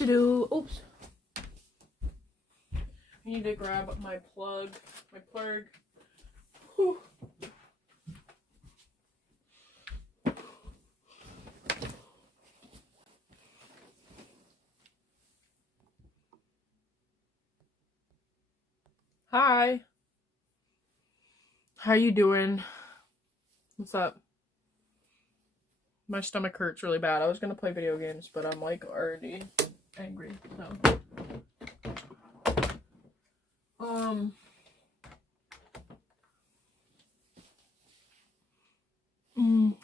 Oops. I need to grab my plug. Whew. Hi. How you doing? What's up? My stomach hurts really bad. I was gonna play video games, but I'm like already angry, so.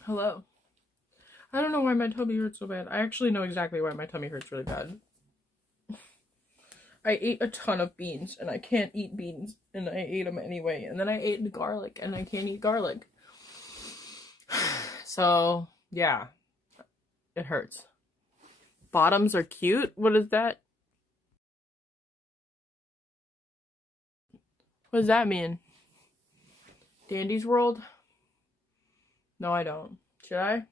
Hello. I don't know why my tummy hurts so bad. I actually know exactly why my tummy hurts really bad. I ate a ton of beans, and I can't eat beans, and I ate them anyway. And then I ate garlic, and I can't eat garlic. So, yeah. It hurts. Bottoms are cute? What is that? What does that mean? Dandy's World? No, I don't. Should I?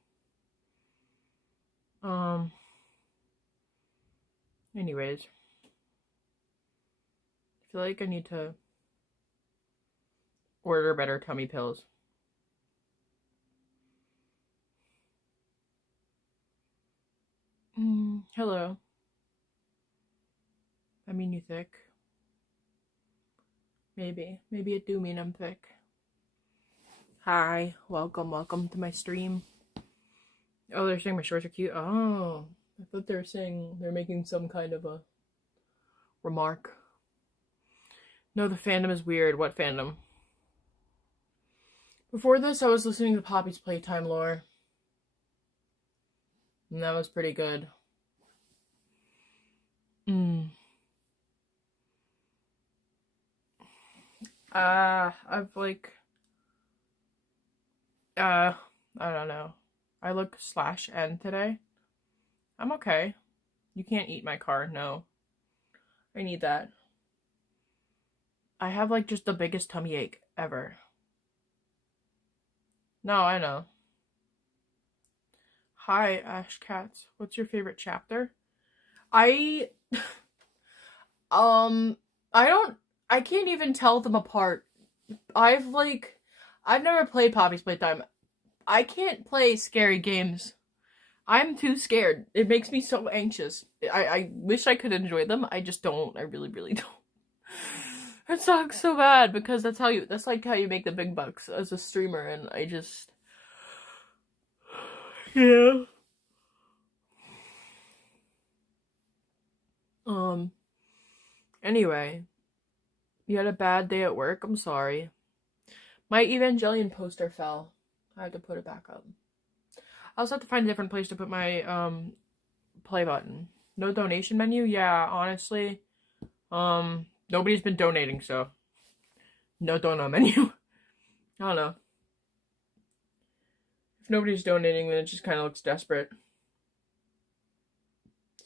Anyways. I feel like I need to order better tummy pills. Hello. I mean you thick. Maybe it do mean I'm thick. Hi, welcome to my stream. Oh, they're saying my shorts are cute. Oh, I thought they were saying they're making some kind of a remark. No, the fandom is weird. What fandom? Before this, I was listening to Poppy's Playtime lore. And that was pretty good. I've like, I don't know. I look /N today. I'm okay. You can't eat my car, no. I need that. I have like just the biggest tummy ache ever. No, I know. Hi, Ash Cats. What's your favorite chapter? I can't even tell them apart. I've never played Poppy's Playtime. I can't play scary games. I'm too scared. It makes me so anxious. I wish I could enjoy them. I just don't. I really, really don't. It sucks so bad because that's like how you make the big bucks as a streamer, and I just, yeah. Anyway, you had a bad day at work? I'm sorry. My Evangelion poster fell. I had to put it back up. I also have to find a different place to put my, play button. No donation menu? Yeah, honestly. Nobody's been donating, so. No dono menu. I don't know. If nobody's donating, then it just kind of looks desperate.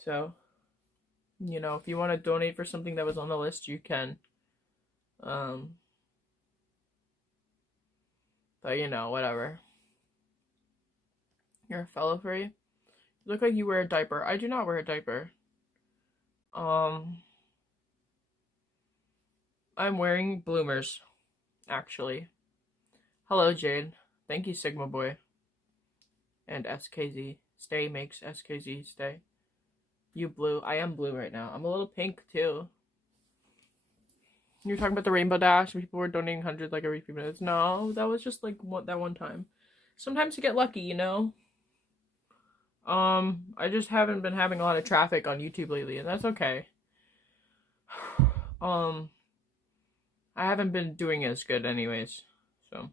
So, you know, if you want to donate for something that was on the list, you can. But, you know, whatever. You're a fellow furry? You look like you wear a diaper. I do not wear a diaper. I'm wearing bloomers, actually. Hello, Jade. Thank you, Sigma Boy. And SKZ. Stay makes SKZ stay. You blue. I am blue right now. I'm a little pink, too. You're talking about the Rainbow Dash and people were donating hundreds like every few minutes. No, that was just like that one time. Sometimes you get lucky, you know? I just haven't been having a lot of traffic on YouTube lately, and that's okay. I haven't been doing as good anyways, so.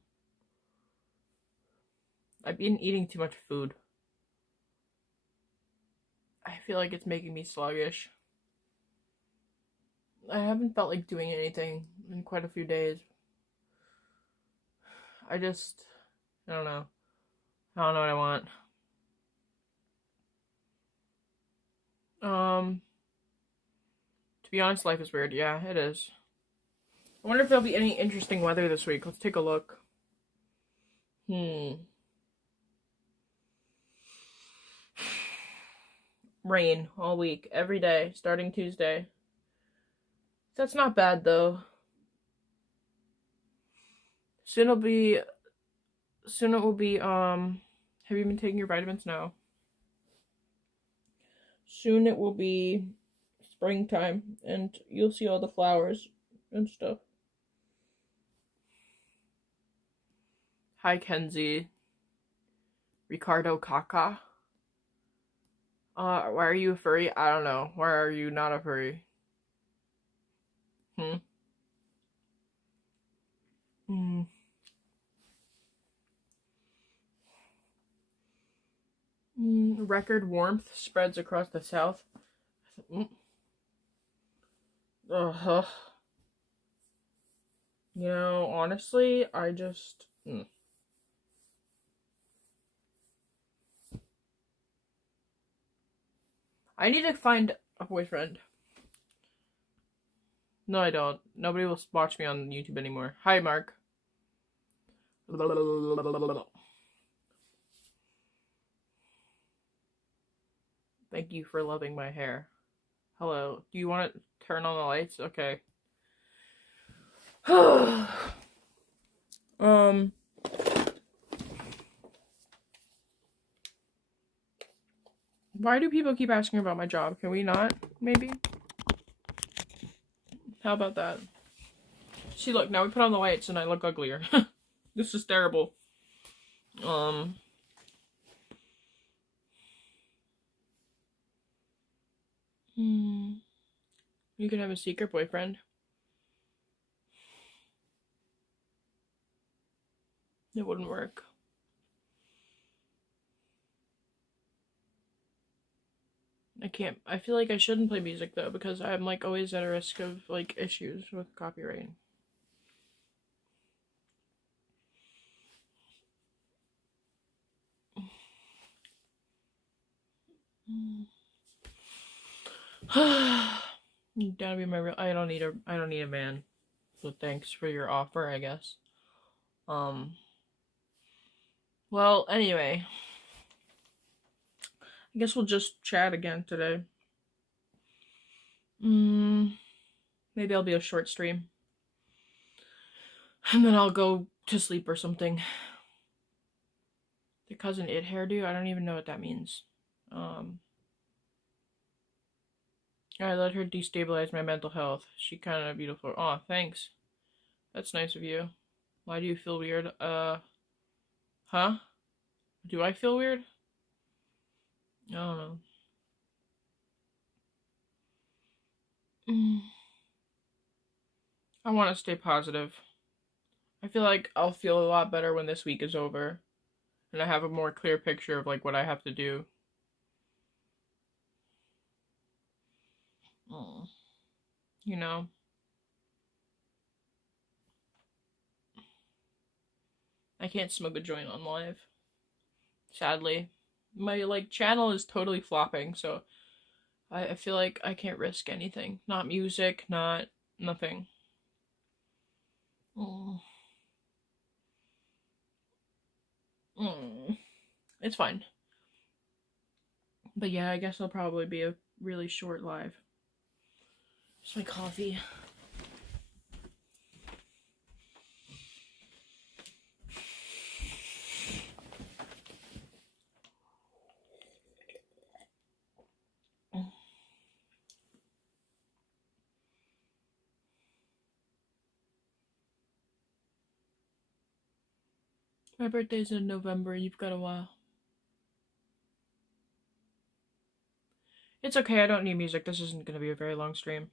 I've been eating too much food. I feel like it's making me sluggish. I haven't felt like doing anything in quite a few days. I don't know. I don't know what I want. To be honest, life is weird. Yeah, it is. I wonder if there'll be any interesting weather this week. Let's take a look. rain all week, every day, starting Tuesday. That's not bad though. Soon it will be, have you been taking your vitamins? No. Soon it will be springtime, and you'll see all the flowers and stuff. Hi, Kenzie. Ricardo Kaka. Why are you a furry? I don't know. Why are you not a furry? Record warmth spreads across the south. Uh-huh. You know, honestly, I just... I need to find a boyfriend. No, I don't. Nobody will watch me on YouTube anymore. Hi, Mark. Thank you for loving my hair. Hello. Do you want to turn on the lights? Okay. Why do people keep asking about my job? Can we not? Maybe? How about that? See, look, now we put on the lights and I look uglier. This is terrible. You can have a secret boyfriend. It wouldn't work. I feel like I shouldn't play music though, because I'm like always at a risk of like issues with copyright. You gotta be my real. I don't need a man. So thanks for your offer, I guess. Well, anyway. I guess we'll just chat again today. Maybe I'll be a short stream. And then I'll go to sleep or something. The cousin it hairdo? I don't even know what that means. I let her destabilize my mental health. She kind of beautiful. Aw, thanks. That's nice of you. Why do you feel weird? Huh? Do I feel weird? I don't know. I want to stay positive. I feel like I'll feel a lot better when this week is over. And I have a more clear picture of like what I have to do. You know? I can't smoke a joint on live. Sadly. My like channel is totally flopping, so I feel like I can't risk anything. Not music, not nothing. It's fine. But yeah, I guess I'll probably be a really short live. Just my coffee. My birthday's in November. You've got a while. It's okay. I don't need music. This isn't going to be a very long stream.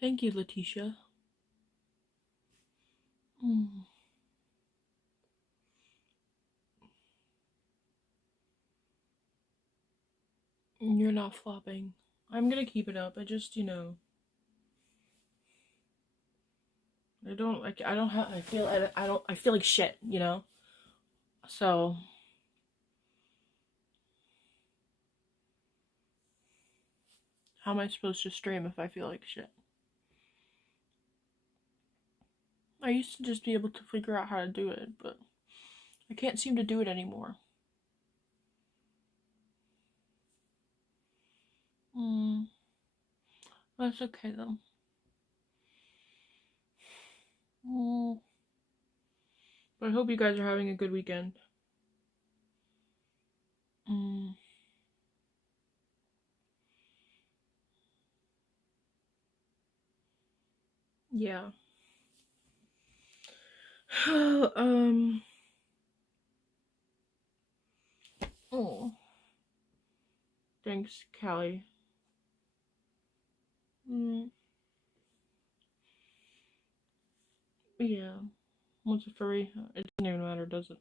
Thank you, Letitia. You're not flopping. I'm gonna keep it up. I just, you know, I feel like shit, you know? So, how am I supposed to stream if I feel like shit? I used to just be able to figure out how to do it, but I can't seem to do it anymore. That's okay though. But I hope you guys are having a good weekend. Yeah. Oh. Thanks, Callie. Yeah. What's a furry? It doesn't even matter, does it?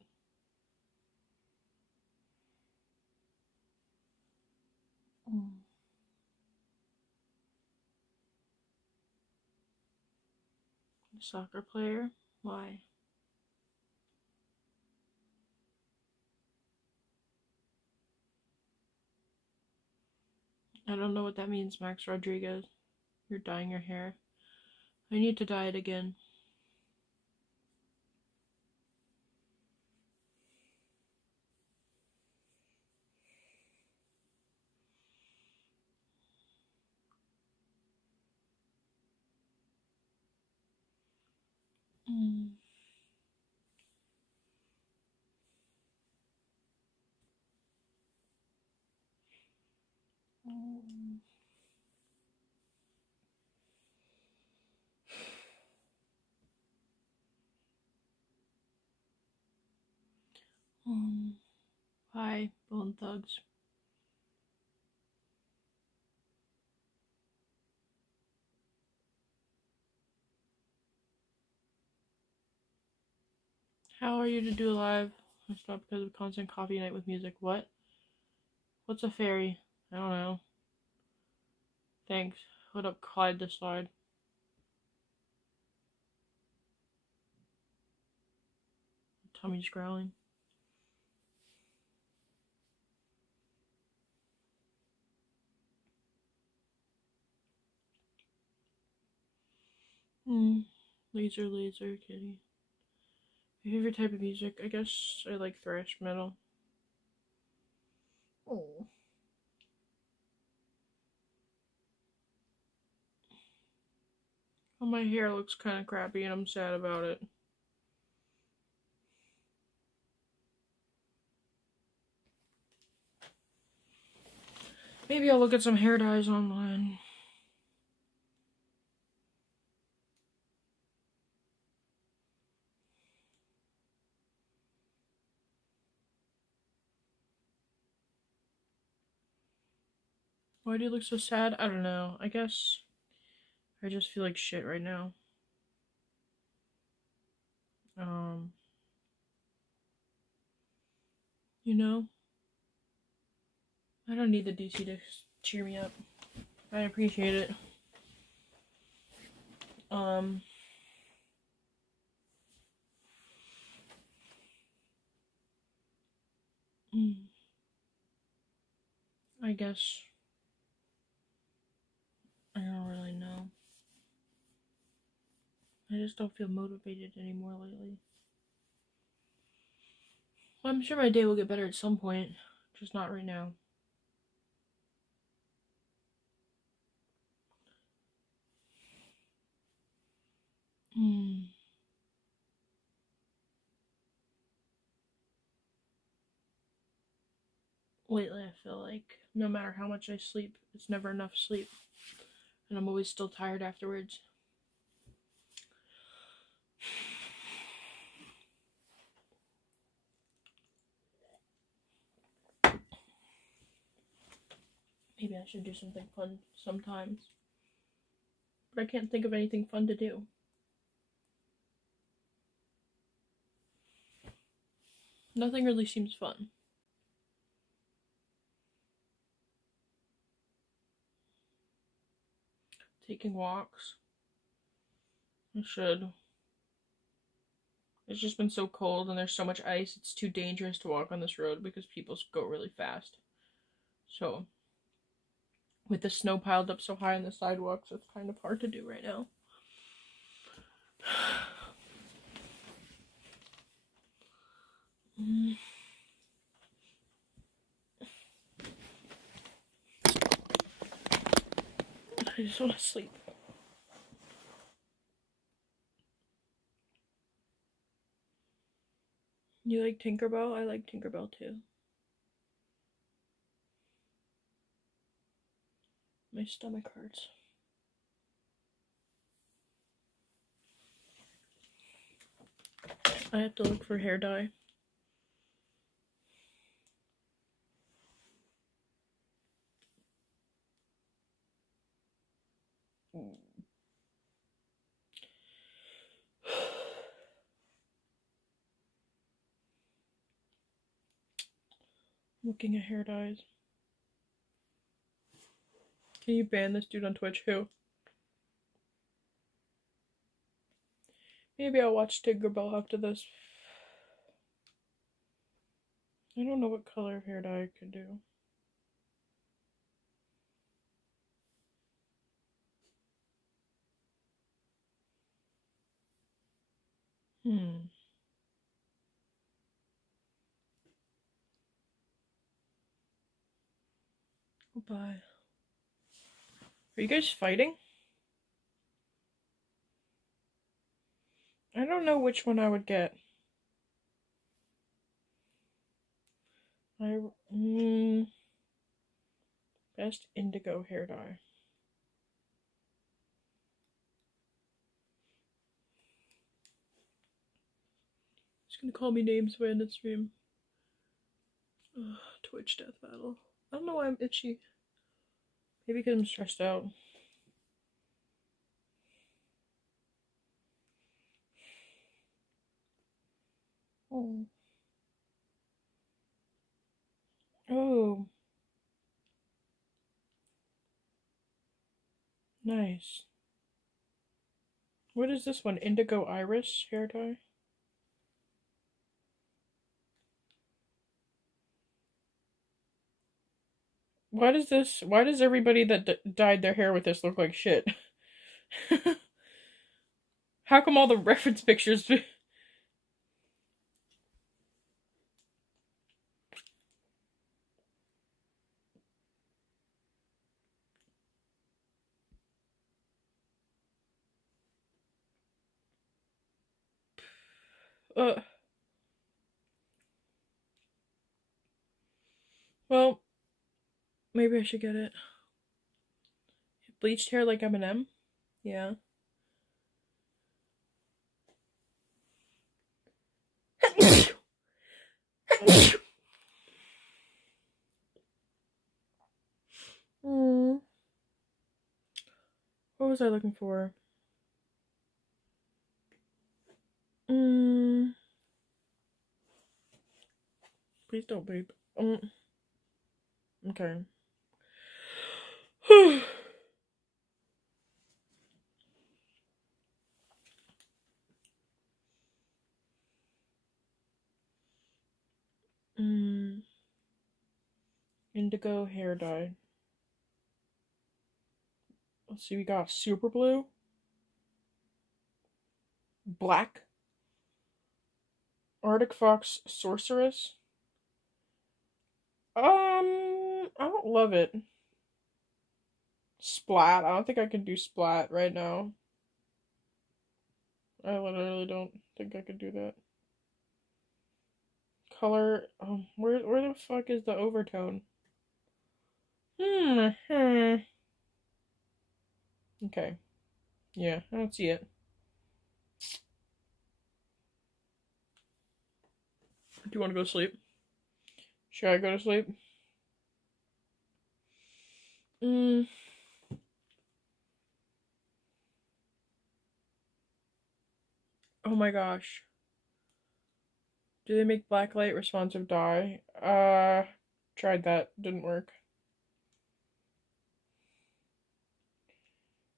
Soccer player? Why? I don't know what that means, Max Rodriguez. You're dyeing your hair. I need to dye it again. Hi, Bone Thugs. How are you to do live? I stopped because of constant coffee night with music. What? What's a fairy? I don't know. Thanks. Hold up, Clyde the slide. Tummy's growling. Lazerkitty. Your favorite type of music? I guess I like thrash metal. Oh. Well, my hair looks kind of crappy and I'm sad about it. Maybe I'll look at some hair dyes online. Why do you look so sad? I don't know. I guess I just feel like shit right now. You know? I don't need the DC to cheer me up. I appreciate it. I guess I don't really know. I just don't feel motivated anymore lately. Well, I'm sure my day will get better at some point, just not right now. Lately, I feel like no matter how much I sleep, it's never enough sleep. And I'm always still tired afterwards. Maybe I should do something fun sometimes. But I can't think of anything fun to do. Nothing really seems fun. Taking walks. I should. It's just been so cold and there's so much ice, it's too dangerous to walk on this road because people go really fast. So, with the snow piled up so high on the sidewalks, it's kind of hard to do right now. I just want to sleep. You like Tinkerbell? I like Tinkerbell too. My stomach hurts. I have to look for hair dye. Looking at hair dyes. Can you ban this dude on Twitch? Who? Maybe I'll watch Tinkerbell after this. I don't know what color of hair dye I could do. Goodbye. Are you guys fighting? I don't know which one I would get. Best indigo hair dye. He's gonna call me names when I stream. Ugh, Twitch death battle. I don't know why I'm itchy. Maybe because I'm stressed out. Oh. Oh. Nice. What is this one? Indigo Iris hair dye? Why does everybody that dyed their hair with this look like shit? How come all the reference pictures... Well, maybe I should get it. Bleached hair like Eminem? Yeah. What was I looking for? Please don't beep. Okay. Indigo hair dye. Let's see, we got super blue, black, Arctic Fox Sorceress. I don't love it. Splat. I don't think I can do splat right now. I literally don't think I could do that. Color. Where the fuck is the overtone? Okay. Yeah, I don't see it. Do you want to go to sleep? Should I go to sleep? Oh my gosh. Do they make blacklight responsive dye? Tried that. Didn't work.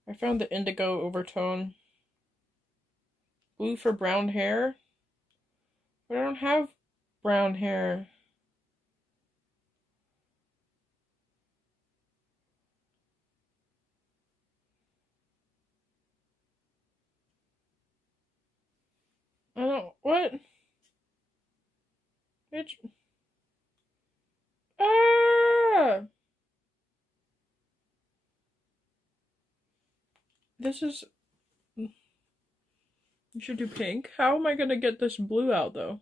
I found the indigo overtone. Blue for brown hair? But I don't have brown hair. I don't... What? It's... Ah! This is... You should do pink. How am I gonna get this blue out, though?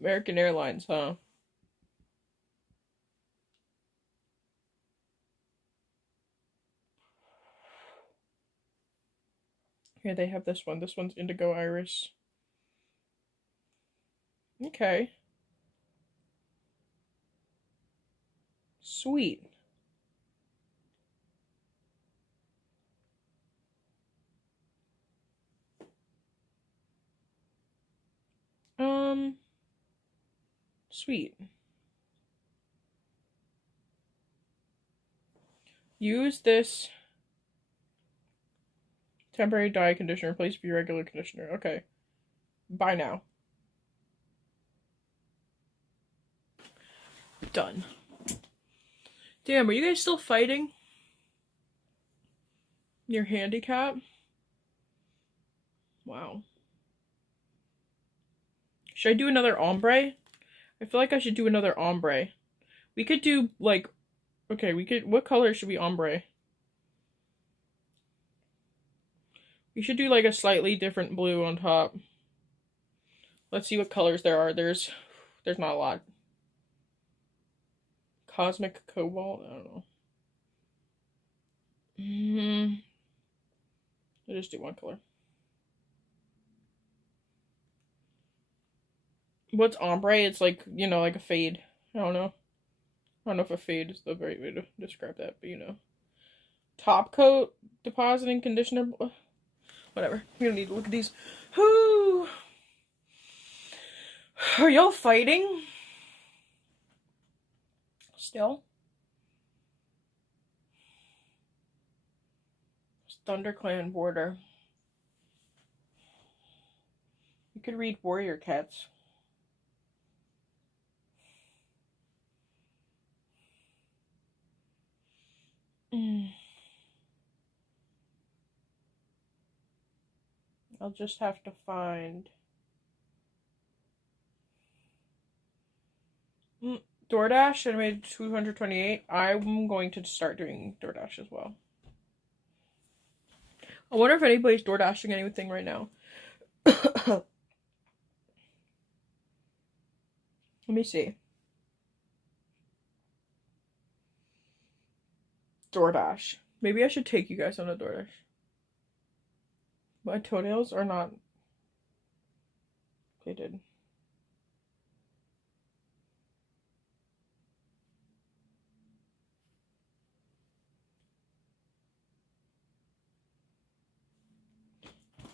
American Airlines, huh? Here, they have this one. This one's Indigo Iris. Okay. Sweet. Sweet. Use this temporary dye conditioner replace your regular conditioner. Okay. Bye now. Done. Damn, are you guys still fighting? Your handicap? Wow. Should I do another ombre? I feel like I should do another ombre. We could do, like... Okay, we could... What color should we ombre? We should do, like, a slightly different blue on top. Let's see what colors there are. There's not a lot. Cosmic Cobalt? I don't know. I'll just do one color. What's ombre? It's like, you know, like a fade. I don't know. I don't know if a fade is the right way to describe that, but you know. Top coat, depositing conditioner. Whatever. We don't need to look at these. Whoo! Are y'all fighting? Still? ThunderClan border. You could read Warrior Cats. I'll just have to find DoorDash. I made 228. I'm going to start doing DoorDash as well. I wonder if anybody's DoorDashing anything right now. Let me see. DoorDash. Maybe I should take you guys on a DoorDash. My toenails are not... They did.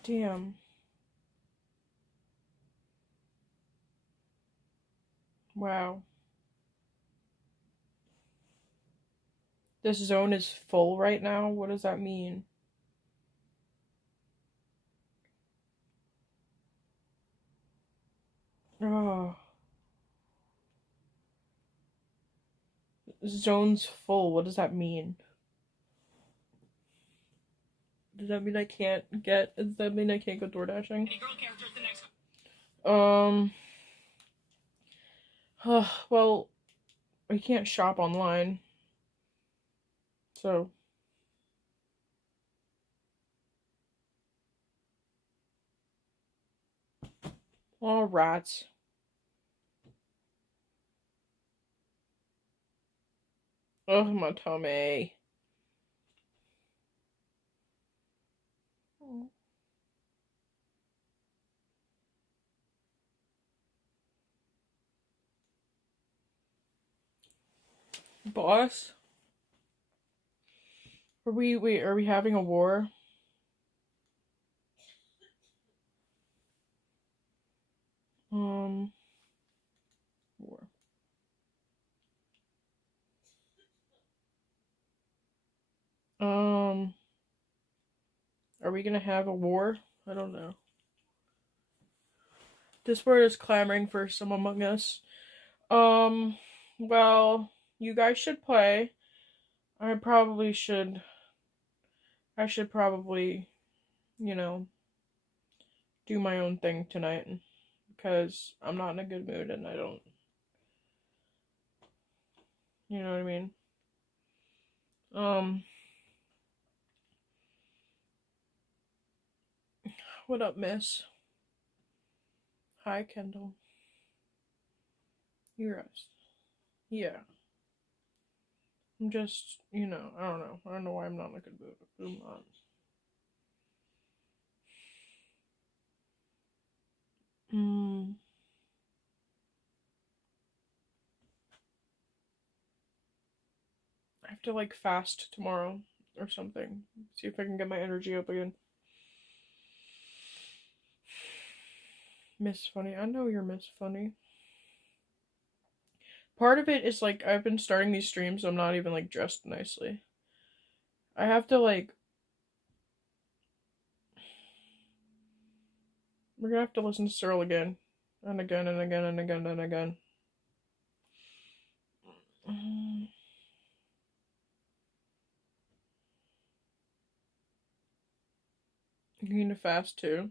Damn. Wow. This zone is full right now? What does that mean? Oh. Zone's full. What does that mean? Does that mean I can't get... Does that mean I can't go door dashing? Well, I can't shop online. So... Oh, rats. Oh, my tummy. Boss? Are we having a war? War. Are we gonna have a war? I don't know. Discord is clamoring for some Among Us. Well, you guys should play. I should probably you know, do my own thing tonight because I'm not in a good mood and I don't, you know what I mean? Um, what up, miss? Hi, Kendall. You rest. Yeah. I'm just, I don't know. I don't know why I'm not in a good mood. I'm not. I have to like fast tomorrow or something. See if I can get my energy up again. Miss Funny. I know you're Miss Funny. Part of it is like I've been starting these streams, so I'm not even like dressed nicely. I have to like. We're gonna have to listen to Searle again. And again and again and again and again. You need to fast too.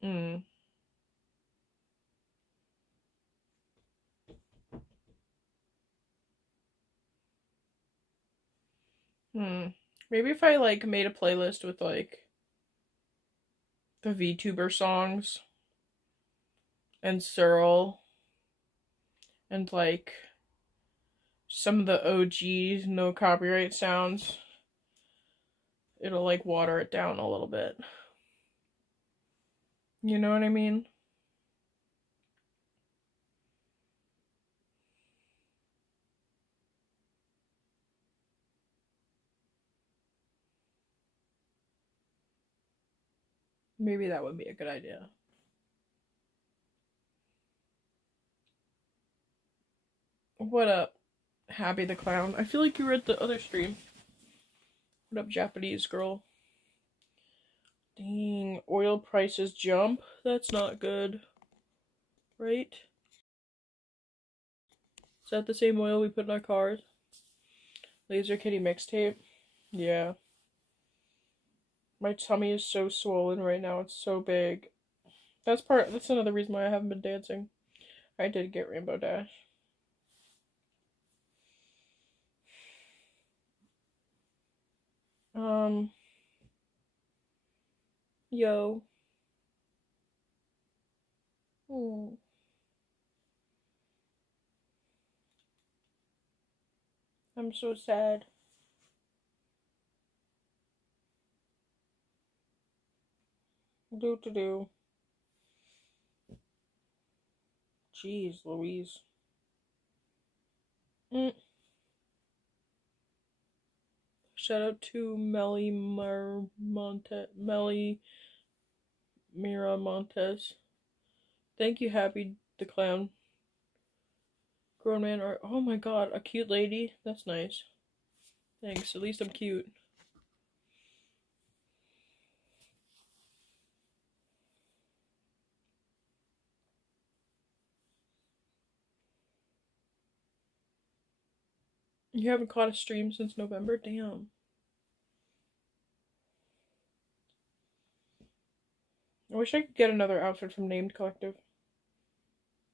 Hmm. Maybe if I like made a playlist with like the VTuber songs and Searle and like some of the OG no copyright sounds, it'll like water it down a little bit. You know what I mean? Maybe that would be a good idea. What up, Happy the Clown? I feel like you were at the other stream. What up, Japanese girl? Dang, oil prices jump? That's not good. Right? Is that the same oil we put in our cars? Lazerkitty mixtape? Yeah. My tummy is so swollen right now. It's so big. That's another reason why I haven't been dancing. I did get Rainbow Dash. Yo. Oh. I'm so sad. Do. Jeez, Louise. Shout out to Melly Miramontes. Thank you, Happy the Clown. Grown man art. Oh my god, a cute lady. That's nice. Thanks. At least I'm cute. You haven't caught a stream since November? Damn. I wish I could get another outfit from Named Collective.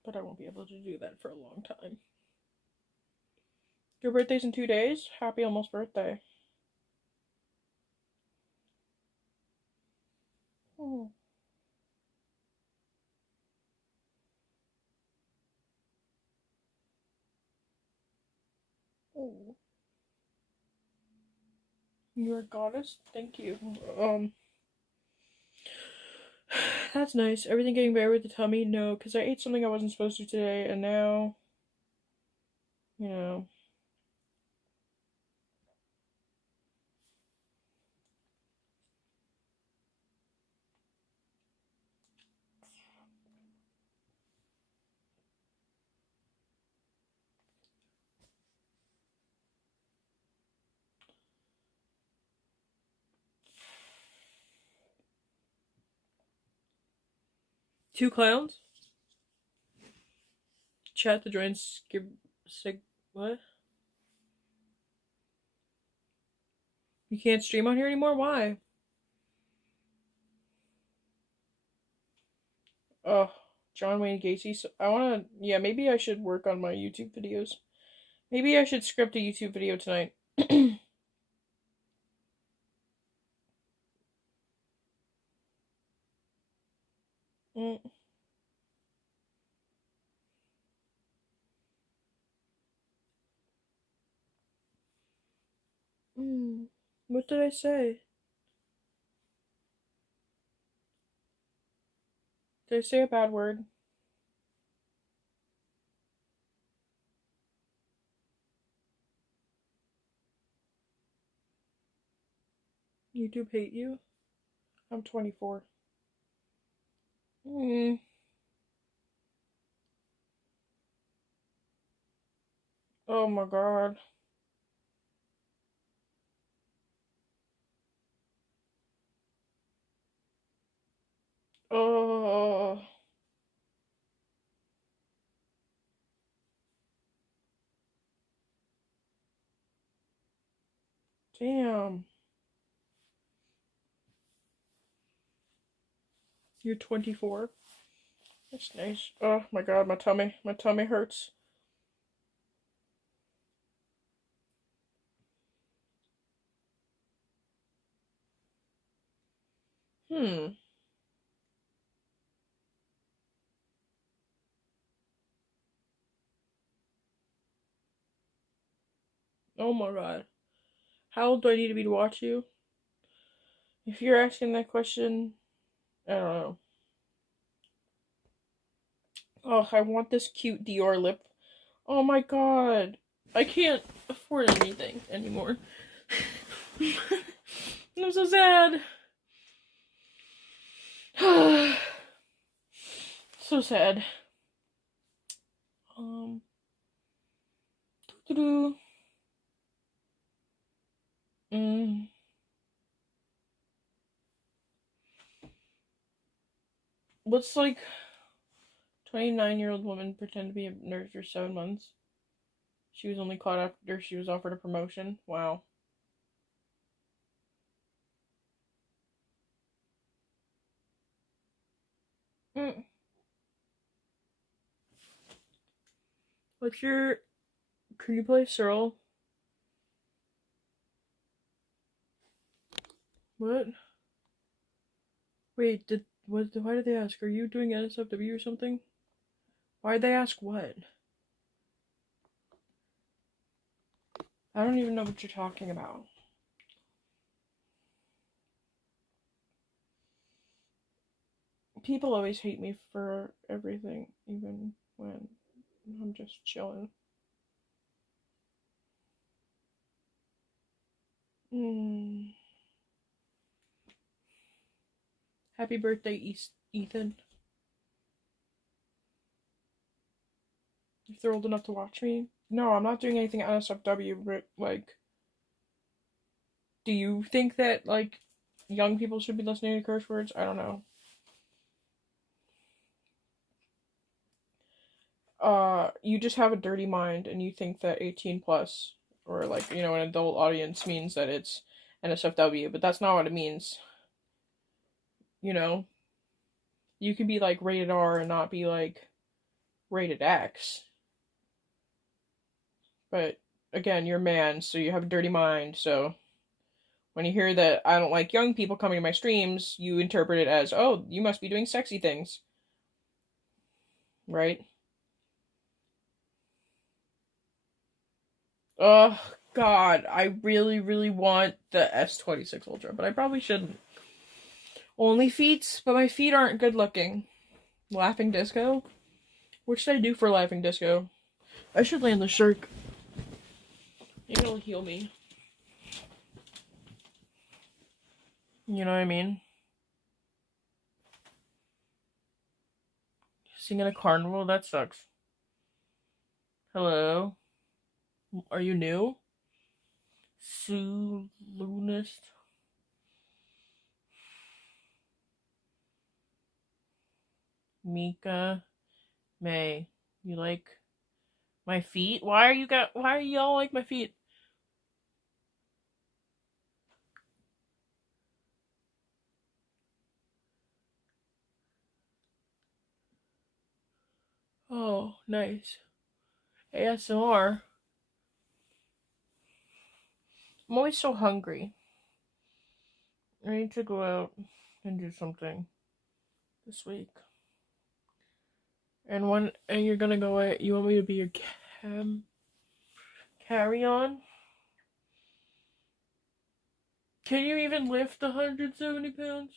But I won't be able to do that for a long time. Your birthday's in 2 days? Happy almost birthday. Oh. Oh. You're a goddess? Thank you. That's nice. Everything getting better with the tummy? No, because I ate something I wasn't supposed to today, and now, you know. 2 clowns? Chat to join skip sig what? You can't stream on here anymore? Why? Oh, John Wayne Gacy. So I wanna, yeah, maybe I should work on my YouTube videos. Maybe I should script a YouTube video tonight. mm. What did I say? Did I say a bad word? YouTube hate you? I'm 24. Oh my god. Oh. Damn. You're 24? That's nice. Oh my god, my tummy hurts. Hmm. Oh my god. How old do I need to be to watch you? If you're asking that question, I don't know. Oh, I want this cute Dior lip. Oh my god. I can't afford anything anymore. I'm so sad. So sad. Doo-doo. What's like 29-year-old woman pretend to be a nurse for 7 months? She was only caught after she was offered a promotion. Wow. Mm. What's your... Can you play Searle? What? Wait, why did they ask? Are you doing NSFW or something? Why'd they ask what? I don't even know what you're talking about. People always hate me for everything, even when I'm just chilling. Happy birthday, Ethan. If they're old enough to watch me. No, I'm not doing anything at NSFW, but, like, do you think that, like, young people should be listening to curse words? I don't know. You just have a dirty mind and you think that 18 plus, or, like, you know, an adult audience means that it's NSFW, but that's not what it means. You know? You can be, like, rated R and not be, like, rated X. But, again, you're a man, so you have a dirty mind, so when you hear that I don't like young people coming to my streams, you interpret it as, oh, you must be doing sexy things. Right? Oh, God. I really, really want the S26 Ultra, but I probably shouldn't. Only feet, but my feet aren't good looking. Laughing Disco? What should I do for Laughing Disco? I should land the shark. Maybe it'll heal me. You know what I mean? Sing at a carnival? That sucks. Hello? Are you new? Saloonist? Mika? May. You like my feet? Why are y'all like my feet? Oh, nice. ASMR. I'm always so hungry. I need to go out and do something this week. And you're gonna go out, you want me to be your carry-on? Can you even lift 170 pounds?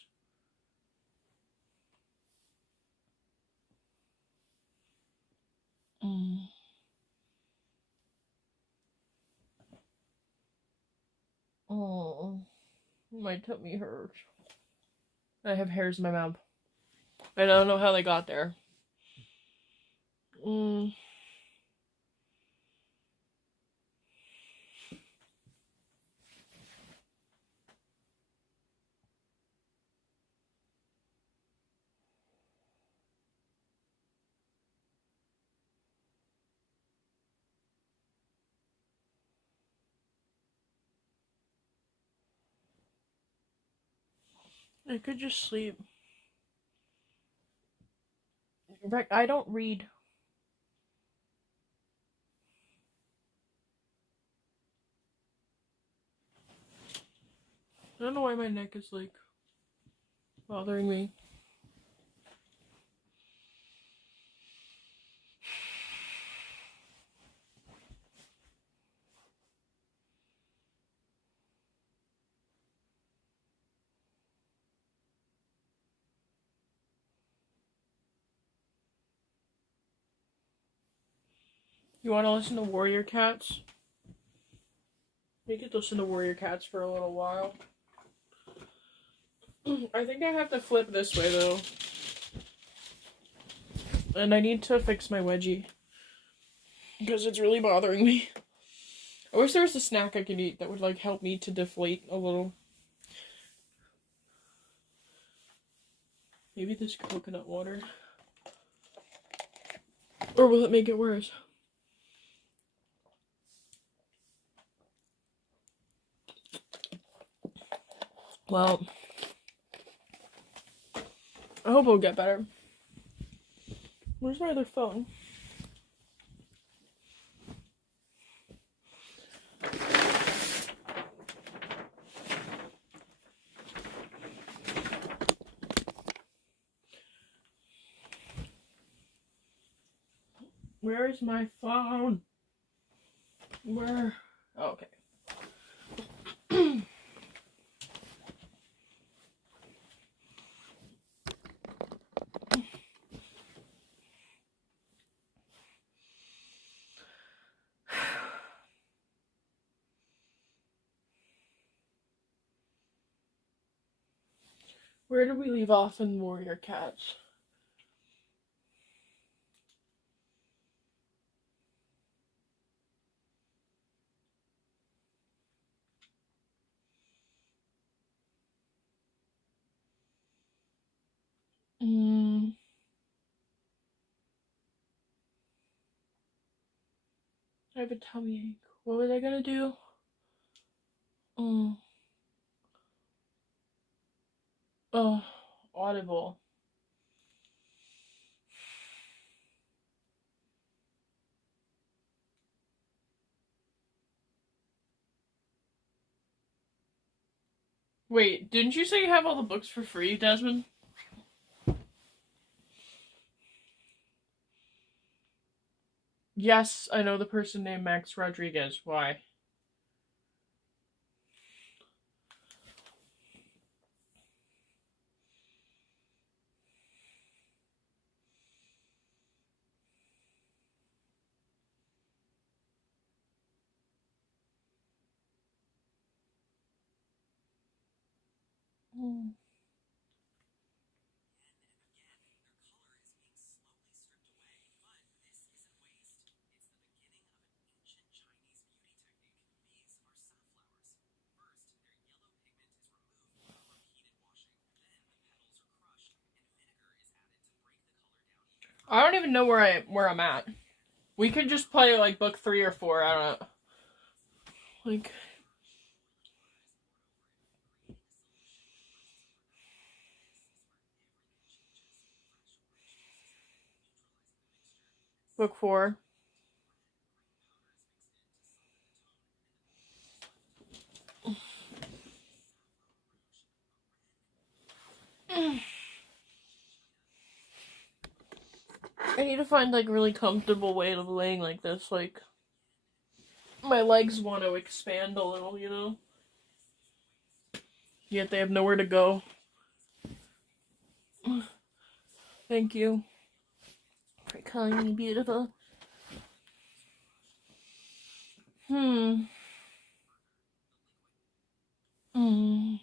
Oh, my tummy hurts. I have hairs in my mouth. I don't know how they got there. I could just sleep. I don't read. I don't know why my neck is like bothering me. You want to listen to Warrior Cats? We could listen to Warrior Cats for a little while. I think I have to flip this way though. And I need to fix my wedgie. Because it's really bothering me. I wish there was a snack I could eat that would like help me to deflate a little. Maybe this coconut water. Or will it make it worse? Well, I hope it'll get better. Where's my other phone? Where is my phone? Where? Oh, okay. Where did we leave off in Warrior Cats? I have a tummy ache. What was I gonna do? Oh, Audible. Wait, didn't you say you have all the books for free, Desmond? Yes, I know the person named Max Rodriguez. Why? I don't even know where I'm at. We could just play like book 3 or 4. I don't know. Like. Book 4. I need to find like really comfortable way of laying like this. Like my legs want to expand a little, you know? Yet they have nowhere to go. Thank you for calling me beautiful. Hmm. Mm.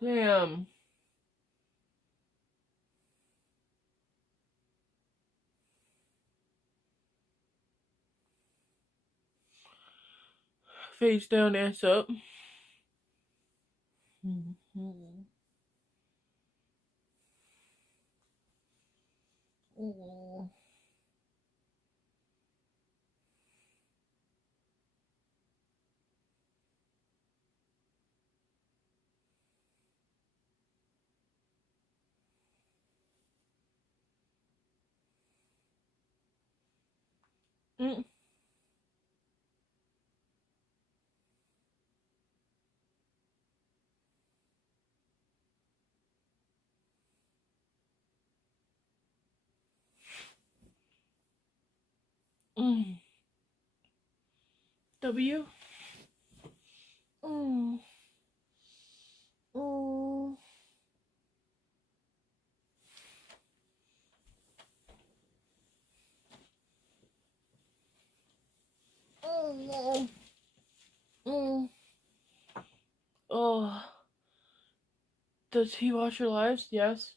Damn. Face down, ass up. Mm-hmm. Oh. Mm. Mm. W. Mm. Mm. Mm. Mm. Oh. Does he watch your lives? Yes.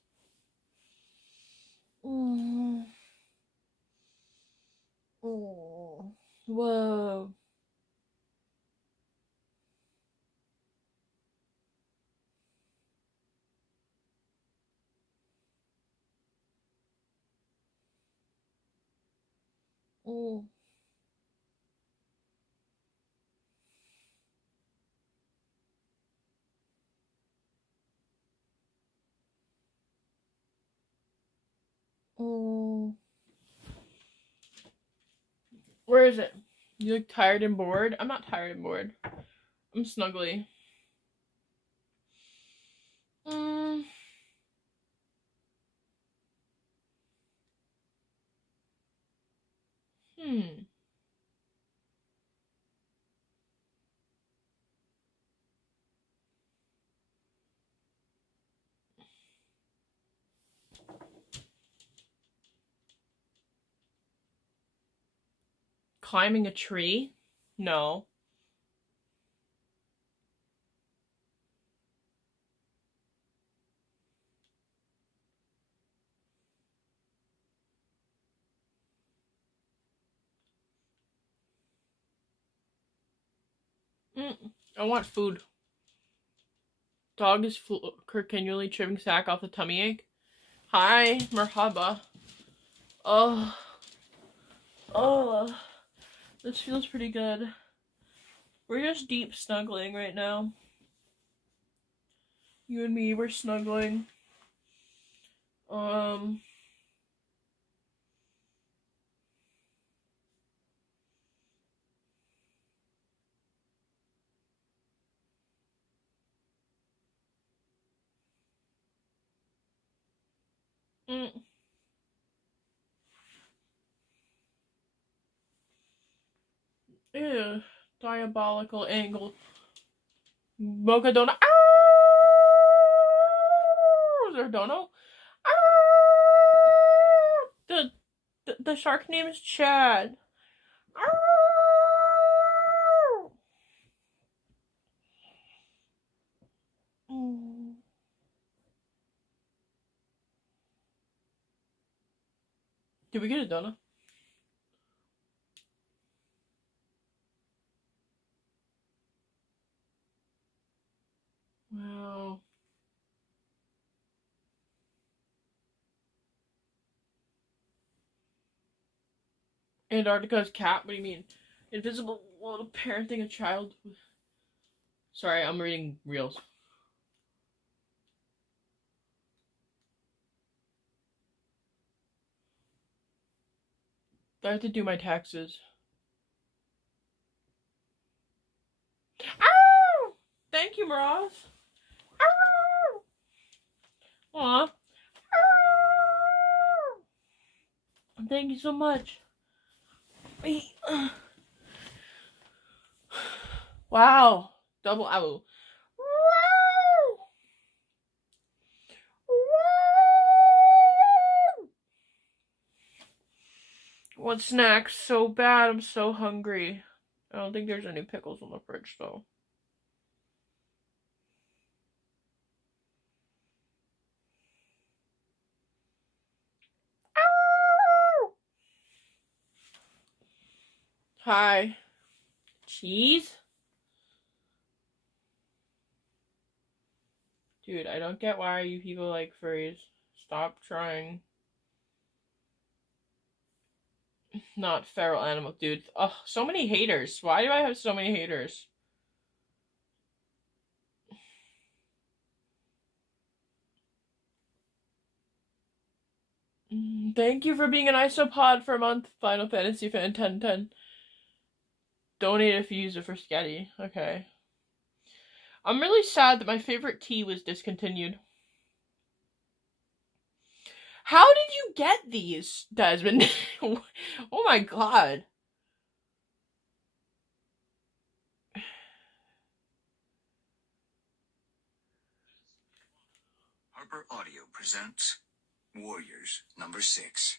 Mm. Oh. Whoa. Mm. Mm. Where is it? You look tired and bored? I'm not tired and bored. I'm snuggly. Mm. Hmm. Climbing a tree? No. Mm. I want food. Dog is continually trimming sack off the tummy ache. Hi, merhaba. Oh, oh, this feels pretty good. We're just deep snuggling right now. You and me, we're snuggling. Um, mm, ew, diabolical angle. Mocha donut. Is there a dono? The shark name is Chad. Mm. Did we get a donut? Wow. Antarctica's cat? What do you mean? Invisible world of parenting a child. Sorry, I'm reading reels. I have to do my taxes. Ow! Thank you, Miraz. Ow! Aw. Ow! Thank you so much. Wow. Double owl. Want snacks so bad. I'm so hungry. I don't think there's any pickles in the fridge, though. Hi. Cheese? Dude, I don't get why you people like furries. Stop trying. Not feral animal, dude. Oh, so many haters. Why do I have so many haters? Thank you for being an isopod for a month, Final Fantasy fan 1010. Donate if you use it for Sketty. Okay. I'm really sad that my favorite tea was discontinued. How did you get these, Desmond? Oh my god. Harper Audio presents Warriors number 6,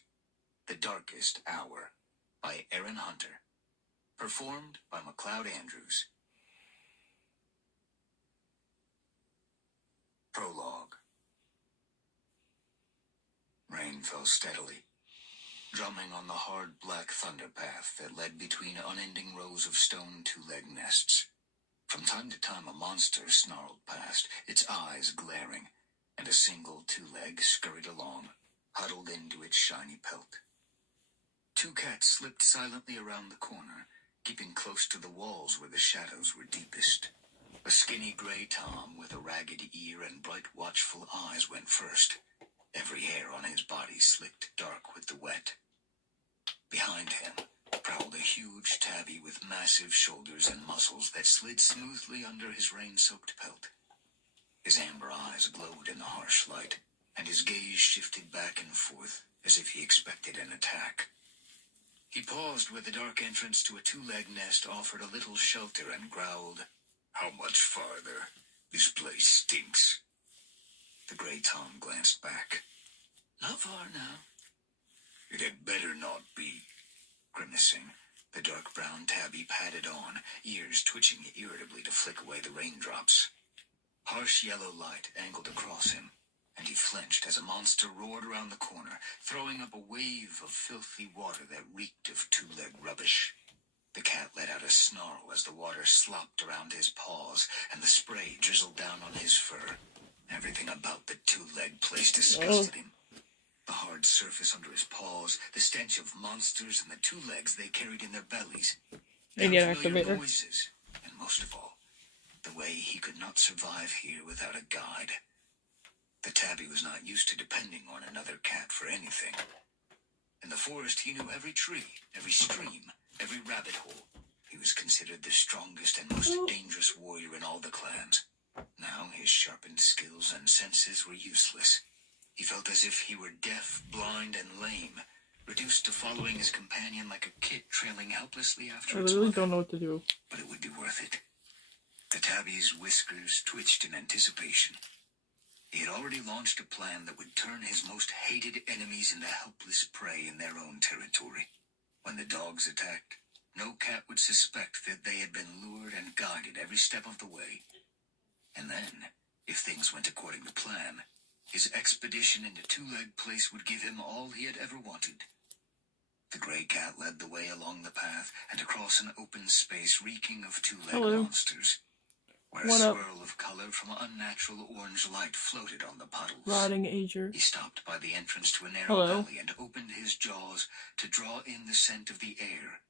The Darkest Hour by Aaron Hunter. Performed by McLeod Andrews. Prologue. Rain fell steadily, drumming on the hard black thunder path that led between unending rows of stone two-leg nests. From time to time a monster snarled past, its eyes glaring, and a single two-leg scurried along, huddled into its shiny pelt. Two cats slipped silently around the corner, keeping close to the walls where the shadows were deepest. A skinny gray tom with a ragged ear and bright watchful eyes went first, every hair on his body slicked dark with the wet. Behind him prowled a huge tabby with massive shoulders and muscles that slid smoothly under his rain-soaked pelt. His amber eyes glowed in the harsh light, and his gaze shifted back and forth as if he expected an attack. He paused where the dark entrance to a two-leg nest offered a little shelter and growled, "How much farther? This place stinks." The gray tom glanced back. "Not far now." "It had better not be." Grimacing, the dark brown tabby padded on, ears twitching irritably to flick away the raindrops. Harsh yellow light angled across him, and he flinched as a monster roared around the corner, throwing up a wave of filthy water that reeked of two-leg rubbish. The cat let out a snarl as the water slopped around his paws and the spray drizzled down on his fur. Everything about the two-leg place disgusted him. The hard surface under his paws, the stench of monsters, and the two legs they carried in their bellies. The unfamiliar noises, and most of all, the way he could not survive here without a guide. The tabby was not used to depending on another cat for anything. In the forest he knew every tree, every stream, every rabbit hole. He was considered the strongest and most dangerous warrior in all the clans. Now his sharpened skills and senses were useless. He felt as if he were deaf, blind, and lame, reduced to following his companion like a kid trailing helplessly after its mother. I really don't know what to do. But it would be worth it. The tabby's whiskers twitched in anticipation. He had already launched a plan that would turn his most hated enemies into helpless prey in their own territory. When the dogs attacked, no cat would suspect that they had been lured and guided every step of the way. And then, if things went according to plan, his expedition into Two-Leg Place would give him all he had ever wanted. The gray cat led the way along the path and across an open space reeking of two-legged monsters, where a swirl of color from unnatural orange light floated on the puddles. Rotting ager. He stopped by the entrance to a narrow valley and opened his jaws to draw in the scent of the air.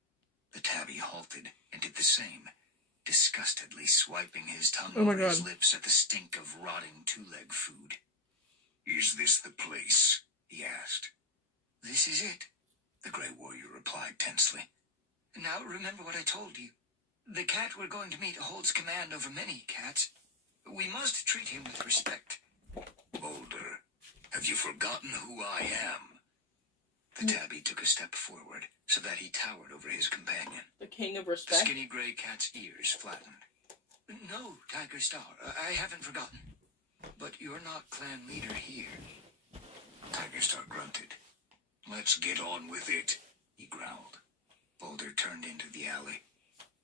The tabby halted and did the same, disgustedly swiping his tongue Oh my over his God. lips at the stink of rotting two-leg food. "Is this the place?" he asked. "This is it," the Grey Warrior replied tensely. "Now remember what I told you. The cat we're going to meet holds command over many cats. We must treat him with respect." "Boulder, have you forgotten who I am?" The tabby took a step forward so that he towered over his companion. The king of The respect. skinny gray cat's ears flattened. "No, Tiger Star, I haven't forgotten. But you're not clan leader here." Tiger Star grunted. "Let's get on with it," he growled. Boulder turned into the alley.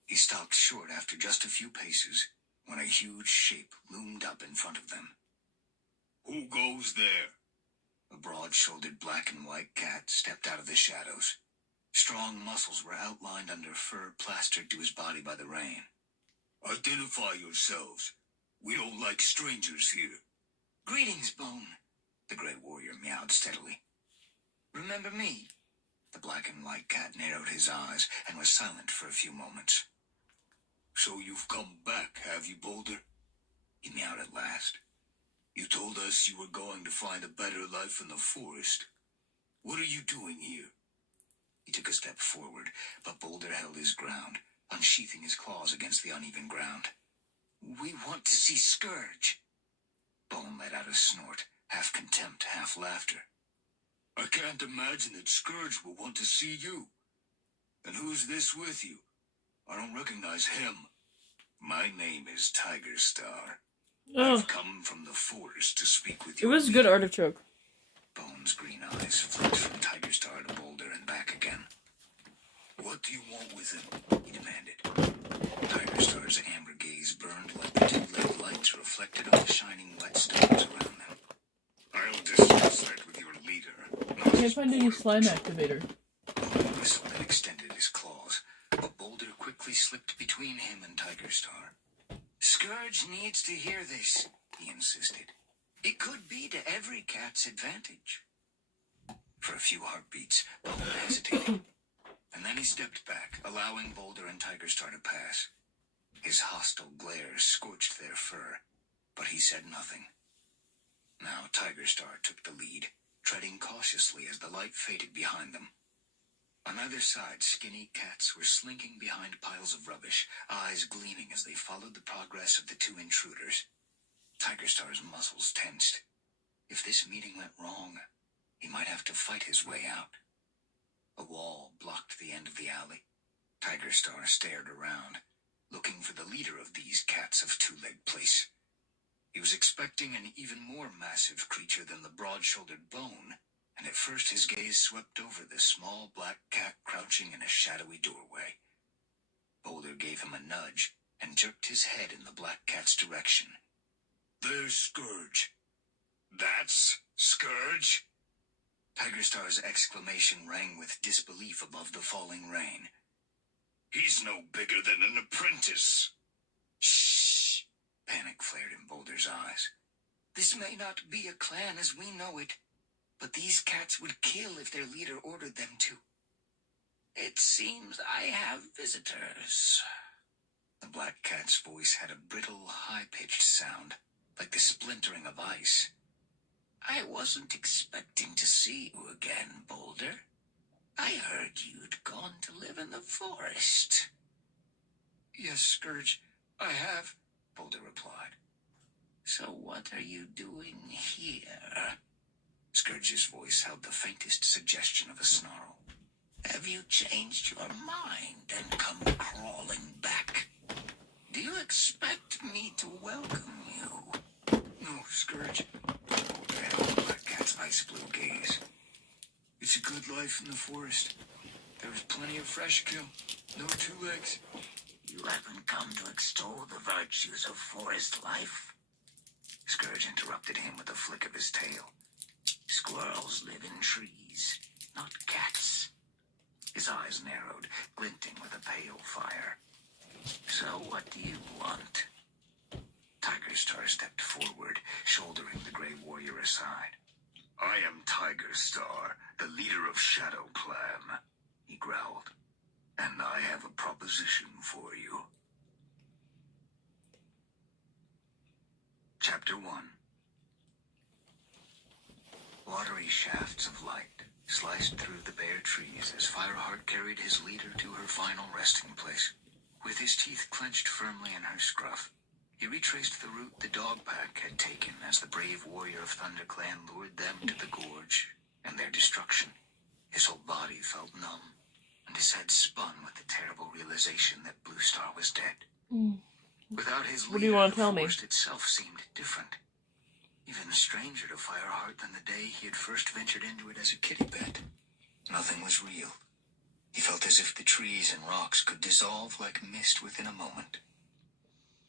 He stopped short after just a few paces when a huge shape loomed up in front of them. "Who goes there?" A broad-shouldered black and white cat stepped out of the shadows. Strong muscles were outlined under fur plastered to his body by the rain. "Identify yourselves. We don't like strangers here." "Greetings, Bone," the Grey Warrior meowed steadily. "Remember me?" The black and white cat narrowed his eyes and was silent for a few moments. "So you've come back, have you, Boulder?" he meowed at last. "You told us you were going to find a better life in the forest. What are you doing here?" He took a step forward, but Boulder held his ground, unsheathing his claws against the uneven ground. "We want to see Scourge." Bone let out a snort, half contempt, half laughter. "I can't imagine that Scourge will want to see you. And who's this with you? I don't recognize him." "My name is Tiger Star. Oh, I've come from the forest to speak with it you." was good artichoke. Bone's green eyes flicked from Tiger Star to Boulder and back again. "What do you want with him?" he demanded. Tiger Star's amber gaze burned like the two-leg lights reflected on the shining wet stones around them. "I'll discuss that with your leader. I can't find any slime activator. Bone whistled and extended his claws, but Boulder quickly slipped between him and Tiger Star. "Scourge needs to hear this," he insisted. "It could be to every cat's advantage." For a few heartbeats, Bone hesitated, and then he stepped back, allowing Boulder and Tiger Star to pass. His hostile glare scorched their fur, but he said nothing. Now Tiger Star took the lead, treading cautiously as the light faded behind them. On either side, skinny cats were slinking behind piles of rubbish, eyes gleaming as they followed the progress of the two intruders. Tiger Star's muscles tensed. If this meeting went wrong, he might have to fight his way out. A wall blocked the end of the alley. Tiger Star stared around, looking for the leader of these cats of Two-Leg Place. He was expecting an even more massive creature than the broad-shouldered Bone, and at first his gaze swept over the small black cat crouching in a shadowy doorway. Boulder gave him a nudge and jerked his head in the black cat's direction. "There's Scourge." "That's Scourge?" Tiger Star's exclamation rang with disbelief above the falling rain. "He's no bigger than an apprentice." "Shh!" Panic flared in Boulder's eyes. "This may not be a clan as we know it, but these cats would kill if their leader ordered them to. It seems I have visitors." The black cat's voice had a brittle, high-pitched sound, like the splintering of ice. "I wasn't expecting to see you again, Boulder. I heard you'd gone to live in the forest." "Yes, Scourge, I have," Boulder replied. "So what are you doing here?" Scourge's voice held the faintest suggestion of a snarl. "Have you changed your mind and come crawling back? Do you expect me to welcome you?" "No, Scourge." Boulder held the black cat's ice-blue gaze. "It's a good life in the forest. There was plenty of fresh kill. No two legs." "You haven't come to extol the virtues of forest life?" Scourge interrupted him with a flick of his tail. "Squirrels live in trees, not cats." His eyes narrowed, glinting with a pale fire. "So what do you want?" Tiger Star stepped forward, shouldering the Grey Warrior aside. "I am Tiger Star, the leader of Shadow Clan," he growled. "And I have a proposition for you." shafts of light sliced through the bare trees as Fireheart carried his leader to her final resting place. With his teeth clenched firmly in her scruff, he retraced the route the dog pack had taken as the brave warrior of ThunderClan lured them to the gorge and their destruction. His whole body felt numb, and his head spun with the terrible realization that Bluestar was dead. Without his leader, What do you want to tell the me? forest itself seemed different. Even stranger to Fireheart than the day he had first ventured into it as a kitty pet. Nothing was real. He felt as if the trees and rocks could dissolve like mist within a moment.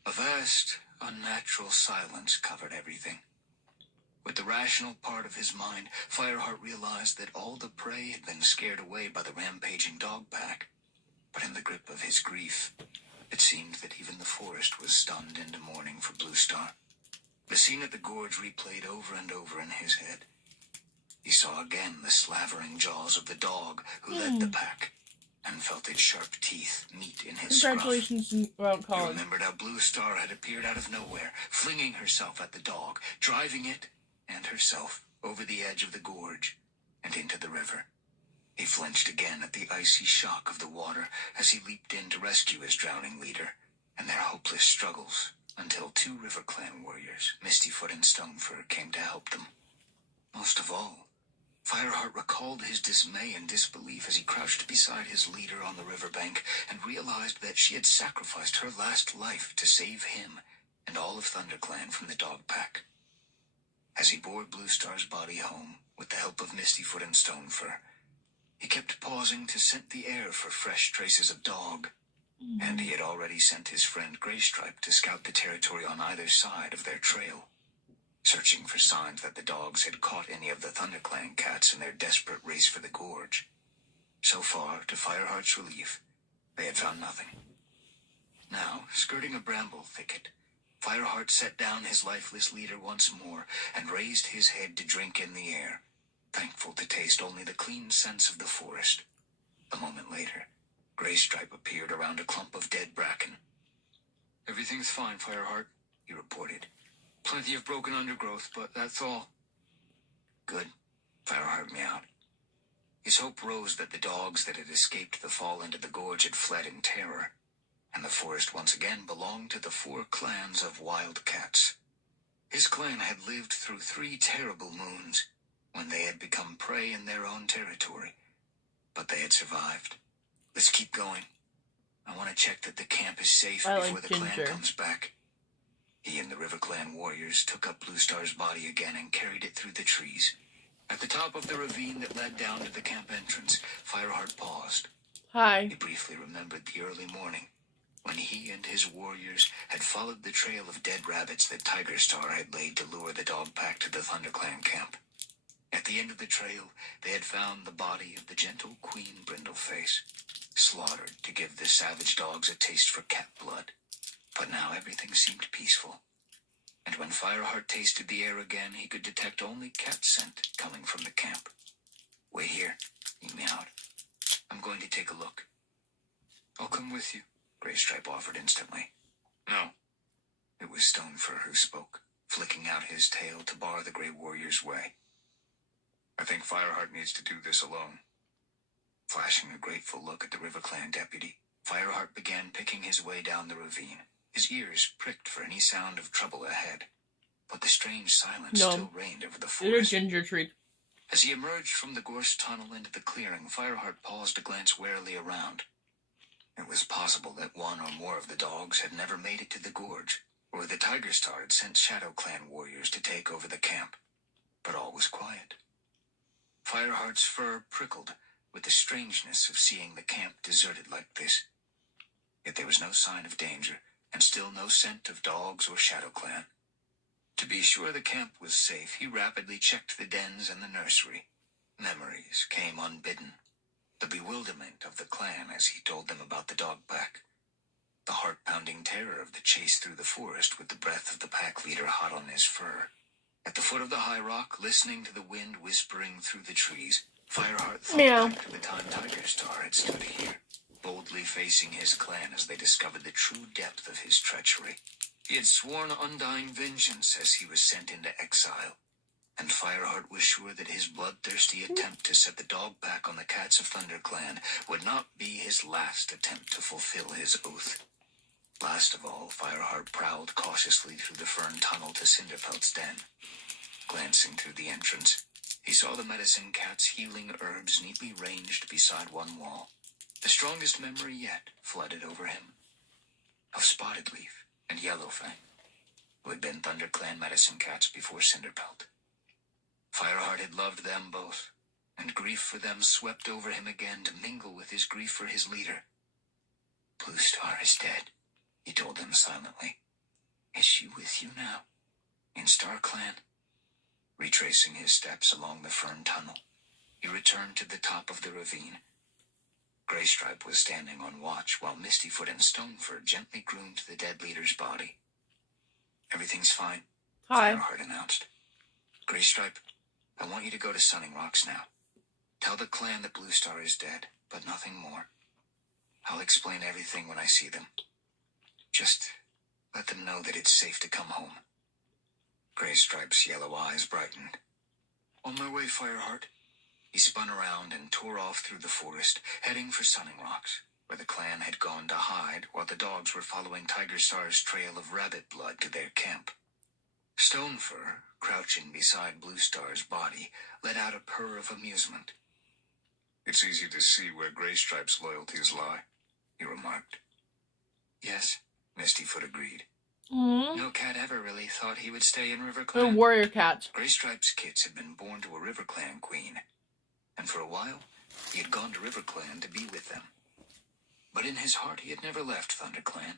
A vast, unnatural silence covered everything. With the rational part of his mind, Fireheart realized that all the prey had been scared away by the rampaging dog pack. But in the grip of his grief, it seemed that even the forest was stunned into mourning for Bluestar. The scene at the gorge replayed over and over in his head. He saw again the slavering jaws of the dog who led the pack, and felt its sharp teeth meet in his Congratulations, Mount scruff. He College. remembered how Bluestar had appeared out of nowhere, flinging herself at the dog, driving it and herself over the edge of the gorge and into the river. He flinched again at the icy shock of the water as he leaped in to rescue his drowning leader and their hopeless struggles until 2 RiverClan warriors, Mistyfoot and Stonefur, came to help them. Most of all, Fireheart recalled his dismay and disbelief as he crouched beside his leader on the riverbank and realized that she had sacrificed her last life to save him and all of ThunderClan from the dog pack. As he bore Bluestar's body home with the help of Mistyfoot and Stonefur, he kept pausing to scent the air for fresh traces of dog, and he had already sent his friend Graystripe to scout the territory on either side of their trail, searching for signs that the dogs had caught any of the ThunderClan cats in their desperate race for the gorge. So far, to Fireheart's relief, they had found nothing. Now, skirting a bramble thicket, Fireheart set down his lifeless leader once more and raised his head to drink in the air, thankful to taste only the clean scents of the forest. A moment later, Graystripe appeared around a clump of dead bracken. "Everything's fine, Fireheart," he reported. "Plenty of broken undergrowth, but that's all." "Good," Fireheart meowed. His hope rose that the dogs that had escaped the fall into the gorge had fled in terror, and the forest once again belonged to the 4 clans of wildcats. His clan had lived through 3 terrible moons, when they had become prey in their own territory, but they had survived. "Let's keep going. I want to check that the camp is safe before the clan comes back." He and the RiverClan warriors took up Bluestar's body again and carried it through the trees. At the top of the ravine that led down to the camp entrance, Fireheart paused. Hi. He briefly remembered the early morning, when he and his warriors had followed the trail of dead rabbits that Tigerstar had laid to lure the dog pack to the ThunderClan camp. At the end of the trail, they had found the body of the gentle Queen Brindleface, slaughtered to give the savage dogs a taste for cat blood. But now everything seemed peaceful, and when Fireheart tasted the air again, he could detect only cat scent coming from the camp. "Wait here," he meowed. "I'm going to take a look." "I'll come with you," Graystripe offered instantly. "No." It was Stonefur who spoke, flicking out his tail to bar the Grey Warrior's way. "I think Fireheart needs to do this alone." Flashing a grateful look at the RiverClan deputy, Fireheart began picking his way down the ravine, his ears pricked for any sound of trouble ahead. But the strange silence still reigned over the They're forest. ginger trees. As he emerged from the gorse tunnel into the clearing, Fireheart paused to glance warily around. It was possible that one or more of the dogs had never made it to the gorge, or the Tigerstar had sent ShadowClan warriors to take over the camp. But all was quiet. Fireheart's fur prickled with the strangeness of seeing the camp deserted like this. Yet there was no sign of danger, and still no scent of dogs or ShadowClan. To be sure the camp was safe, he rapidly checked the dens and the nursery. Memories came unbidden. The bewilderment of the clan as he told them about the dog pack. The heart-pounding terror of the chase through the forest with the breath of the pack leader hot on his fur. At the foot of the high rock, listening to the wind whispering through the trees, Fireheart thought back to the time Tigerstar had stood here, boldly facing his clan as they discovered the true depth of his treachery. He had sworn undying vengeance as he was sent into exile, and Fireheart was sure that his bloodthirsty attempt to set the dog back on the cats of ThunderClan would not be his last attempt to fulfill his oath. Last of all, Fireheart prowled cautiously through the fern tunnel to Cinderpelt's den. Glancing through the entrance, he saw the medicine cat's healing herbs neatly ranged beside one wall. The strongest memory yet flooded over him, of Spotted Leaf and Yellowfang, who had been ThunderClan medicine cats before Cinderpelt. Fireheart had loved them both, and grief for them swept over him again to mingle with his grief for his leader. Bluestar is dead, he told them silently. Is she with you now, in StarClan? Retracing his steps along the fern tunnel, he returned to the top of the ravine. Graystripe was standing on watch while Mistyfoot and Stonefur gently groomed the dead leader's body. Everything's fine, Hi. Fireheart announced. Graystripe, I want you to go to Sunning Rocks now. Tell the clan that Bluestar is dead, but nothing more. I'll explain everything when I see them. Just let them know that it's safe to come home. Graystripe's yellow eyes brightened. On my way, Fireheart. He spun around and tore off through the forest, heading for Sunning Rocks, where the clan had gone to hide while the dogs were following Tigerstar's trail of rabbit blood to their camp. Stonefur, crouching beside Bluestar's body, let out a purr of amusement. It's easy to see where Graystripe's loyalties lie, he remarked. Yes, Mistyfoot agreed. No cat ever really thought he would stay in The RiverClan. warrior cats. Graystripe's kits had been born to a RiverClan queen, and for a while, he had gone to RiverClan to be with them. But in his heart, he had never left ThunderClan.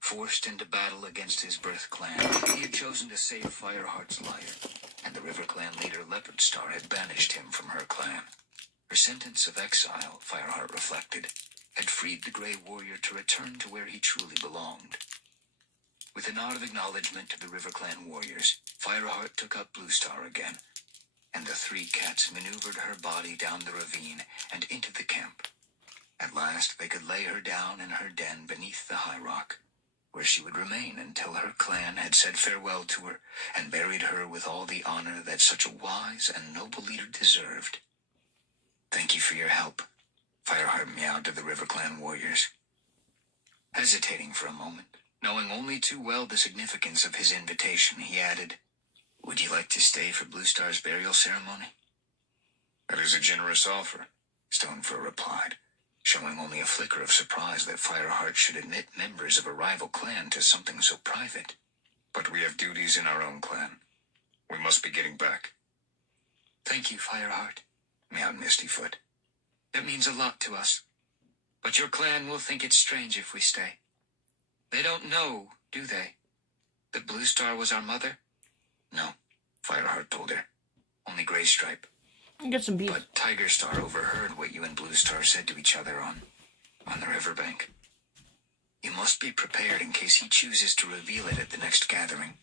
Forced into battle against his birth clan, he had chosen to save Fireheart's life, and the RiverClan leader Leopardstar had banished him from her clan. Her sentence of exile, Fireheart reflected, had freed the Grey Warrior to return to where he truly belonged. With a nod of acknowledgement to the RiverClan warriors, Fireheart took up Bluestar again, and the three cats maneuvered her body down the ravine and into the camp. At last they could lay her down in her den beneath the high rock, where she would remain until her clan had said farewell to her and buried her with all the honor that such a wise and noble leader deserved. Thank you for your help, Fireheart meowed to the RiverClan warriors. Hesitating for a moment, knowing only too well the significance of his invitation, he added, Would you like to stay for Bluestar's burial ceremony? That is a generous offer, Stonefur replied, showing only a flicker of surprise that Fireheart should admit members of a rival clan to something so private. But we have duties in our own clan. We must be getting back. Thank you, Fireheart, meowed Mistyfoot. That means a lot to us. But your clan will think it's strange if we stay. They don't know, do they, that Bluestar was our mother? No, Fireheart told her. Only Graystripe. Get some beef. But Tigerstar overheard what you and Bluestar said to each other on the riverbank. You must be prepared in case he chooses to reveal it at the next gathering.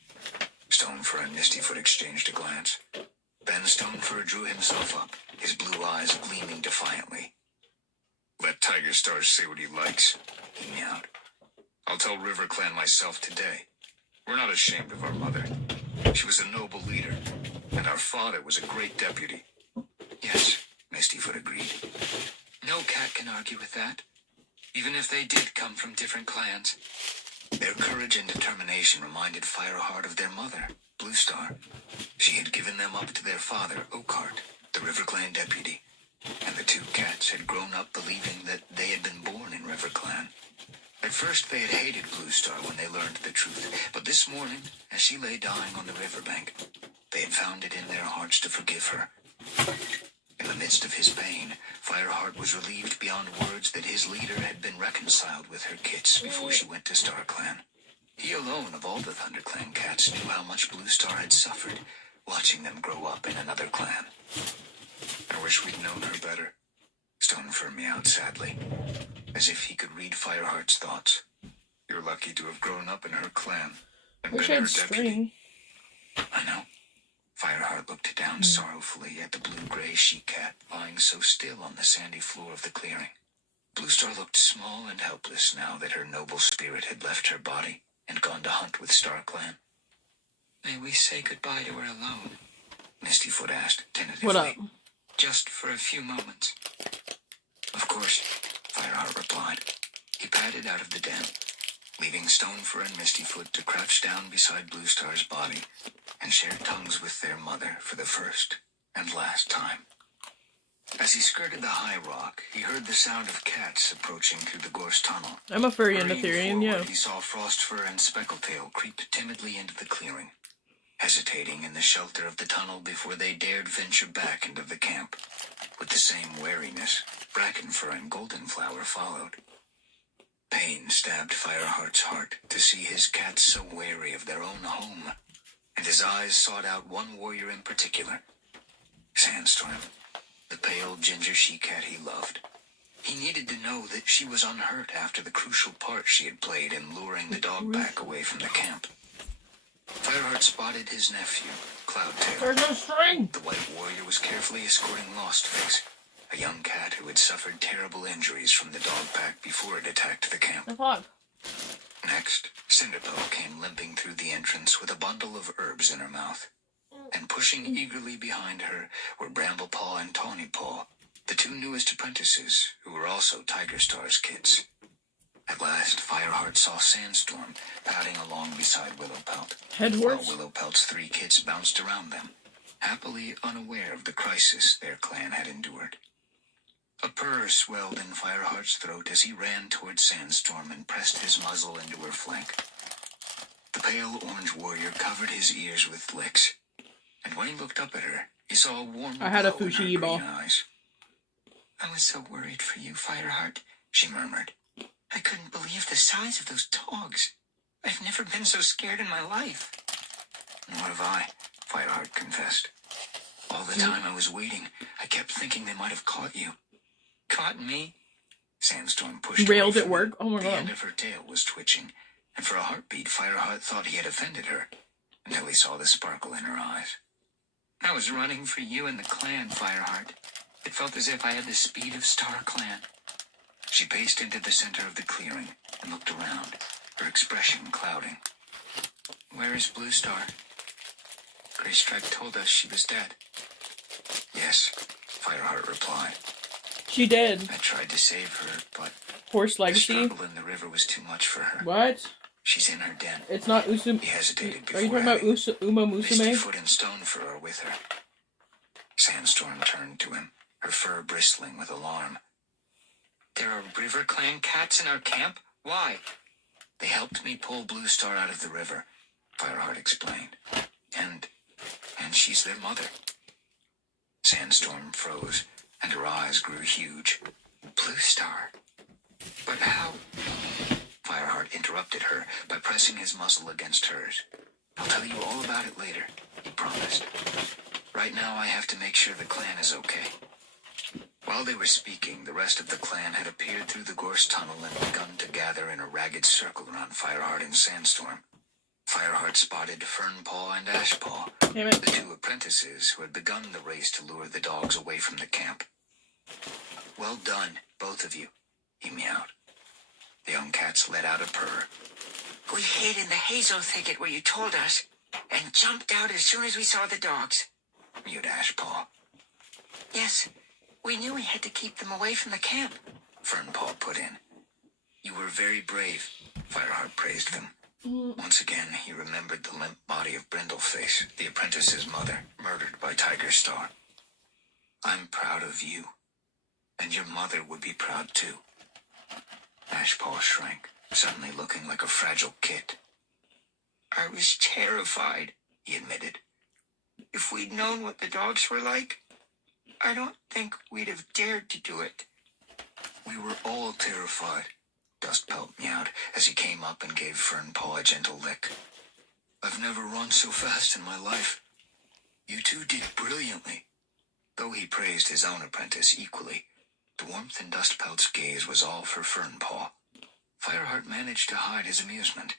Stonefur and Mistyfoot exchanged a glance. Then Stonefur drew himself up, his blue eyes gleaming defiantly. Let Tigerstar say what he likes, he meowed. I'll tell RiverClan myself today. We're not ashamed of our mother. She was a noble leader, and our father was a great deputy. Yes, Mistyfoot agreed. No cat can argue with that, even if they did come from different clans. Their courage and determination reminded Fireheart of their mother, Bluestar. She had given them up to their father, Oakhart, the RiverClan deputy, and the two cats had grown up believing that they had been born in RiverClan. At first they had hated Bluestar when they learned the truth, but this morning, as she lay dying on the riverbank, they had found it in their hearts to forgive her. In the midst of his pain, Fireheart was relieved beyond words that his leader had been reconciled with her kits before she went to StarClan. He alone of all the ThunderClan cats knew how much Bluestar had suffered, watching them grow up in another clan. I wish we'd known her better, Stonefur meowed sadly, as if he could read Fireheart's thoughts. You're lucky to have grown up in her clan and Wish been I her had deputy. string. I know. Fireheart looked down sorrowfully at the blue-gray she-cat lying so still on the sandy floor of the clearing. Bluestar looked small and helpless now that her noble spirit had left her body and gone to hunt with StarClan. May we say goodbye to her alone, Mistyfoot asked tentatively. What up? Just for a few moments. Of course, Fireheart replied. He padded out of the den, leaving Stonefur and Mistyfoot to crouch down beside Bluestar's body and share tongues with their mother for the first and last time. As he skirted the high rock, he heard the sound of cats approaching through the gorse tunnel. I'm a furry and a Hurrying Therian, yeah. forward, he saw Frostfur and Speckletail creep timidly into the clearing, hesitating in the shelter of the tunnel before they dared venture back into the camp. With the same wariness, Brackenfur and Goldenflower followed. Pain stabbed Fireheart's heart to see his cats so wary of their own home, and his eyes sought out one warrior in particular, Sandstorm, the pale ginger she-cat he loved. He needed to know that she was unhurt after the crucial part she had played in luring the dog pack away from the camp. Fireheart spotted his nephew, Cloudtail. There's no string! The white warrior was carefully escorting Lostface, a young cat who had suffered terrible injuries from the dog pack before it attacked the camp. The fuck? Next, Cinderpearl came limping through the entrance with a bundle of herbs in her mouth. And pushing eagerly behind her were Bramblepaw and Tawnypaw, the two newest apprentices, who were also Tigerstar's kids. At last, Fireheart saw Sandstorm padding along beside Willowpelt, Head while horse? Willowpelt's three kids bounced around them, happily unaware of the crisis their clan had endured. A purr swelled in Fireheart's throat as he ran towards Sandstorm and pressed his muzzle into her flank. The pale orange warrior covered his ears with licks, and when he looked up at her, he saw a warm I had a glow in her Fushigi ball. green eyes. I was so worried for you, Fireheart, she murmured. I couldn't believe the size of those dogs. I've never been so scared in my life. Nor have I, Fireheart confessed. All the time I was waiting, I kept thinking they might have caught you. Caught me? Sandstorm pushed Railed away at from work? her. Oh my The god. end of her tail was twitching, and for a heartbeat, Fireheart thought he had offended her, until he saw the sparkle in her eyes. I was running for you and the clan, Fireheart. It felt as if I had the speed of Star Clan. She paced into the center of the clearing and looked around, her expression clouding. Where is Bluestar? Greystrike told us she was dead. Yes, Fireheart replied. She did. I tried to save her, but Horse the legacy? struggle in the river was too much for her. What? She's in her den. It's not Usum. He hesitated before Are you talking about adding, Uma Musume? Mistyfoot and Stonefur are with her. Sandstorm turned to him, her fur bristling with alarm. There are River Clan cats in our camp? Why? They helped me pull Bluestar out of the river, Fireheart explained. And she's their mother. Sandstorm froze, and her eyes grew huge. Bluestar? But how? Fireheart interrupted her by pressing his muzzle against hers. I'll tell you all about it later, he promised. Right now I have to make sure the clan is okay. While they were speaking, the rest of the clan had appeared through the gorse tunnel and begun to gather in a ragged circle around Fireheart and Sandstorm. Fireheart spotted Fernpaw and Ashpaw, Damn it. the two apprentices who had begun the race to lure the dogs away from the camp. Well done, both of you, he meowed. The young cats let out a purr. We hid in the hazel thicket where you told us, and jumped out as soon as we saw the dogs, mewed Ashpaw. Yes, we knew we had to keep them away from the camp, Fernpaw put in. You were very brave, Fireheart praised them. Once again, he remembered the limp body of Brindleface, the apprentice's mother, murdered by Tigerstar. I'm proud of you, and your mother would be proud too. Ashpaw shrank, suddenly looking like a fragile kit. I was terrified, he admitted. If we'd known what the dogs were like, I don't think we'd have dared to do it. We were all terrified, Dustpelt meowed as he came up and gave Fernpaw a gentle lick. I've never run so fast in my life. You two did brilliantly. Though he praised his own apprentice equally, the warmth in Dustpelt's gaze was all for Fernpaw. Fireheart managed to hide his amusement.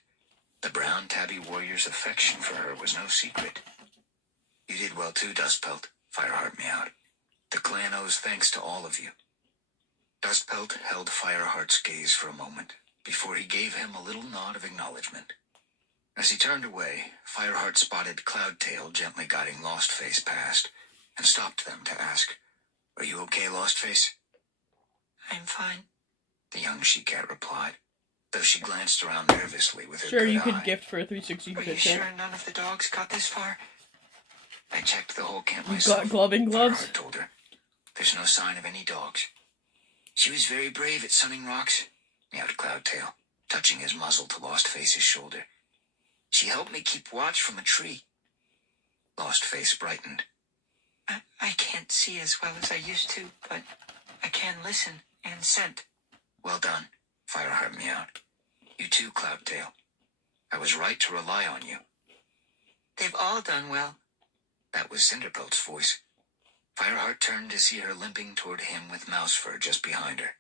The brown tabby warrior's affection for her was no secret. You did well too, Dustpelt, Fireheart meowed. The clan owes thanks to all of you. Dustpelt held Fireheart's gaze for a moment, before he gave him a little nod of acknowledgement. As he turned away, Fireheart spotted Cloudtail gently guiding Lostface past, and stopped them to ask, "Are you okay, Lostface?" "I'm fine," the young she-cat replied, though she glanced around nervously with her Sure, good you could eye. gift for a 360 "Are you sure none of the dogs got this far?" "I checked the whole camp myself," got gloving gloves? Fireheart told her. "There's no sign of any dogs." "She was very brave at Sunning Rocks," meowed Cloudtail, touching his muzzle to Lostface's shoulder. "She helped me keep watch from a tree." Lostface brightened. I can't see as well as I used to, but I can listen and scent." "Well done," Fireheart meowed. "You too, Cloudtail. I was right to rely on you." "They've all done well." That was Cinderpelt's voice. Fireheart turned to see her limping toward him with Mousefur just behind her.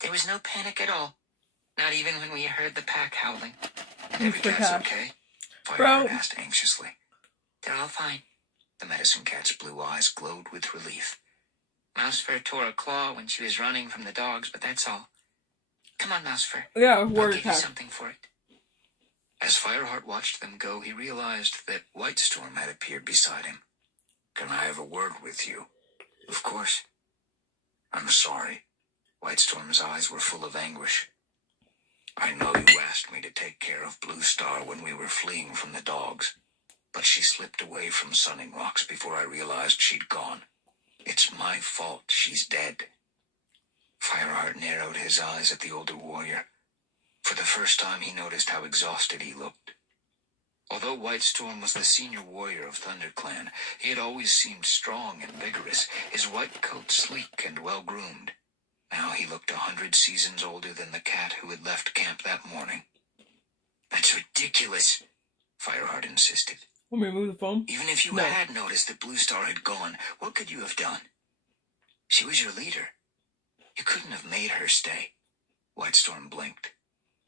"There was no panic at all, not even when we heard the pack howling." "And every cat's okay?" Fireheart asked anxiously. "They're all fine." The medicine cat's blue eyes glowed with relief. "Mousefur tore a claw when she was running from the dogs, but that's all. Come on, Mousefur. Yeah, I'll word give you pack. something for it." As Fireheart watched them go, he realized that Whitestorm had appeared beside him. "Can I have a word with you?" "Of course." "I'm sorry." Whitestorm's eyes were full of anguish. "I know you asked me to take care of Blue Star when we were fleeing from the dogs, but she slipped away from Sunning Rocks before I realized she'd gone. It's my fault she's dead." Fireheart narrowed his eyes at the older warrior. For the first time he noticed how exhausted he looked. Although Whitestorm was the senior warrior of ThunderClan, he had always seemed strong and vigorous, his white coat sleek and well-groomed. Now he looked 100 seasons older than the cat who had left camp that morning. "That's ridiculous," Fireheart insisted. Want me to move the phone? "Even if you had noticed that Blue Star had gone, what could you have done? She was your leader. You couldn't have made her stay." Whitestorm blinked.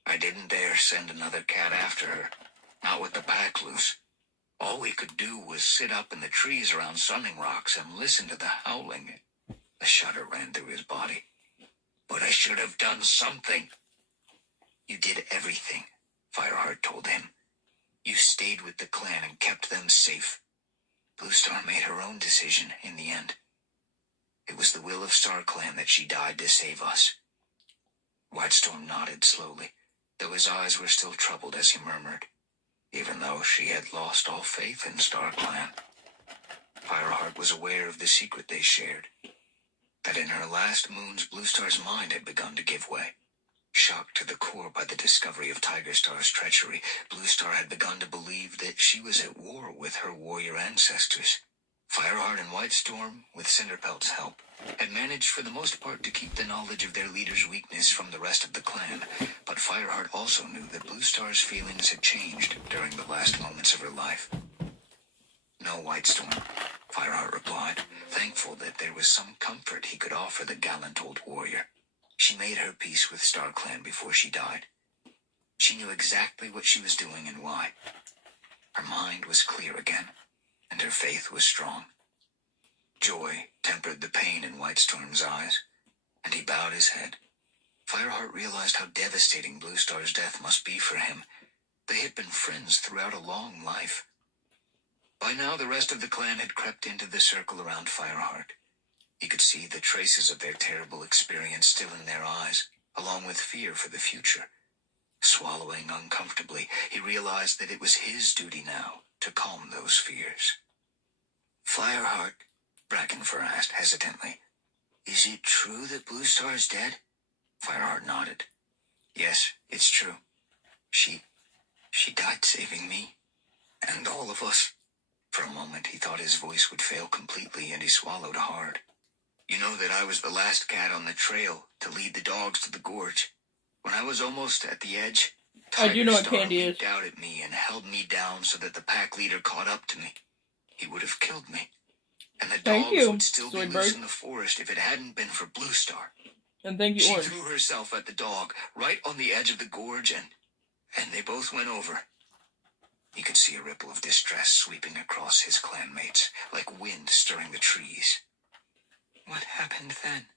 "I didn't dare send another cat after her, not with the pack loose. All we could do was sit up in the trees around Sunning Rocks and listen to the howling." A shudder ran through his body. "But I should have done something." "You did everything," Fireheart told him. "You stayed with the clan and kept them safe. Blue Star made her own decision in the end. It was the will of StarClan that she died to save us." Whitestorm nodded slowly, though his eyes were still troubled as he murmured, "Even though she had lost all faith in StarClan." Fireheart was aware of the secret they shared, that in her last moons Blue Star's mind had begun to give way. Shocked to the core by the discovery of Tiger Star's treachery, Blue Star had begun to believe that she was at war with her warrior ancestors. Fireheart and Whitestorm, with Cinderpelt's help, had managed for the most part to keep the knowledge of their leader's weakness from the rest of the clan, but Fireheart also knew that Blue Star's feelings had changed during the last moments of her life. "No, Whitestorm," Fireheart replied, thankful that there was some comfort he could offer the gallant old warrior. "She made her peace with StarClan before she died. She knew exactly what she was doing and why. Her mind was clear again, and her faith was strong." Joy tempered the pain in Whitestorm's eyes, and he bowed his head. Fireheart realized how devastating Blue Star's death must be for him. They had been friends throughout a long life. By now the rest of the clan had crept into the circle around Fireheart. He could see the traces of their terrible experience still in their eyes, along with fear for the future. Swallowing uncomfortably, he realized that it was his duty now to calm those fears. "Fireheart," Brackenfur asked hesitantly, "is it true that Blue Star is dead?" Fireheart nodded. "Yes, it's true. She died saving me, and all of us." For a moment he thought his voice would fail completely, and he swallowed hard. "You know that I was the last cat on the trail to lead the dogs to the gorge. When I was almost at the edge, I do know what Tiger Star candy is. leaped out at me and held me down so that the pack leader caught up to me. He would have killed me, and the Thank dogs you, would still be loose in the forest if it hadn't been for Blue Star. And thank you, She Orange. threw herself at the dog right on the edge of the gorge, and they both went over." He could see a ripple of distress sweeping across his clanmates, like wind stirring the trees. "What happened then?"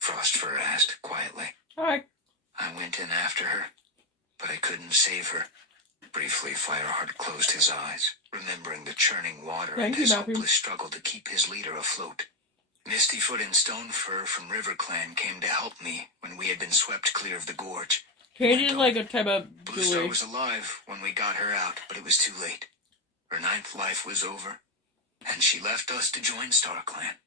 Frostfur asked quietly. Hi. "I went in after her, but I couldn't save her. Briefly, Fireheart closed his eyes, remembering the churning water Thank and you, his Matthew. hopeless struggle to keep his leader afloat. Mistyfoot and Stonefur from RiverClan came to help me when we had been swept clear of the gorge. Candy is like a type of Bluestar jewelry. was alive when we got her out, but it was too late. Her 9th life was over, and she left us to join StarClan.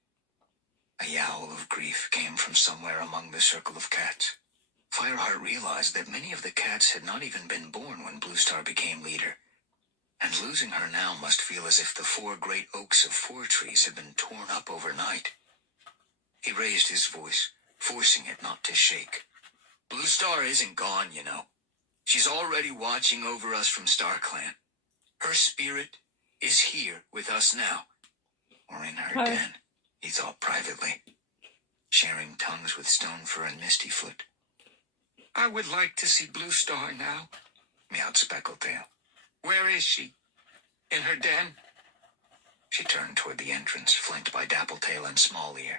A yowl of grief came from somewhere among the circle of cats. Fireheart realized that many of the cats had not even been born when Bluestar became leader, and losing her now must feel as if the 4 great oaks of 4 trees had been torn up overnight. He raised his voice, forcing it not to shake. Bluestar isn't gone, you know. She's already watching over us from StarClan. Her spirit is here with us now. Or in her den, he thought privately, sharing tongues with Stonefur and Mistyfoot. I would like to see Bluestar now, meowed Speckletail. Where is she? In her den? She turned toward the entrance, flanked by Dappletail and Smallear.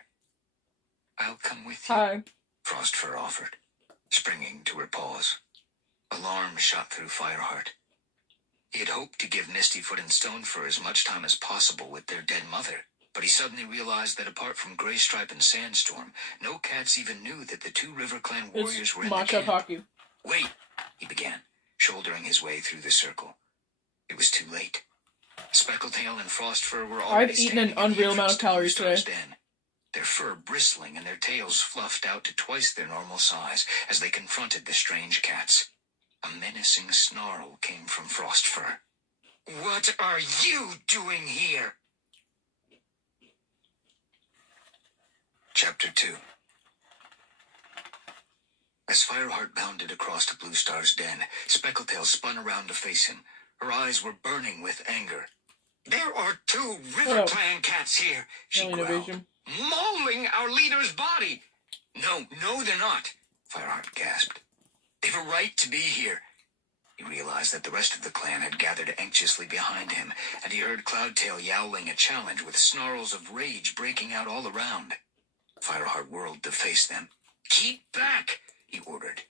I'll come with you, Hi. Frostfur offered, springing to her paws. Alarm shot through Fireheart. He had hoped to give Mistyfoot and Stonefur as much time as possible with their dead mother, but he suddenly realized that apart from Greystripe and Sandstorm, no cats even knew that the 2 RiverClan warriors were in the camp. Hockey. Wait, he began, shouldering his way through the circle. It was too late. Speckletail and Frostfur were already I've eaten an unreal amount of calories today. Den, their fur bristling and their tails fluffed out to twice their normal size as they confronted the strange cats. A menacing snarl came from Frostfur. What are you doing here? Chapter 2. As Fireheart bounded across to Bluestar's den, Speckletail spun around to face him. Her eyes were burning with anger. There are 2 RiverClan cats here, she growled, mauling our leader's body. No, they're not, Fireheart gasped. They've a right to be here. He realized that the rest of the clan had gathered anxiously behind him, and he heard Cloudtail yowling a challenge with snarls of rage breaking out all around. Fireheart whirled to face them. Keep back, he ordered.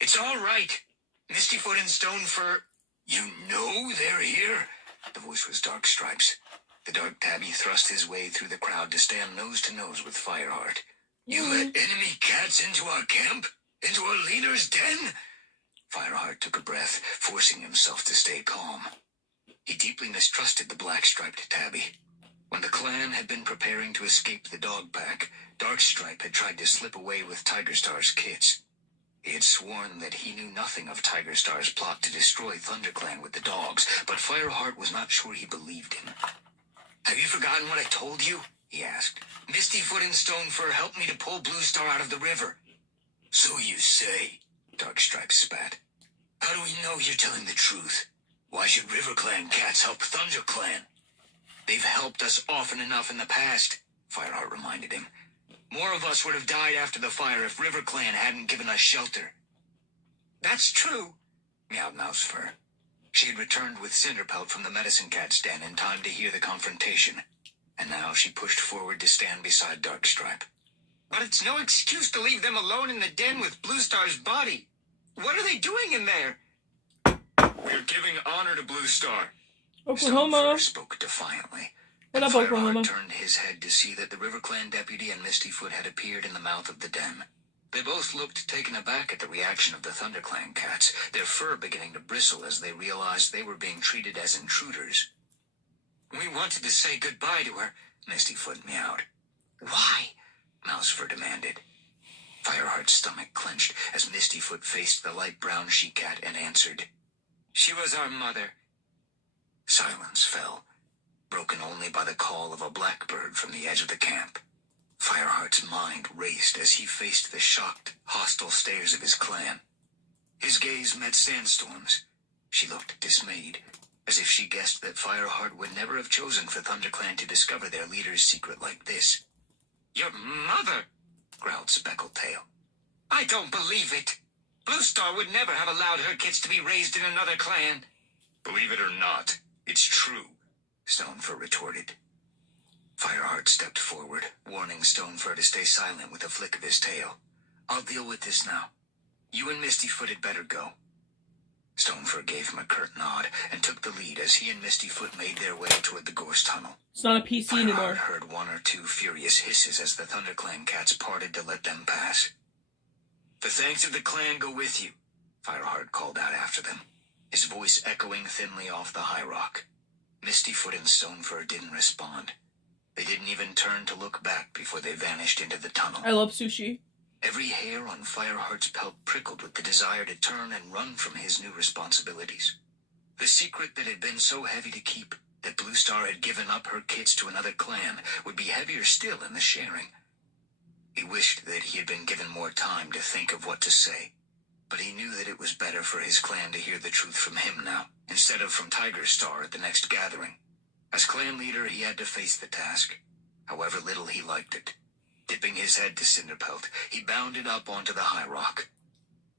It's all right. Mistyfoot and Stonefur. You know they're here? The voice was Darkstripe's. The dark tabby thrust his way through the crowd to stand nose to nose with Fireheart. You let enemy cats into our camp? Into our leader's den? Fireheart took a breath, forcing himself to stay calm. He deeply mistrusted the black-striped tabby. When the clan had been preparing to escape the dog pack, Darkstripe had tried to slip away with Tigerstar's kits. He had sworn that he knew nothing of Tigerstar's plot to destroy ThunderClan with the dogs, but Fireheart was not sure he believed him. Have you forgotten what I told you? He asked. Mistyfoot and Stonefur helped me to pull Bluestar out of the river. So you say, Darkstripe spat. How do we know you're telling the truth? Why should RiverClan cats help ThunderClan? They've helped us often enough in the past, Fireheart reminded him. More of us would have died after the fire if RiverClan hadn't given us shelter. That's true, meowed Mousefur. She had returned with Cinderpelt from the Medicine Cat's den in time to hear the confrontation, and now she pushed forward to stand beside Darkstripe. But it's no excuse to leave them alone in the den with Bluestar's body. What are they doing in there? We're giving honor to Bluestar. Oklahoma. Stonefur spoke defiantly. What up, Fireheart Oklahoma? turned his head to see that the RiverClan deputy and Mistyfoot had appeared in the mouth of the den. They both looked taken aback at the reaction of the ThunderClan cats, their fur beginning to bristle as they realized they were being treated as intruders. We wanted to say goodbye to her, Mistyfoot meowed. Why? Mousefur demanded. Fireheart's stomach clenched as Mistyfoot faced the light brown she-cat and answered. She was our mother. Silence fell, broken only by the call of a blackbird from the edge of the camp. Fireheart's mind raced as he faced the shocked, hostile stares of his clan. His gaze met Sandstorm's. She looked dismayed, as if she guessed that Fireheart would never have chosen for ThunderClan to discover their leader's secret like this. Your mother, growled Speckletail. I don't believe it. Bluestar would never have allowed her kids to be raised in another clan. Believe it or not, it's true, Stonefur retorted. Fireheart stepped forward, warning Stonefur to stay silent with a flick of his tail. I'll deal with this now. You and Mistyfoot had better go. Stonefur gave him a curt nod and took the lead as he and Mistyfoot made their way toward the gorse tunnel. It's not a PC anymore. Fireheart heard one or two furious hisses as the ThunderClan cats parted to let them pass. "The thanks of the clan go with you," Fireheart called out after them, his voice echoing thinly off the high rock. Mistyfoot and Stonefur didn't respond. They didn't even turn to look back before they vanished into the tunnel. I love sushi. Every hair on Fireheart's pelt prickled with the desire to turn and run from his new responsibilities. The secret that had been so heavy to keep, that Bluestar had given up her kits to another clan, would be heavier still in the sharing. He wished that he had been given more time to think of what to say, but he knew that it was better for his clan to hear the truth from him now, instead of from Tigerstar at the next gathering. As clan leader, he had to face the task, however little he liked it. Dipping his head to Cinderpelt, he bounded up onto the high rock.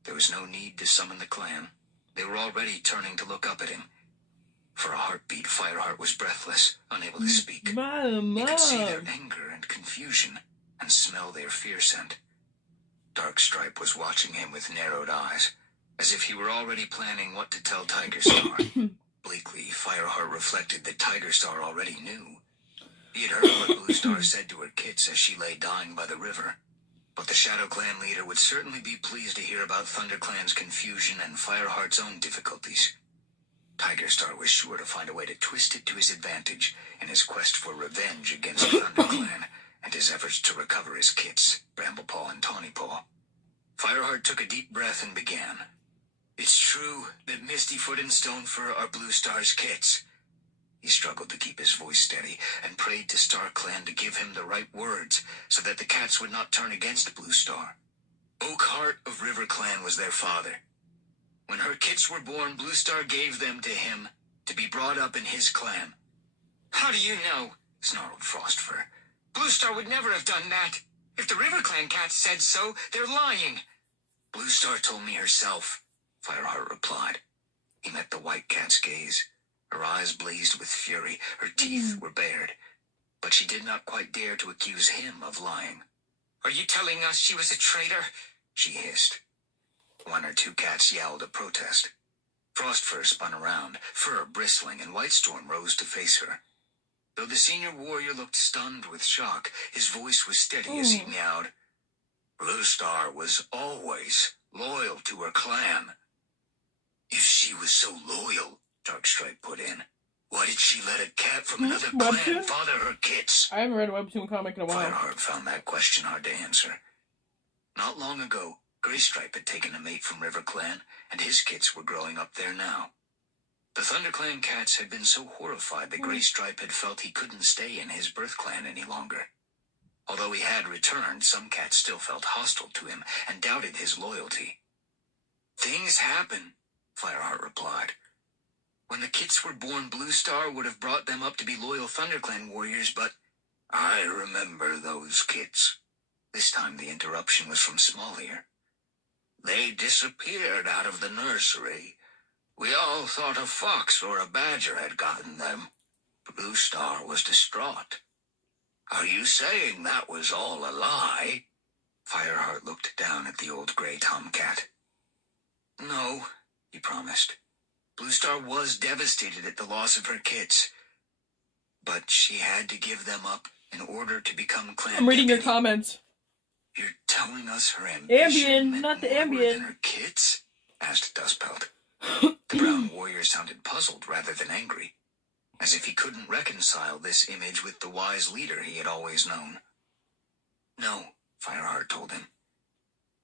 There was no need to summon the clan. They were already turning to look up at him. For a heartbeat, Fireheart was breathless, unable to speak. He could see their anger and confusion, and smell their fear scent. Darkstripe was watching him with narrowed eyes, as if he were already planning what to tell Tigerstar. Bleakly, Fireheart reflected that Tigerstar already knew. He had heard what Bluestar said to her kits as she lay dying by the river. But the Shadow Clan leader would certainly be pleased to hear about ThunderClan's confusion and Fireheart's own difficulties. Tigerstar was sure to find a way to twist it to his advantage in his quest for revenge against ThunderClan and his efforts to recover his kits, Bramblepaw and Tawnypaw. Fireheart took a deep breath and began. "It's true that Mistyfoot and Stonefur are Bluestar's kits." He struggled to keep his voice steady and prayed to StarClan to give him the right words so that the cats would not turn against Bluestar. Oakheart of RiverClan was their father. When her kits were born, Bluestar gave them to him to be brought up in his clan. "How do you know?" snarled Frostfur. "Bluestar would never have done that. If the RiverClan cats said so, they're lying." "Bluestar told me herself," Fireheart replied. He met the white cat's gaze. Her eyes blazed with fury, her teeth were bared, but she did not quite dare to accuse him of lying. "Are you telling us she was a traitor?" she hissed. One or two cats yelled a protest. Frostfur spun around, fur bristling, and Whitestorm rose to face her. Though the senior warrior looked stunned with shock, his voice was steady as he meowed. "Bluestar was always loyal to her clan." "If she was so loyal," Darkstripe put in, "why did she let a cat from another clan father her kits?" I haven't read a webtoon comic in a while. Fireheart found that question hard to answer. Not long ago, Greystripe had taken a mate from RiverClan, and his kits were growing up there now. The ThunderClan cats had been so horrified that Greystripe had felt he couldn't stay in his birth clan any longer. Although he had returned, some cats still felt hostile to him and doubted his loyalty. "Things happen," Fireheart replied. "When the kits were born, Bluestar would have brought them up to be loyal ThunderClan warriors, but I remember those kits." This time the interruption was from Smallier. "They disappeared out of the nursery. We all thought a fox or a badger had gotten them. Bluestar was distraught." "Are you saying that was all a lie?" Fireheart looked down at the old gray tomcat. "No," he promised. "Bluestar was devastated at the loss of her kits, but she had to give them up in order to become clan I'm reading your deputy." comments. "You're telling us her ambition meant not the more Ambien. than her kits?" asked Dustpelt. The brown warrior sounded puzzled rather than angry, as if he couldn't reconcile this image with the wise leader he had always known. "No," Fireheart told him.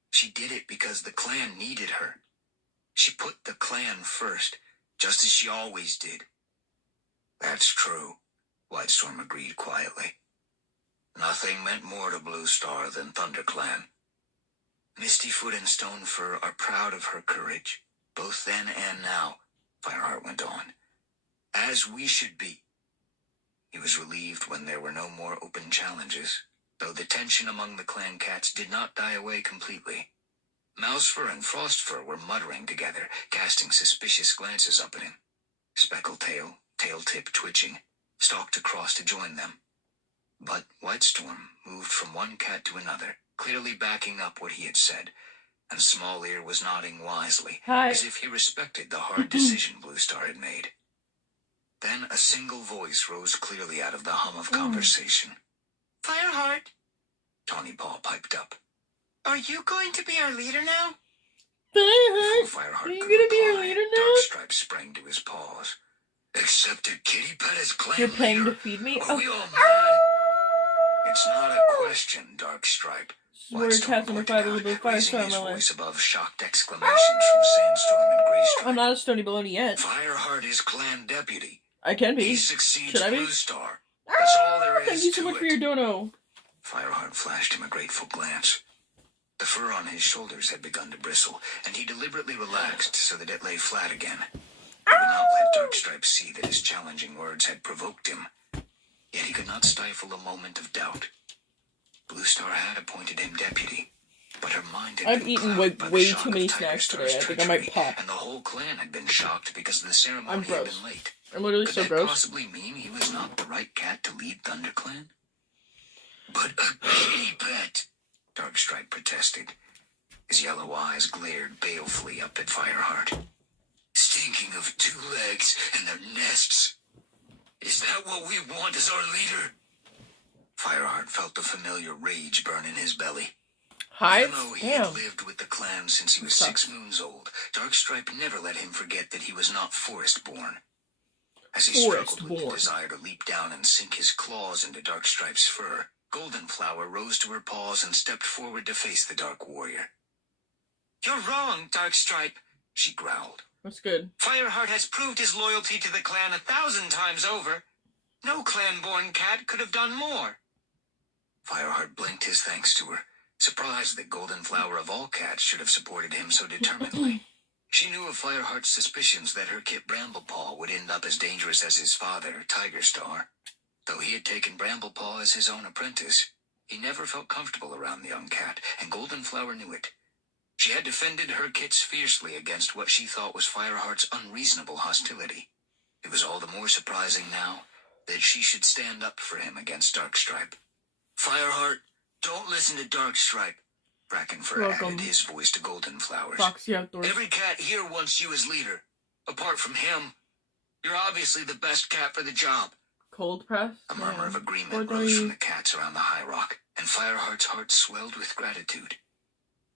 "She did it because the clan needed her. She put the clan first, just as she always did." "That's true," Whitestorm agreed quietly. "Nothing meant more to Bluestar than ThunderClan." "Mistyfoot and Stonefur are proud of her courage, both then and now," Fireheart went on. "As we should be." He was relieved when there were no more open challenges, though the tension among the clan cats did not die away completely. Mousefur and Frostfur were muttering together, casting suspicious glances up at him. Speckletail, tail-tip twitching, stalked across to join them. But Whitestorm moved from one cat to another, clearly backing up what he had said, and Small Ear was nodding wisely, Hi. as if he respected the hard decision Blue Star had made. Then a single voice rose clearly out of the hum of conversation. Fireheart, Tawny Paw piped up. Are you going to be our leader now? Before Fireheart are you could gonna be reply, our leader now? Darkstripe sprang to his paws. Accept a kitty pet as clan You're paying leader? to feed me? Are we all mad? It's not a question, Darkstripe. Where cats number 5 is above raising Firestar his in my life. voice above shocked exclamations from Sandstorm and Greystripe. I'm not a Stony Baloney yet. Fireheart is clan deputy. I can be. He succeeds Should I be? Blue Star. That's all there is Thank you so to much it. for your dono. Fireheart flashed him a grateful glance. The fur on his shoulders had begun to bristle, and he deliberately relaxed so that it lay flat again. He would not let Darkstripe see that his challenging words had provoked him. Yet he could not stifle a moment of doubt. Blue Star had appointed him deputy, but her mind had I've been eaten clouded by the way shock too many of Tiger snacks Star's today. I think I might treachery, pop. and the whole clan had been shocked because the ceremony I'm had gross. been late. I'm literally Could so that gross. possibly mean he was not the right cat to lead ThunderClan? But a kitty pet, Darkstripe protested. His yellow eyes glared balefully up at Fireheart. Stinking of 2 legs and their nests. Is that what we want as our leader? Fireheart felt the familiar rage burn in his belly. Hi. Even though he had lived with the clan since he was 6 moons old, Darkstripe never let him forget that he was not forest-born. As he struggled with the desire to leap down and sink his claws into Darkstripe's fur, Goldenflower rose to her paws and stepped forward to face the Dark Warrior. You're wrong, Darkstripe, she growled. That's good. Fireheart has proved his loyalty to the clan 1,000 times over. No clan-born cat could have done more. Fireheart blinked his thanks to her, surprised that Goldenflower of all cats should have supported him so determinedly. She knew of Fireheart's suspicions that her kit Bramblepaw would end up as dangerous as his father, Tigerstar. Though he had taken Bramblepaw as his own apprentice, he never felt comfortable around the young cat, and Goldenflower knew it. She had defended her kits fiercely against what she thought was Fireheart's unreasonable hostility. It was all the more surprising now that she should stand up for him against Darkstripe. Fireheart, don't listen to Darkstripe, Brackenfur added his voice to Goldenflower's. Foxy Outdoors. Every cat here wants you as leader. Apart from him, you're obviously the best cat for the job. Cold press? A murmur of agreement rose from the cats around the high rock, and Fireheart's heart swelled with gratitude.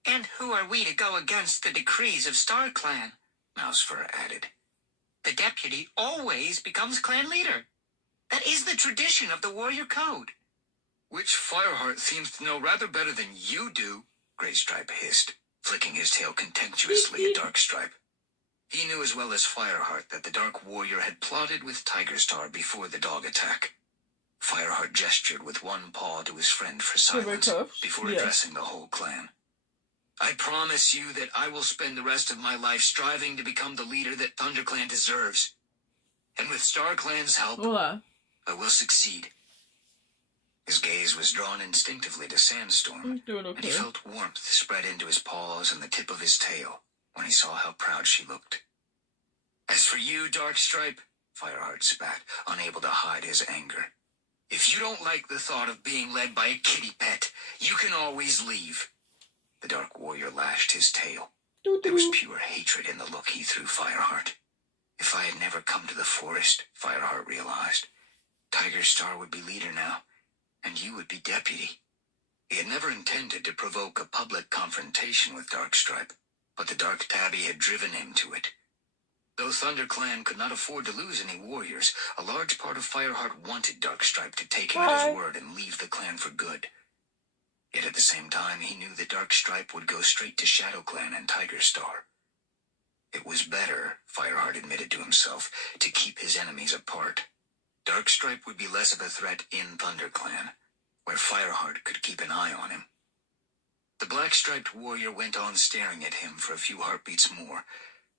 And who are we to go against the decrees of StarClan? Mousefur added. The deputy always becomes clan leader. That is the tradition of the warrior code. Which Fireheart seems to know rather better than you do, Greystripe hissed, flicking his tail contemptuously at Darkstripe. He knew as well as Fireheart that the Dark Warrior had plotted with Tigerstar before the dog attack. Fireheart gestured with one paw to his friend for silence before addressing the whole clan. I promise you that I will spend the rest of my life striving to become the leader that ThunderClan deserves. And with StarClan's help, I will succeed. His gaze was drawn instinctively to Sandstorm, and he felt warmth spread into his paws and the tip of his tail when he saw how proud she looked. As for you, Darkstripe, Fireheart spat, unable to hide his anger. If you don't like the thought of being led by a kitty pet, you can always leave. The Dark Warrior lashed his tail. There was pure hatred in the look he threw Fireheart. If I had never come to the forest, Fireheart realized, Tigerstar would be leader now, and you would be deputy. He had never intended to provoke a public confrontation with Darkstripe, but the Dark Tabby had driven him to it. Though ThunderClan could not afford to lose any warriors, a large part of Fireheart wanted Darkstripe to take him at his word and leave the clan for good. Yet at the same time, he knew that Darkstripe would go straight to ShadowClan and Tigerstar. It was better, Fireheart admitted to himself, to keep his enemies apart. Darkstripe would be less of a threat in ThunderClan, where Fireheart could keep an eye on him. The black-striped warrior went on staring at him for a few heartbeats more,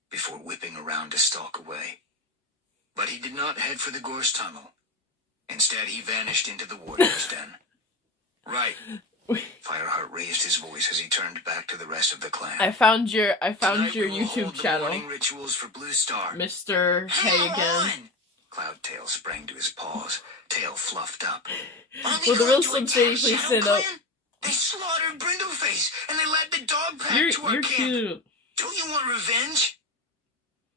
before whipping around to stalk away. But he did not head for the gorse tunnel. Instead, he vanished into the warrior's den. Right. Fireheart raised his voice as he turned back to the rest of the clan. I found your Tonight we will YouTube hold the channel. morning rituals for Blue Star. Mr. Hey again. Cloudtail sprang to his paws, tail fluffed up. Will the real Slim Shady please stand up? They slaughtered Brindleface, and they led the dog pack to our You're camp. cute. Don't you want revenge?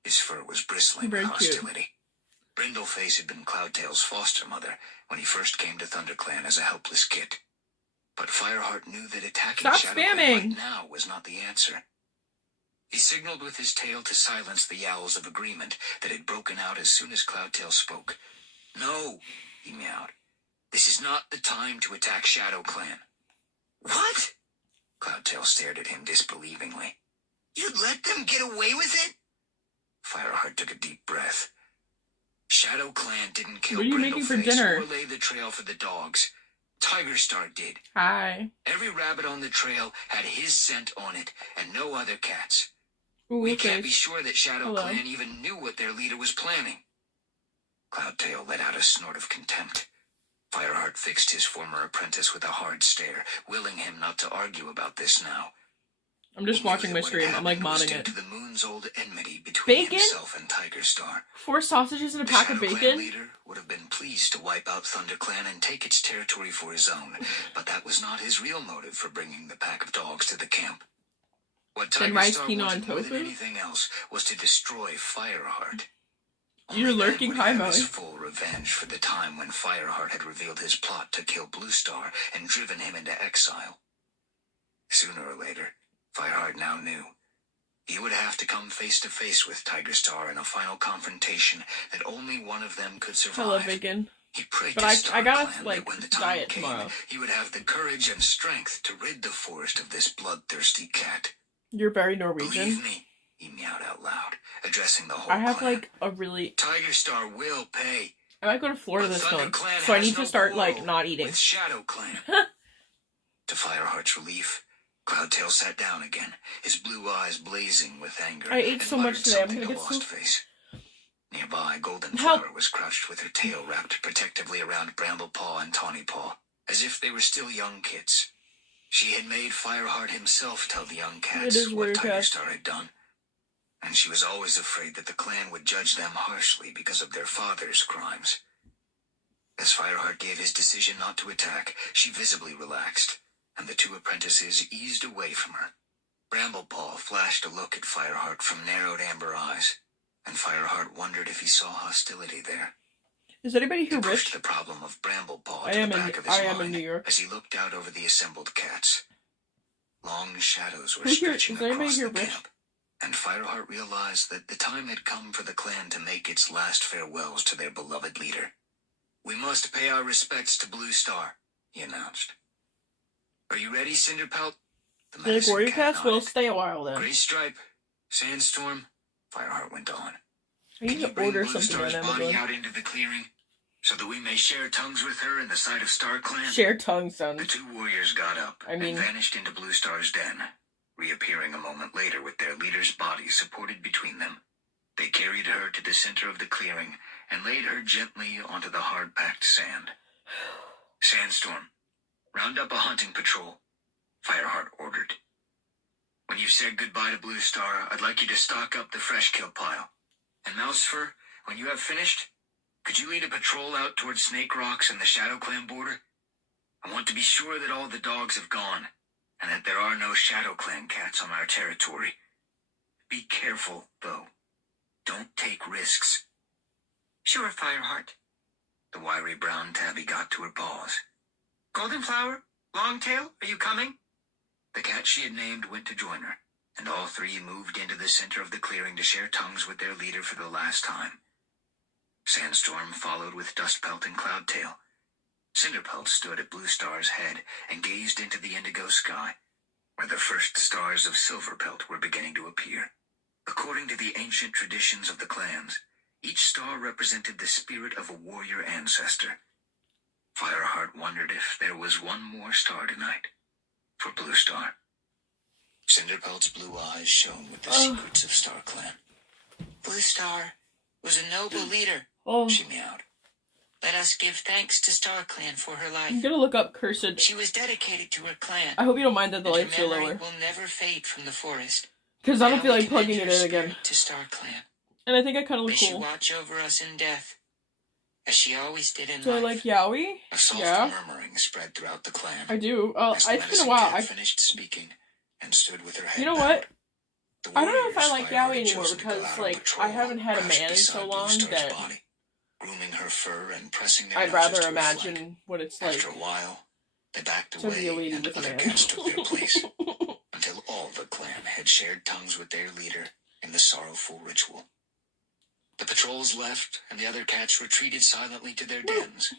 His fur was bristling with hostility. Brindleface had been Cloudtail's foster mother when he first came to ThunderClan as a helpless kid. But Fireheart knew that attacking ShadowClan right now was not the answer. He signaled with his tail to silence the yowls of agreement that had broken out as soon as Cloudtail spoke. No, he meowed. This is not the time to attack ShadowClan. What? Cloudtail stared at him disbelievingly. You'd let them get away with it? Fireheart took a deep breath. ShadowClan didn't kill Brindleface or lay the trail for the dogs. Tigerstar did. Hi. Every rabbit on the trail had his scent on it, and no other cats. Ooh, we can't be sure that ShadowClan even knew what their leader was planning. Cloudtail let out a snort of contempt. Fireheart fixed his former apprentice with a hard stare, willing him not to argue about this now. I'm just watching my stream. I'm like modding it. To the moon's old enmity between himself and Tigerstar. 4 sausages and a pack of bacon? The leader would have been pleased to wipe out ThunderClan and take its territory for his own, but that was not his real motive for bringing the pack of dogs to the camp. What Tigerstar wanted more than anything else was to destroy Fireheart. You're lurking high mode. His full revenge for the time when Fireheart had revealed his plot to kill Bluestar and driven him into exile. Sooner or later, Fireheart now knew. He would have to come face to face with Tigerstar in a final confrontation that only one of them could survive. I love bacon. He prayed but to I gotta, that like, when the time diet came, tomorrow. He would have the courage and strength to rid the forest of this bloodthirsty cat. You're very Norwegian. Believe me, he meowed out loud, addressing the whole I have, clan. like, a really... Tigerstar will pay. I might go to Florida this month, so I need to start, like, not eating. With ShadowClan. To Fireheart's relief, Cloudtail sat down again, his blue eyes blazing with anger. I ate so much today, I'm gonna get so... Face. Nearby, Golden Flower was crouched with her tail wrapped protectively around Bramblepaw and Tawnypaw, as if they were still young kids. She had made Fireheart himself tell the young cats what Tigerstar had done, and she was always afraid that the clan would judge them harshly because of their father's crimes. As Fireheart gave his decision not to attack, she visibly relaxed, and the 2 apprentices eased away from her. Bramblepaw flashed a look at Fireheart from narrowed amber eyes, and Fireheart wondered if he saw hostility there. Is anybody here rich? The problem of Bramblepaw to the back of his mind in New York. As he looked out over the assembled cats. Long shadows were stretching across the camp, and Fireheart realized that the time had come for the clan to make its last farewells to their beloved leader. We must pay our respects to Bluestar, he announced. Are you ready, Cinderpelt? The warrior cats will stay a while then. Gray Stripe, Sandstorm, Fireheart went on. I need to order something on Amazon. Body out into the clearing, so that we may share tongues with her in the sight of StarClan? Share tongues, son. The 2 warriors got up and vanished into Bluestar's den, reappearing a moment later with their leader's body supported between them. They carried her to the center of the clearing and laid her gently onto the hard-packed sand. Sandstorm, round up a hunting patrol, Fireheart ordered. When you've said goodbye to Bluestar, I'd like you to stock up the fresh kill pile. And Mousefur, when you have finished, could you lead a patrol out towards Snake Rocks and the ShadowClan border? I want to be sure that all the dogs have gone, and that there are no ShadowClan cats on our territory. Be careful, though. Don't take risks. Sure, Fireheart. The wiry brown tabby got to her paws. Goldenflower? Longtail, are you coming? The cat she had named went to join her, and all 3 moved into the center of the clearing to share tongues with their leader for the last time. Sandstorm followed with Dustpelt and Cloudtail. Cinderpelt stood at Bluestar's head and gazed into the indigo sky, where the first stars of Silverpelt were beginning to appear. According to the ancient traditions of the clans, each star represented the spirit of a warrior ancestor. Fireheart wondered if there was one more star tonight for Bluestar. Cinderpelt's blue eyes shone with the secrets of StarClan. Bluestar was a noble leader, she meowed. Let us give thanks to StarClan for her life. I'm gonna look up Cursed. She was dedicated to her clan. I hope you don't mind that the lights are lower. Will never fade from the forest. Because I don't feel like plugging it in again. To StarClan. And I think I kind of look cool. May she cool. watch over us in death, as she always did in So life. like Yowie? A soft Yeah. murmuring spread throughout the clan. I do. As the It's been a medicine while. cat finished speaking and stood with her head You know bowed. what? The I don't know if I warriors like Firehart Yowie had anymore chosen to go because, out on like, patrol, I haven't had a crouched man in so beside long Bluestar's that body, grooming her fur and pressing their I'd noses rather to her flank. imagine what it's like After a while, they backed to be a away lady and with a other man. cats took their place, until all the clan had shared tongues with their leader in the sorrowful ritual. The patrols left, and the other cats retreated silently to their dens.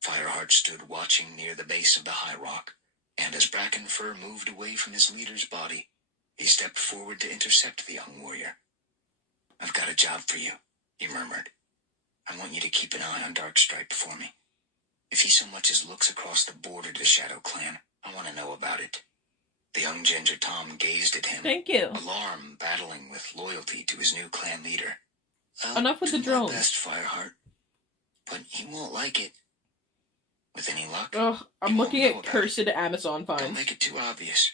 Fireheart stood watching near the base of the high rock, and as Brackenfur moved away from his leader's body, he stepped forward to intercept the young warrior. "I've got a job for you," he murmured. "I want you to keep an eye on Darkstripe for me. If he so much as looks across the border to the Shadow Clan, I want to know about it." The young Ginger Tom gazed at him, Thank you. alarm battling with loyalty to his new clan leader. Enough with the drones. Best, Fireheart, but he won't like it. With any luck, Ugh, I'm looking at cursed Amazon Don't finds. make it too obvious,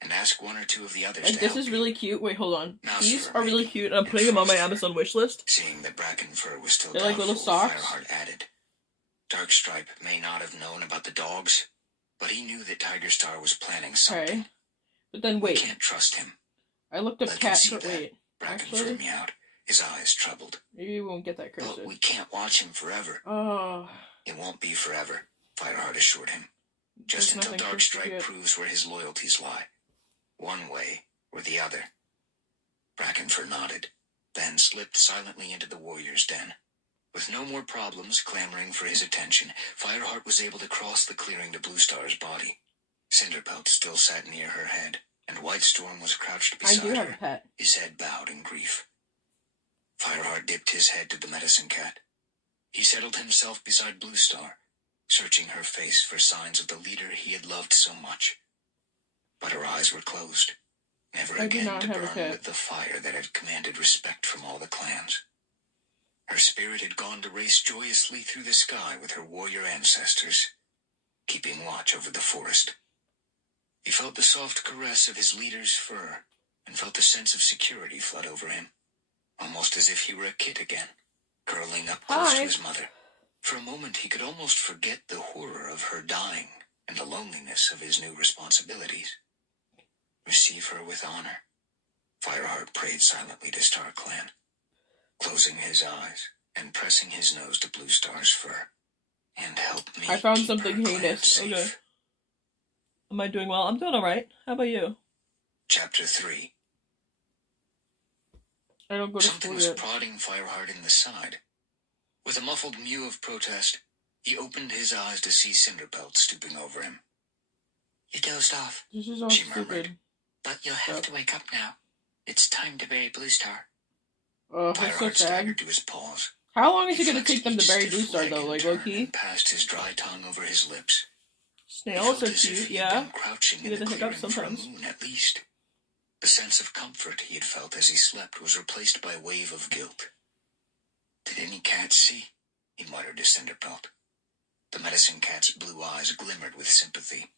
and ask one or two of the others Like, to this help is you. really cute. Wait, hold on. Mouse These fur, are really maybe, cute, and I'm and putting them on my frost fur. Amazon wish list. Seeing that Brackenfur was still They're like little doubtful, socks. Fireheart added, "Darkstripe may not have known about the dogs, but he knew that Tigerstar was planning something. Okay. But then, We wait. can't trust him." I looked up Let him cat... see But that. wait. Brackenfur Actually, meowed, his eyes troubled. maybe we won't get that cursed. "But we can't watch him forever." Oh. "It won't be forever," Fireheart assured him. "Just There's until nothing cursed Darkstripe yet. proves where his loyalties lie. One way or the other." Brackenfur nodded, then slipped silently into the warrior's den. With no more problems clamoring for his attention, Fireheart was able to cross the clearing to Bluestar's body. Cinderpelt still sat near her head, and Whitestorm was crouched I beside do have her, a pet. his head bowed in grief. Fireheart dipped his head to the medicine cat. He settled himself beside Bluestar, searching her face for signs of the leader he had loved so much. But her eyes were closed, never I do again not to have a burn pet. with the fire that had commanded respect from all the clans. Her spirit had gone to race joyously through the sky with her warrior ancestors, keeping watch over the forest. He felt the soft caress of his leader's fur, and felt a sense of security flood over him, almost as if he were a kid again, curling up close to his mother. For a moment he could almost forget the horror of her dying and the loneliness of his new responsibilities. Receive her with honor, Fireheart prayed silently to StarClan, closing his eyes and pressing his nose to Bluestar's fur. And help me. I found keep something our clan heinous. safe. Okay. Am I doing well? I'm doing alright. How about you? Chapter 3. I don't go to Something school was yet. prodding Fireheart in the side. With a muffled mew of protest, he opened his eyes to see Cinderpelt stooping over him. "You dozed off," This is all she stupid. murmured. "But you'll have to wake up now. It's time to bury Bluestar." Oh, that's so Fireheart sad. staggered to his paws. How long is it He gonna take them to flexed bury each stiff Bluestar leg though? in Like, turn low-key? and passed his dry tongue over his lips. He Snails felt are as if cute, he had yeah. been crouching You in get the the hiccups clearing for a sometimes. moon at least. The sense of comfort he had felt as he slept was replaced by a wave of guilt. "Did any cats see?" he muttered to Cinderpelt. The medicine cat's blue eyes glimmered with sympathy.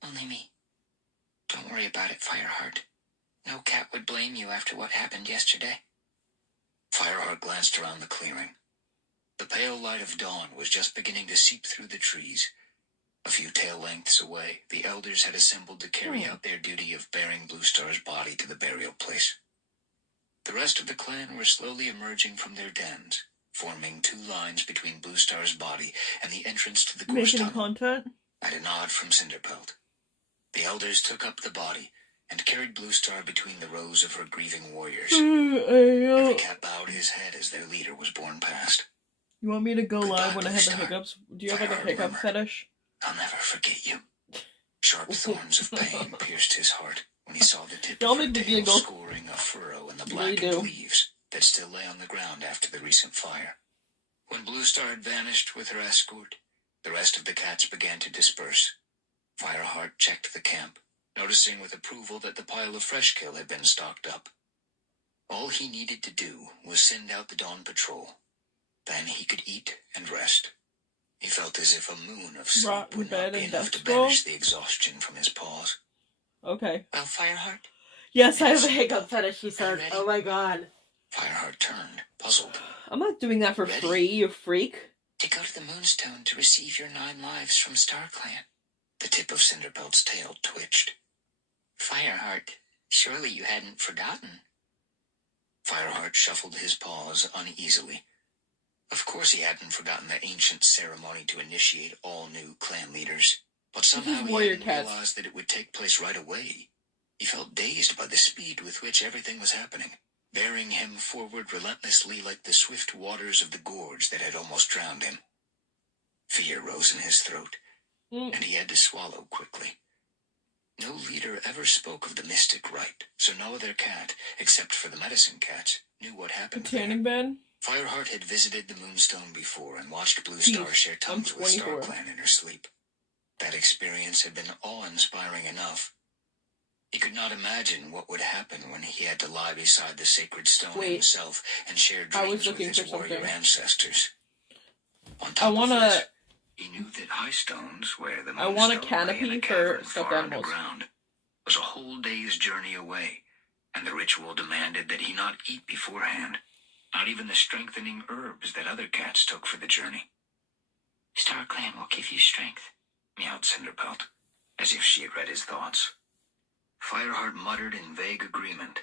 "Only me. Don't worry about it, Fireheart. No cat would blame you after what happened yesterday." Fireheart glanced around the clearing. The pale light of dawn was just beginning to seep through the trees. A few tail lengths away, the elders had assembled to carry out their duty of bearing Bluestar's body to the burial place. The rest of the clan were slowly emerging from their dens, forming two lines between Bluestar's body and the entrance to the gorse Making tunnel. content? At a nod from Cinderpelt, the elders took up the body and carried Bluestar between the rows of her grieving warriors. Every cat bowed his head as their leader was borne past. You want me to go Goodbye, live when I have the Bluestar. hiccups? Do you have like a Fireheart hiccup murmured. fetish? "I'll never forget you." Sharp thorns of pain pierced his heart when he saw the tip Y'all of her make me tail giggle. scoring a furrow in the You really blackened do. leaves that still lay on the ground after the recent fire. When Bluestar had vanished with her escort, the rest of the cats began to disperse. Fireheart checked the camp, noticing with approval that the pile of fresh kill had been stocked up. All he needed to do was send out the dawn patrol. Then he could eat and rest. He felt as if a moon of sleep Rot in would bed not be and enough to death scroll? banish the exhaustion from his paws. Okay. "Well, Fireheart?" Yes, I have a hiccup fetish, he said. Ready? Oh my god. Fireheart turned, puzzled. I'm not doing that for free, you freak. To go to the Moonstone to receive your 9 lives from StarClan. The tip of Cinderpelt's tail twitched. Fireheart, surely you hadn't forgotten. Fireheart shuffled his paws uneasily. Of course he hadn't forgotten the ancient ceremony to initiate all new clan leaders. But somehow he hadn't realized that it would take place right away. He felt dazed by the speed with which everything was happening, bearing him forward relentlessly like the swift waters of the gorge that had almost drowned him. Fear rose in his throat, and he had to swallow quickly. No leader ever spoke of the mystic rite, so no other cat, except for the medicine cats, knew what happened there. Tanning bed? Fireheart had visited the Moonstone before and watched Blue Star share tongues with StarClan in her sleep. That experience had been awe-inspiring enough. He could not imagine what would happen when he had to lie beside the sacred stone himself and share dreams with his warrior ancestors. On top of this, he knew that high stones, where the Moonstone lay in a canopy for stuffed animals, was a whole day's journey away, and the ritual demanded that he not eat beforehand, not even the strengthening herbs that other cats took for the journey. StarClan will give you strength, meowed Cinderpelt, as if she had read his thoughts. Fireheart muttered in vague agreement.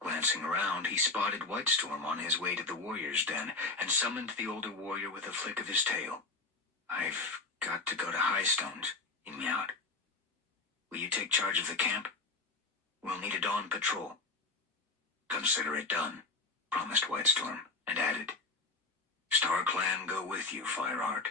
Glancing around, he spotted Whitestorm on his way to the warrior's den and summoned the older warrior with a flick of his tail. I've got to go to Highstones, he meowed. Will you take charge of the camp? We'll need a dawn patrol. Consider it done, promised Whitestorm, and added, StarClan go with you, Fireheart.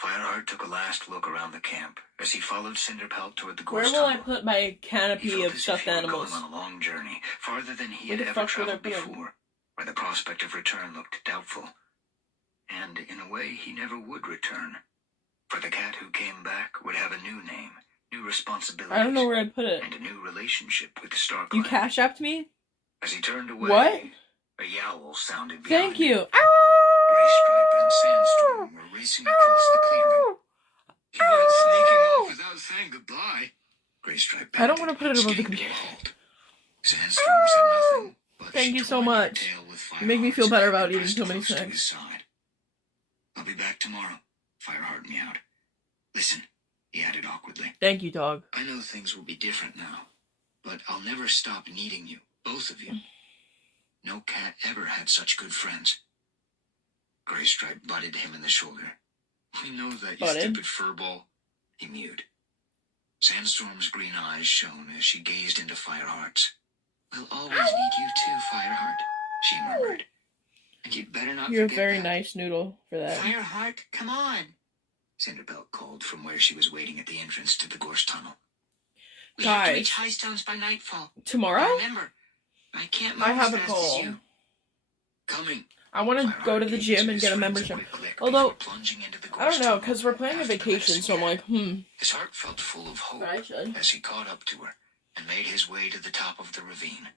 Fireheart took a last look around the camp as he followed Cinderpelt toward the gorge tunnel. Where will I put my canopy of stuffed animals? Going on a long journey, farther than he had ever traveled before, where the prospect of return looked doubtful. And in a way, he never would return. For the cat who came back would have a new name, new responsibilities. I don't know where I'd put it. And a new relationship with the StarClan. You Cash Apped me? As he turned away, what? A yowl sounded behind him. Thank you. Graystripe and Sandstorm were racing across the clearing. He went sneaking off without saying goodbye. Graystripe. I don't want to put it above the computer. Sandstorm said nothing. But thank you so much. You make me feel better about eating so many snacks. I'll be back tomorrow, Fireheart meowed. Listen, he added awkwardly. Thank you, dog. I know things will be different now, but I'll never stop needing you, both of you. No cat ever had such good friends. Graystripe butted him in the shoulder. We know that, you stupid furball, he mewed. Sandstorm's green eyes shone as she gazed into Fireheart's. We'll always need you too, Fireheart, she murmured. And you'd better not You're a forget very that. Nice noodle for that. Fireheart, come on, Cinderpelt called from where she was waiting at the entrance to the gorse tunnel. We have to reach Highstones by nightfall. Tomorrow? Remember, I can't move I have as a fast goal. as you. Coming. I want to go to the gym and get a membership. Although, I don't know, because we're planning a vacation, so I'm like, His heart felt full of hope as he caught up to her and made his way to the top of the ravine.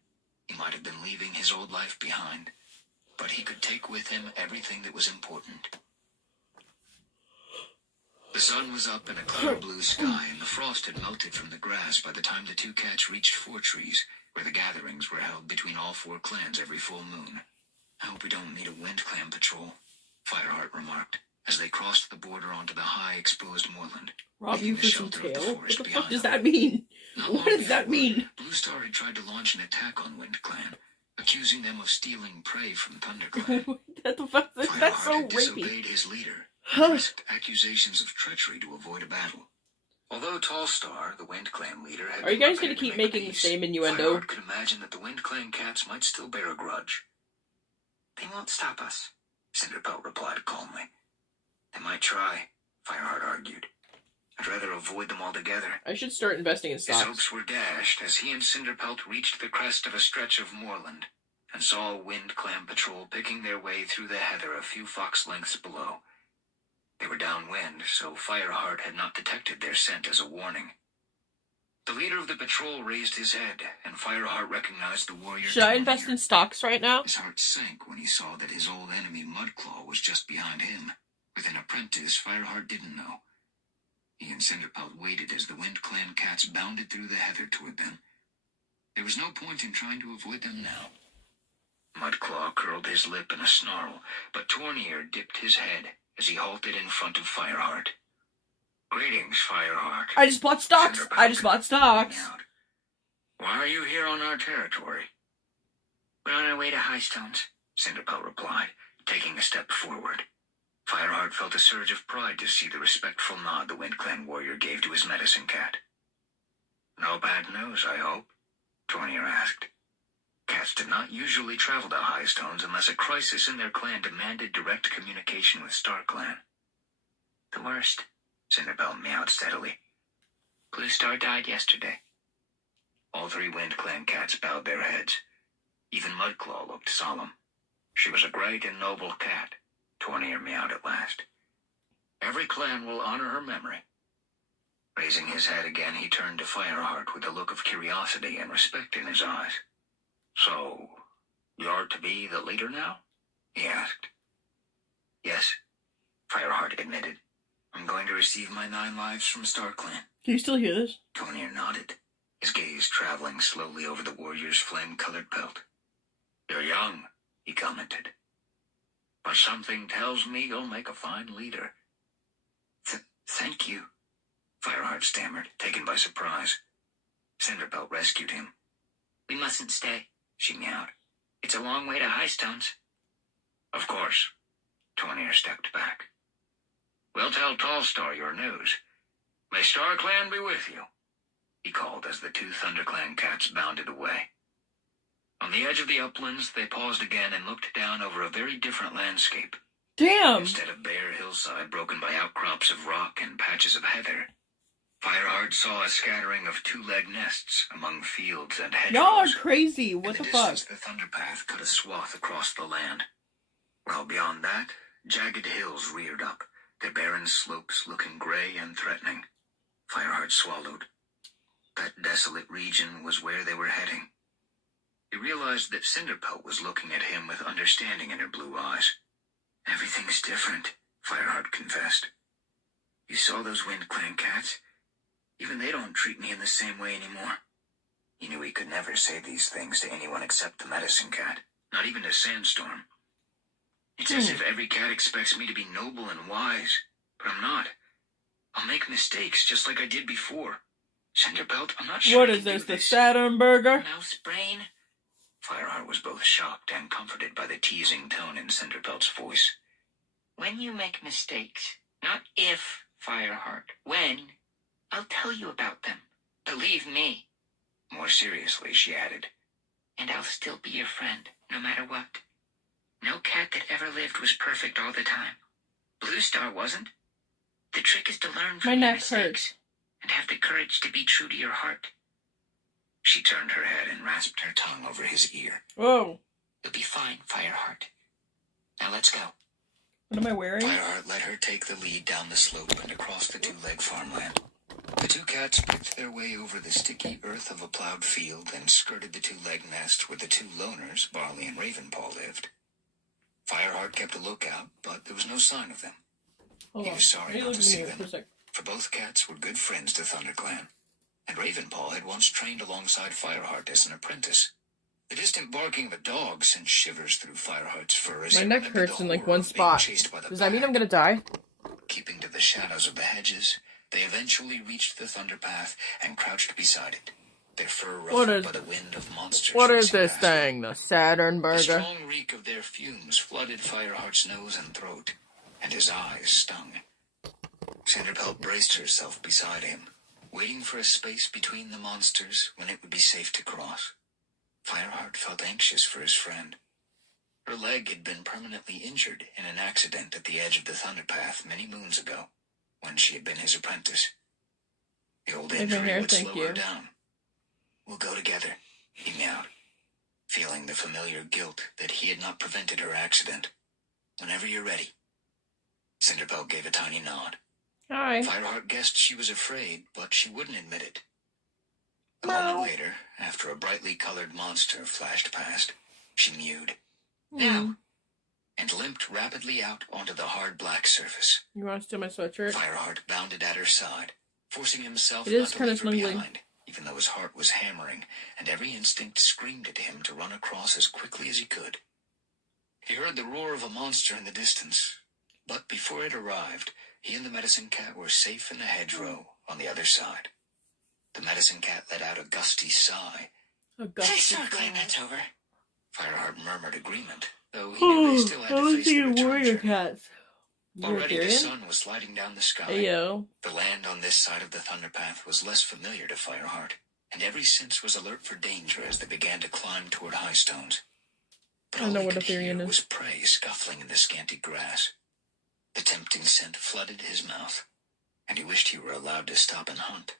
He might have been leaving his old life behind, but he could take with him everything that was important. The sun was up in a clear blue sky, and the frost had melted from the grass by the time the two cats reached Four Trees, where the gatherings were held between all 4 clans every full moon. I hope we don't need a wind clan patrol, Fireheart remarked, as they crossed the border onto the high, exposed moorland. Rob you for some tail? What the fuck does that mean? What does that mean? Blue Star had tried to launch an attack on Wind Clan, accusing them of stealing prey from Thunder Clan. What the fuck? That's so rapey. Disobeyed his leader, and risked accusations of treachery to avoid a battle. Although Tall Star, the Wind Clan leader, had Are you guys going to keep making the same innuendo? Fireheart could imagine that the Wind Clan cats might still bear a grudge. They won't stop us, Cinderpelt replied calmly. They might try, Fireheart argued. I'd rather avoid them altogether. I should start investing in stocks. His hopes were dashed as he and Cinderpelt reached the crest of a stretch of moorland and saw a Wind Clan patrol picking their way through the heather a few fox lengths below. They were downwind, so Fireheart had not detected their scent as a warning. The leader of the patrol raised his head, and Fireheart recognized the warrior. Should I invest in stocks right now? His heart sank when he saw that his old enemy Mudclaw was just behind him, with an apprentice Fireheart didn't know. He and Cinderpelt waited as the Wind Clan cats bounded through the heather toward them. There was no point in trying to avoid them now. Mudclaw curled his lip in a snarl, but Tornier dipped his head as he halted in front of Fireheart. Greetings, Fireheart. I just bought stocks. Meowed. Why are you here on our territory? We're on our way to Highstones, Cinderbell replied, taking a step forward. Fireheart felt a surge of pride to see the respectful nod the WindClan warrior gave to his medicine cat. No bad news, I hope? Tornier asked. Cats did not usually travel to Highstones unless a crisis in their clan demanded direct communication with StarClan. The worst, Cinderbell meowed steadily. Blue Star died yesterday. All three WindClan cats bowed their heads. Even Mudclaw looked solemn. She was a great and noble cat, Tornier meowed at last. Every clan will honor her memory. Raising his head again, he turned to Fireheart with a look of curiosity and respect in his eyes. So, you're to be the leader now? He asked. Yes, Fireheart admitted. I'm going to receive my 9 lives from StarClan. Can you still hear this? Tornier nodded, his gaze traveling slowly over the warrior's flame-colored pelt. You're young, he commented. But something tells me you'll make a fine leader. Thank you, Fireheart stammered, taken by surprise. Cinderbell rescued him. We mustn't stay, she meowed. It's a long way to Highstones. Of course. Tornier stepped back. We'll tell Tallstar your news. May StarClan be with you, he called as the 2 ThunderClan cats bounded away. On the edge of the uplands, they paused again and looked down over a very different landscape. Damn! Instead of bare hillside broken by outcrops of rock and patches of heather, Fireheart saw a scattering of 2-leg nests among fields and hedgerows. Y'all are crazy. What the fuck? In the distance, the Thunderpath cut a swath across the land. While beyond that, jagged hills reared up, their barren slopes looking gray and threatening. Fireheart swallowed. That desolate region was where they were heading. He realized that Cinderpelt was looking at him with understanding in her blue eyes. Everything's different, Fireheart confessed. You saw those WindClan cats? Even they don't treat me in the same way anymore. He knew he could never say these things to anyone except the medicine cat, not even to Sandstorm. It's as if every cat expects me to be noble and wise, but I'm not. I'll make mistakes just like I did before. Cinderbelt, I'm not sure. What is this, the Saturn burger? Mouse brain? Fireheart was both shocked and comforted by the teasing tone in Cinderbelt's voice. When you make mistakes, not if, Fireheart, when, I'll tell you about them. Believe me. More seriously, she added. And I'll still be your friend, no matter what. No cat that ever lived was perfect all the time. Blue Star wasn't. The trick is to learn from your mistakes and have the courage to be true to your heart. She turned her head and rasped her tongue over his ear. Whoa. You'll be fine, Fireheart. Now let's go. What am I wearing? Fireheart let her take the lead down the slope and across the 2-leg farmland. The 2 cats picked their way over the sticky earth of a plowed field and skirted the 2-leg nest where the 2 loners, Barley and Ravenpaw, lived. Fireheart kept a lookout, but there was no sign of them. He was sorry not to see them, for both cats were good friends to ThunderClan, and Ravenpaw had once trained alongside Fireheart as an apprentice. The distant barking of a dog sent shivers through Fireheart's fur as my neck hurts in like one spot. Does that mean I'm gonna die? Keeping to the shadows of the hedges, they eventually reached the Thunderpath and crouched beside it, their fur ruffled by the wind of monsters. What is this thing? The Saturn burger? The strong reek of their fumes flooded Fireheart's nose and throat, and his eyes stung. Cinderpelt braced herself beside him, waiting for a space between the monsters when it would be safe to cross. Fireheart felt anxious for his friend. Her leg had been permanently injured in an accident at the edge of the Thunderpath many moons ago, when she had been his apprentice. The old injury would slow her down. We'll go together, he meowed, feeling the familiar guilt that he had not prevented her accident. Whenever you're ready. Cinderpelt gave a tiny nod. Hi. Fireheart guessed she was afraid, but she wouldn't admit it. A moment later, after a brightly colored monster flashed past, she mewed. Now, and limped rapidly out onto the hard black surface. You want to steal my sweatshirt? Fireheart bounded at her side, forcing himself not to leave her snugly behind, even though his heart was hammering, and every instinct screamed at him to run across as quickly as he could. He heard the roar of a monster in the distance, but before it arrived, he and the medicine cat were safe in the hedgerow on the other side. The medicine cat let out a gusty sigh. Thanks, I'm glad that's over. Fireheart murmured agreement, though he knew they still had to face the return journey. Cats. Already the sun was sliding down the sky. Ayo. The land on this side of the Thunderpath was less familiar to Fireheart, and every sense was alert for danger as they began to climb toward High Stones. But all he could hear was prey scuffling in the scanty grass. The tempting scent flooded his mouth, and he wished he were allowed to stop and hunt.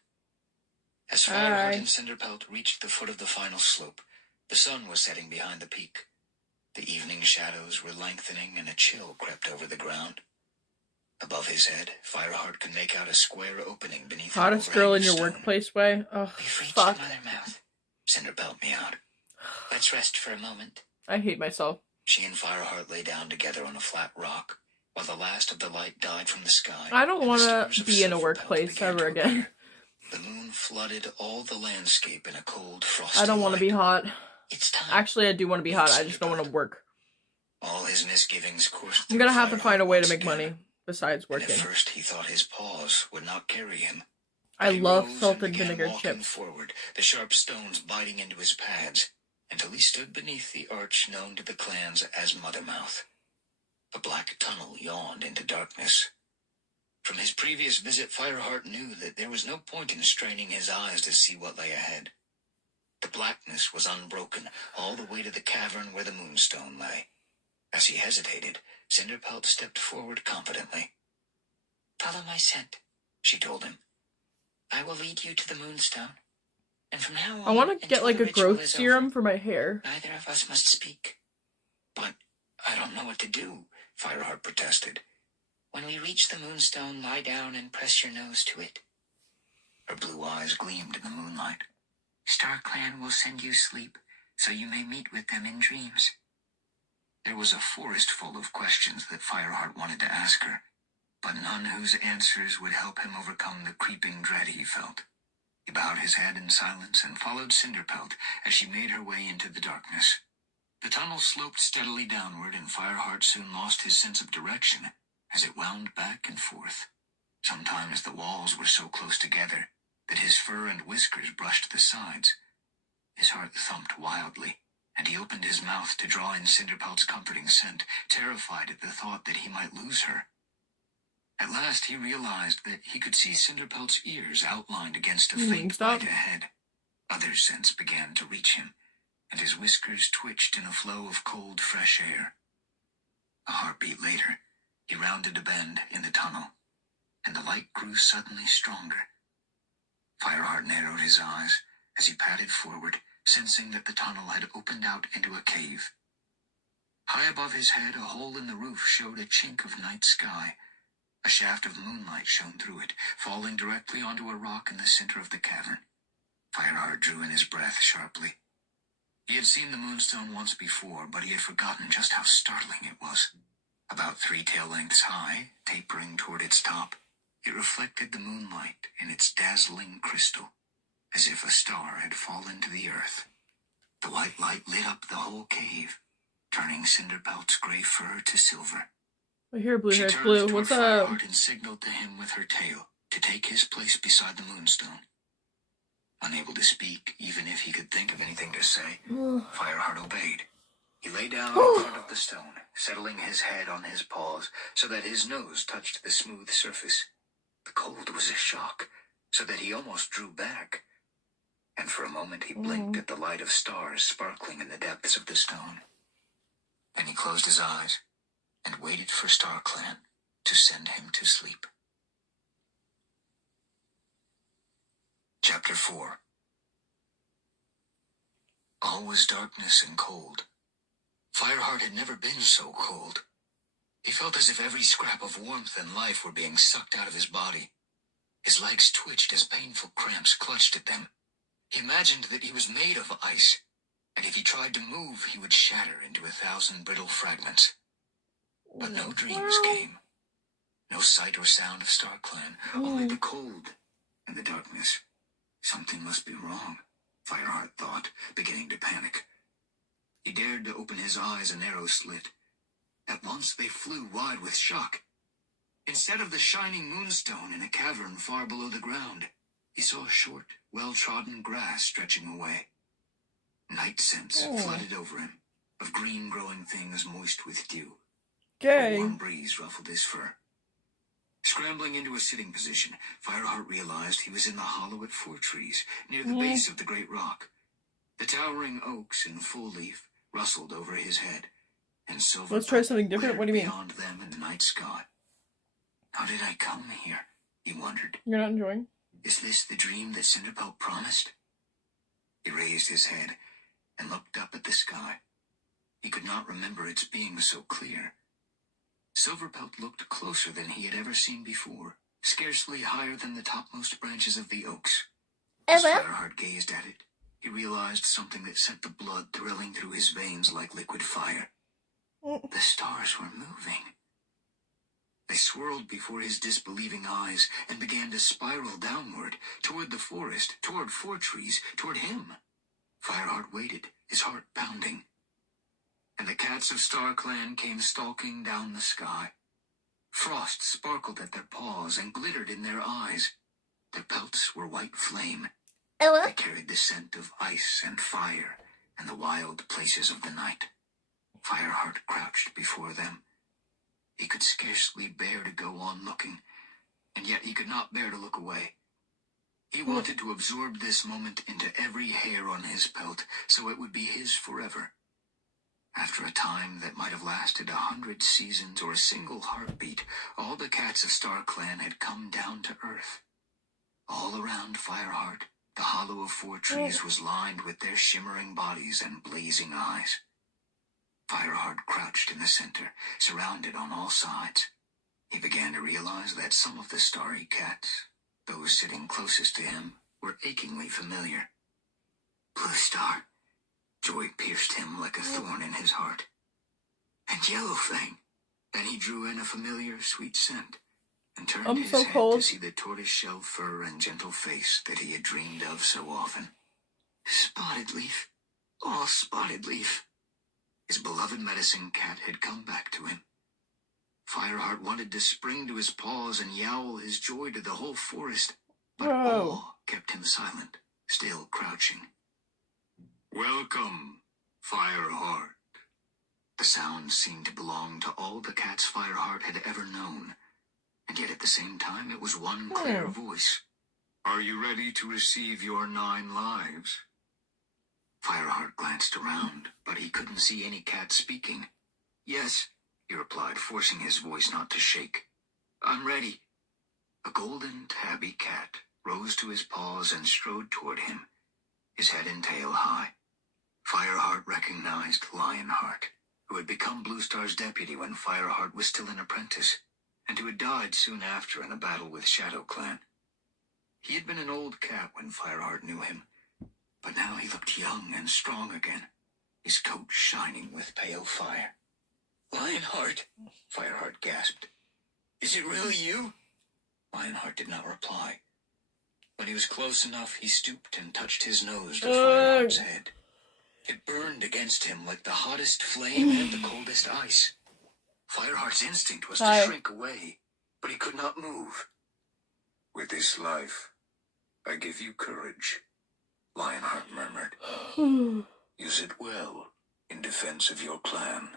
As Fireheart and Cinderpelt reached the foot of the final slope, the sun was setting behind the peak. The evening shadows were lengthening, and a chill crept over the ground. Above his head, Fireheart could make out a square opening beneath the hottest girl in your workplace way? Oh, We've reached fuck. Mother Mouth. Cinderpelt meowed. Let's rest for a moment. I hate myself. She and Fireheart lay down together on a flat rock, while the last of the light died from the sky. I don't want to be in a workplace ever again. The moon flooded all the landscape in a cold, frosty I don't want to be hot. It's time. Actually, I do want to be hot. I just don't want to work. All his misgivings coursed I'm through gonna have to Fireheart find a way to once make again. money besides And working. at first he thought his paws would not carry him. I He love rose and salted began vinegar walking chips. forward, the sharp stones biting into his pads, until he stood beneath the arch known to the clans as Mothermouth. A black tunnel yawned into darkness. From his previous visit, Fireheart knew that there was no point in straining his eyes to see what lay ahead. The blackness was unbroken all the way to the cavern where the moonstone lay. As he hesitated, Cinderpelt stepped forward confidently. Follow my scent, She told him. I will lead you to the moonstone. And from now on, I want to get until like the a ritual growth is serum over, for my hair. neither of us must speak. But I don't know what to do, Fireheart protested. When we reach the moonstone, lie down and press your nose to it. Her blue eyes gleamed in the moonlight. StarClan will send you sleep, so you may meet with them in dreams. There was a forest full of questions that Fireheart wanted to ask her, but none whose answers would help him overcome the creeping dread he felt. He bowed his head in silence and followed Cinderpelt as she made her way into the darkness. The tunnel sloped steadily downward, and Fireheart soon lost his sense of direction as it wound back and forth. Sometimes the walls were so close together that his fur and whiskers brushed the sides. His heart thumped wildly, and he opened his mouth to draw in Cinderpelt's comforting scent, terrified at the thought that he might lose her. At last he realized that he could see Cinderpelt's ears outlined against a faint light ahead. Other scents began to reach him, and his whiskers twitched in a flow of cold, fresh air. A heartbeat later, he rounded a bend in the tunnel, and the light grew suddenly stronger. Fireheart narrowed his eyes as he padded forward, sensing that the tunnel had opened out into a cave. High above his head, a hole in the roof showed a chink of night sky. A shaft of moonlight shone through it, falling directly onto a rock in the center of the cavern. Fireheart drew in his breath sharply. He had seen the moonstone once before, but he had forgotten just how startling it was. About 3 tail lengths high, tapering toward its top, it reflected the moonlight in its dazzling crystal, as if a star had fallen to the earth. The white light lit up the whole cave, turning Cinderpelt's gray fur to silver. My hair blue, She hair's turned blue. toward What's up? Fireheart and signaled to him with her tail to take his place beside the moonstone. Unable to speak, even if he could think of anything to say, Fireheart obeyed. He lay down in front of the stone, settling his head on his paws so that his nose touched the smooth surface. The cold was a shock, so that he almost drew back. And for a moment he blinked at the light of stars sparkling in the depths of the stone. Then he closed his eyes and waited for StarClan to send him to sleep. Chapter 4. All was darkness and cold. Fireheart had never been so cold. He felt as if every scrap of warmth and life were being sucked out of his body. His legs twitched as painful cramps clutched at them. He imagined that he was made of ice, and if he tried to move, he would shatter into 1,000 brittle fragments. But no dreams came. No sight or sound of StarClan, only the cold and the darkness. Something must be wrong, Fireheart thought, beginning to panic. He dared to open his eyes a narrow slit, At once they flew wide with shock. Instead of the shining moonstone in a cavern far below the ground, he saw short, well-trodden grass stretching away. Night scents flooded over him, of green growing things moist with dew. A warm breeze ruffled his fur. Scrambling into a sitting position, Fireheart realized he was in the hollow at Four Trees, near the base of the great rock. The towering oaks in full leaf rustled over his head, and Silver Let's try something different. What do you mean? Beyond them in the night sky. How did I come here? He wondered. You're not enjoying? Is this the dream that Cinderpelt promised? He raised his head and looked up at the sky. He could not remember its being so clear. Silverpelt looked closer than he had ever seen before, scarcely higher than the topmost branches of the oaks. As Fireheart gazed at it, he realized something that sent the blood thrilling through his veins like liquid fire. The stars were moving. They swirled before his disbelieving eyes and began to spiral downward, toward the forest, toward Four Trees, toward him. Fireheart waited, his heart pounding. And the cats of StarClan came stalking down the sky. Frost sparkled at their paws and glittered in their eyes. Their pelts were white flame. They carried the scent of ice and fire and the wild places of the night. Fireheart crouched before them. He could scarcely bear to go on looking, and yet he could not bear to look away. He wanted to absorb this moment into every hair on his pelt, so it would be his forever. After a time that might have lasted 100 seasons or a single heartbeat, all the cats of StarClan had come down to earth. All around Fireheart, the hollow of Four Trees was lined with their shimmering bodies and blazing eyes. Fireheart crouched in the center, surrounded on all sides. He began to realize that some of the starry cats, those sitting closest to him, were achingly familiar. Blue Star. Joy pierced him like a thorn in his heart. And Yellowfang. Then he drew in a familiar, sweet scent, and turned his head to see the tortoise-shell fur and gentle face that he had dreamed of so often. Spotted Leaf. Oh, Spotted Leaf. His beloved medicine cat had come back to him. Fireheart wanted to spring to his paws and yowl his joy to the whole forest, but awe kept him silent, still crouching. Welcome, Fireheart. The sound seemed to belong to all the cats Fireheart had ever known, and yet at the same time it was one clear voice. Are you ready to receive your 9 lives? Fireheart glanced around, but he couldn't see any cat speaking. Yes, he replied, forcing his voice not to shake. I'm ready. A golden tabby cat rose to his paws and strode toward him, his head and tail high. Fireheart recognized Lionheart, who had become Blue Star's deputy when Fireheart was still an apprentice, and who had died soon after in a battle with ShadowClan. He had been an old cat when Fireheart knew him, but now he looked young and strong again, his coat shining with pale fire. Lionheart, Fireheart gasped. Is it really you? Lionheart did not reply. When he was close enough, he stooped and touched his nose to Fireheart's head. It burned against him like the hottest flame and the coldest ice. Fireheart's instinct was to shrink away, but he could not move. With this life, I give you courage, Lionheart murmured. Use it well in defense of your clan.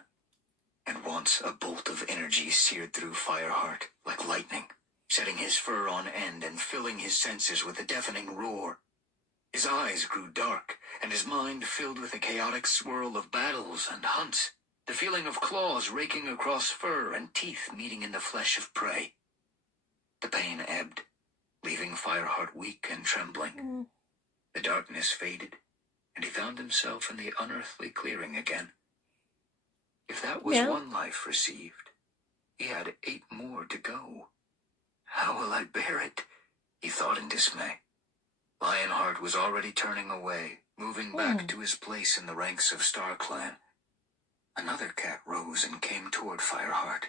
And once a bolt of energy seared through Fireheart like lightning, setting his fur on end and filling his senses with a deafening roar. His eyes grew dark, and his mind filled with a chaotic swirl of battles and hunts, the feeling of claws raking across fur and teeth meeting in the flesh of prey. The pain ebbed, leaving Fireheart weak and trembling. The darkness faded, and he found himself in the unearthly clearing again. If that was one life received, he had 8 more to go. How will I bear it? He thought in dismay. Lionheart was already turning away, moving back to his place in the ranks of StarClan. Another cat rose and came toward Fireheart.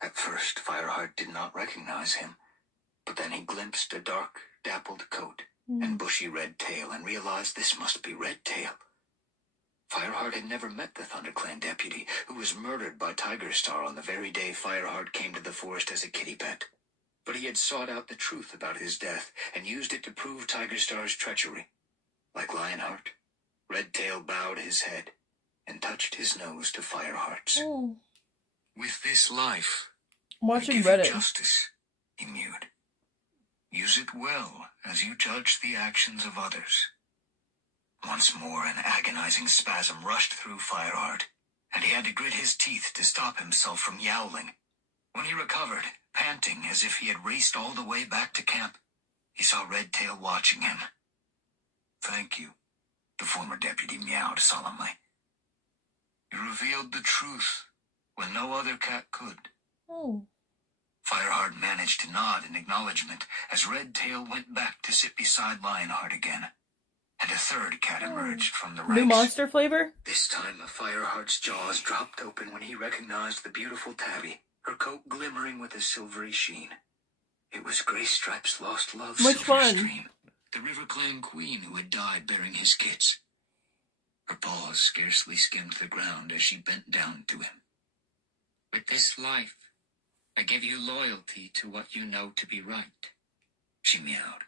At first, Fireheart did not recognize him, but then he glimpsed a dark, dappled coat and bushy red tail and realized this must be Redtail. Fireheart had never met the ThunderClan deputy, who was murdered by Tiger Star on the very day Fireheart came to the forest as a kitty pet. But he had sought out the truth about his death and used it to prove Tiger Star's treachery. Like Lionheart, Redtail bowed his head and touched his nose to Fireheart's. Oh. With this life, I'm watching I give Reddit. you justice, he mewed. Use it well as you judge the actions of others. Once more an agonizing spasm rushed through Fireheart, and he had to grit his teeth to stop himself from yowling. When he recovered, panting as if he had raced all the way back to camp, he saw Redtail watching him. Thank you, the former deputy meowed solemnly. You revealed the truth when no other cat could. Oh. Fireheart managed to nod in acknowledgement as Redtail went back to sit beside Lionheart again, and a third cat emerged from the ranks. New monster flavor? This time, Fireheart's jaws dropped open when he recognized the beautiful Tabby, her coat glimmering with a silvery sheen. It was Graystripe's lost love, Which one? Silverstream, the River Clan queen who had died bearing his kits. Her paws scarcely skimmed the ground as she bent down to him. With this life, I give you loyalty to what you know to be right, she meowed.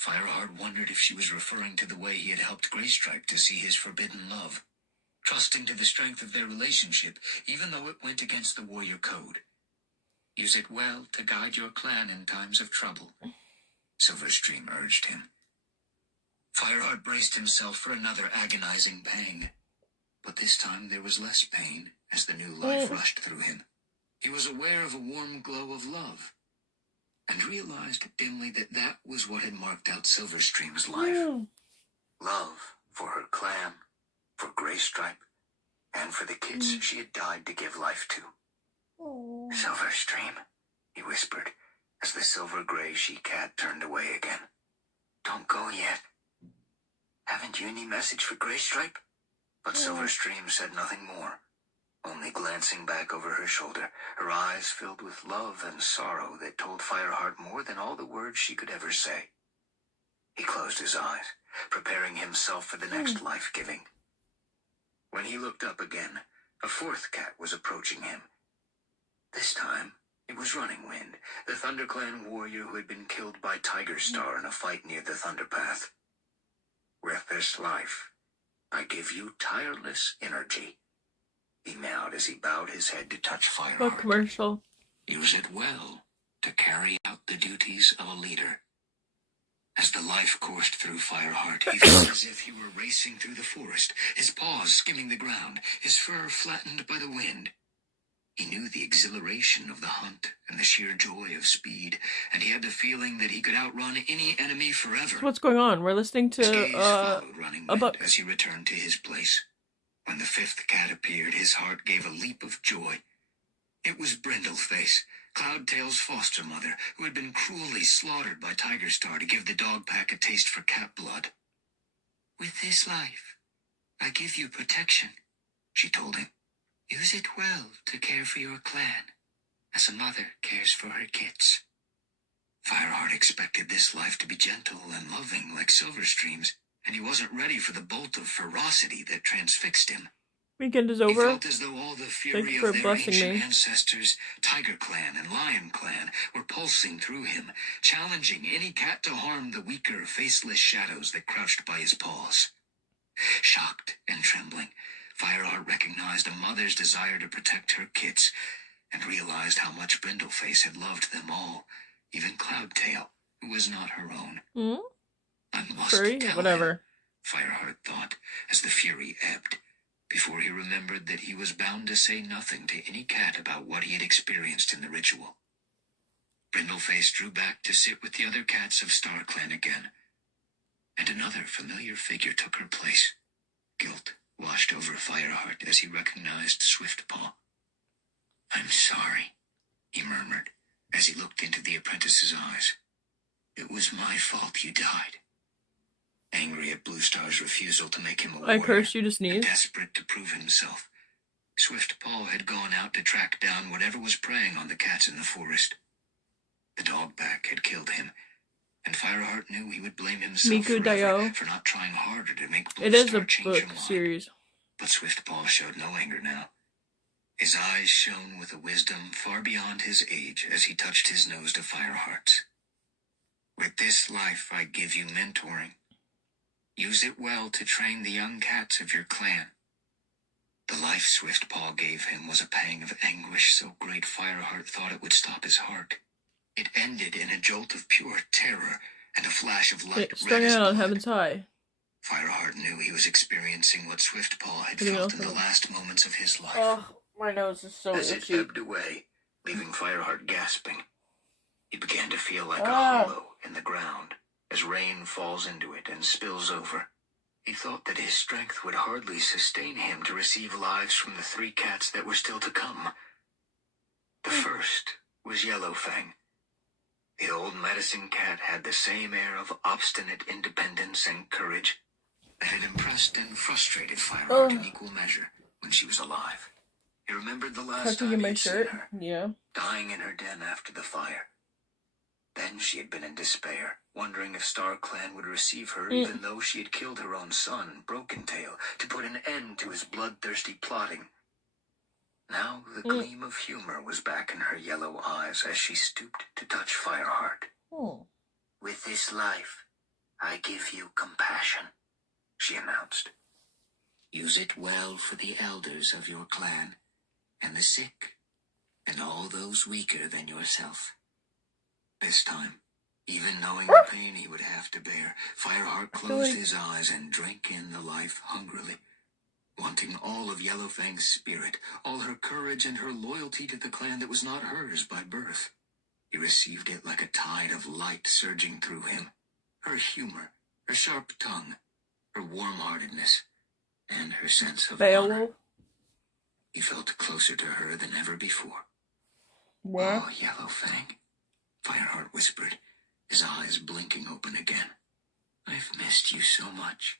Fireheart wondered if she was referring to the way he had helped Graystripe to see his forbidden love, trusting to the strength of their relationship, even though it went against the warrior code. Use it well to guide your clan in times of trouble, Silverstream urged him. Fireheart braced himself for another agonizing pang, but this time there was less pain as the new life rushed through him. He was aware of a warm glow of love, and realized dimly that that was what had marked out Silverstream's life. Love for her clan, for Graystripe, and for the kids she had died to give life to. Silverstream, he whispered, as the silver-gray she-cat turned away again. Don't go yet. Haven't you any message for Graystripe? But Silverstream said nothing more, only glancing back over her shoulder, her eyes filled with love and sorrow that told Fireheart more than all the words she could ever say. He closed his eyes, preparing himself for the next life-giving. When he looked up again, a fourth cat was approaching him. This time, it was Running Wind, the ThunderClan warrior who had been killed by Tiger Star in a fight near the Thunderpath. With this life, I give you tireless energy, he meowed as he bowed his head to touch Fireheart. What commercial? Use it well to carry out the duties of a leader. As the life coursed through Fireheart, he felt as if he were racing through the forest, his paws skimming the ground, his fur flattened by the wind. He knew the exhilaration of the hunt and the sheer joy of speed, and he had the feeling that he could outrun any enemy forever. So what's going on? We're listening to Running a Wind book as he returned to his place. When the fifth cat appeared, his heart gave a leap of joy. It was Brindleface, Cloudtail's foster mother, who had been cruelly slaughtered by Tiger Star to give the dog pack a taste for cat blood. With this life, I give you protection, she told him. Use it well to care for your clan, as a mother cares for her kits. Fireheart expected this life to be gentle and loving like Silverstream's, and he wasn't ready for the bolt of ferocity that transfixed him. Weekend is He over. felt as though all the fury for of their blessing ancient me. ancestors, Tiger Clan and Lion Clan, were pulsing through him, challenging any cat to harm the weaker, faceless shadows that crouched by his paws. Shocked and trembling, Fireheart recognized a mother's desire to protect her kits, and realized how much Brindleface had loved them all, even Cloudtail, who was not her own. I must Furry? tell Whatever. him, Fireheart thought, as the fury ebbed, before he remembered that he was bound to say nothing to any cat about what he had experienced in the ritual. Brindleface drew back to sit with the other cats of StarClan again, and another familiar figure took her place. Guilt washed over Fireheart as he recognized Swiftpaw. I'm sorry, he murmured, as he looked into the apprentice's eyes. It was my fault you died. Angry at Bluestar's refusal to make him a warrior, I cursed you to and sneeze. desperate to prove himself, Swiftpaw had gone out to track down whatever was preying on the cats in the forest. The dog pack had killed him, and Fireheart knew he would blame himself Miku forever Dayo. for not trying harder to make It is a Bluestar change book her mind. series. But Swiftpaw showed no anger now. His eyes shone with a wisdom far beyond his age as he touched his nose to Fireheart's. With this life I give you mentoring. Use it well to train the young cats of your clan. The life Swiftpaw gave him was a pang of anguish so great Fireheart thought it would stop his heart. It ended in a jolt of pure terror and a flash of light red as out on blood. Heaven's High. Fireheart knew he was experiencing what Swiftpaw had felt in the last moments of his life. Oh, my nose is so As itchy. it ebbed away, leaving Fireheart gasping, he began to feel like a hollow in the ground as rain falls into it and spills over. He thought that his strength would hardly sustain him to receive lives from the 3 cats that were still to come. The first was Yellowfang. The old medicine cat had the same air of obstinate independence and courage that had impressed and frustrated Fireheart in equal measure when she was alive. He remembered the last time he'd seen her, dying in her den after the fire. Then she had been in despair, wondering if StarClan would receive her even though she had killed her own son, Brokentail, to put an end to his bloodthirsty plotting. Now the gleam of humor was back in her yellow eyes as she stooped to touch Fireheart. With this life, I give you compassion, she announced. Use it well for the elders of your clan, and the sick, and all those weaker than yourself. This time, even knowing the pain he would have to bear, Fireheart closed his eyes and drank in the life hungrily, wanting all of Yellowfang's spirit, all her courage and her loyalty to the clan that was not hers by birth. He received it like a tide of light surging through him. Her humor, her sharp tongue, her warm-heartedness, and her sense of honor. He felt closer to her than ever before. Oh, Yellowfang, Fireheart whispered, his eyes blinking open again. I've missed you so much.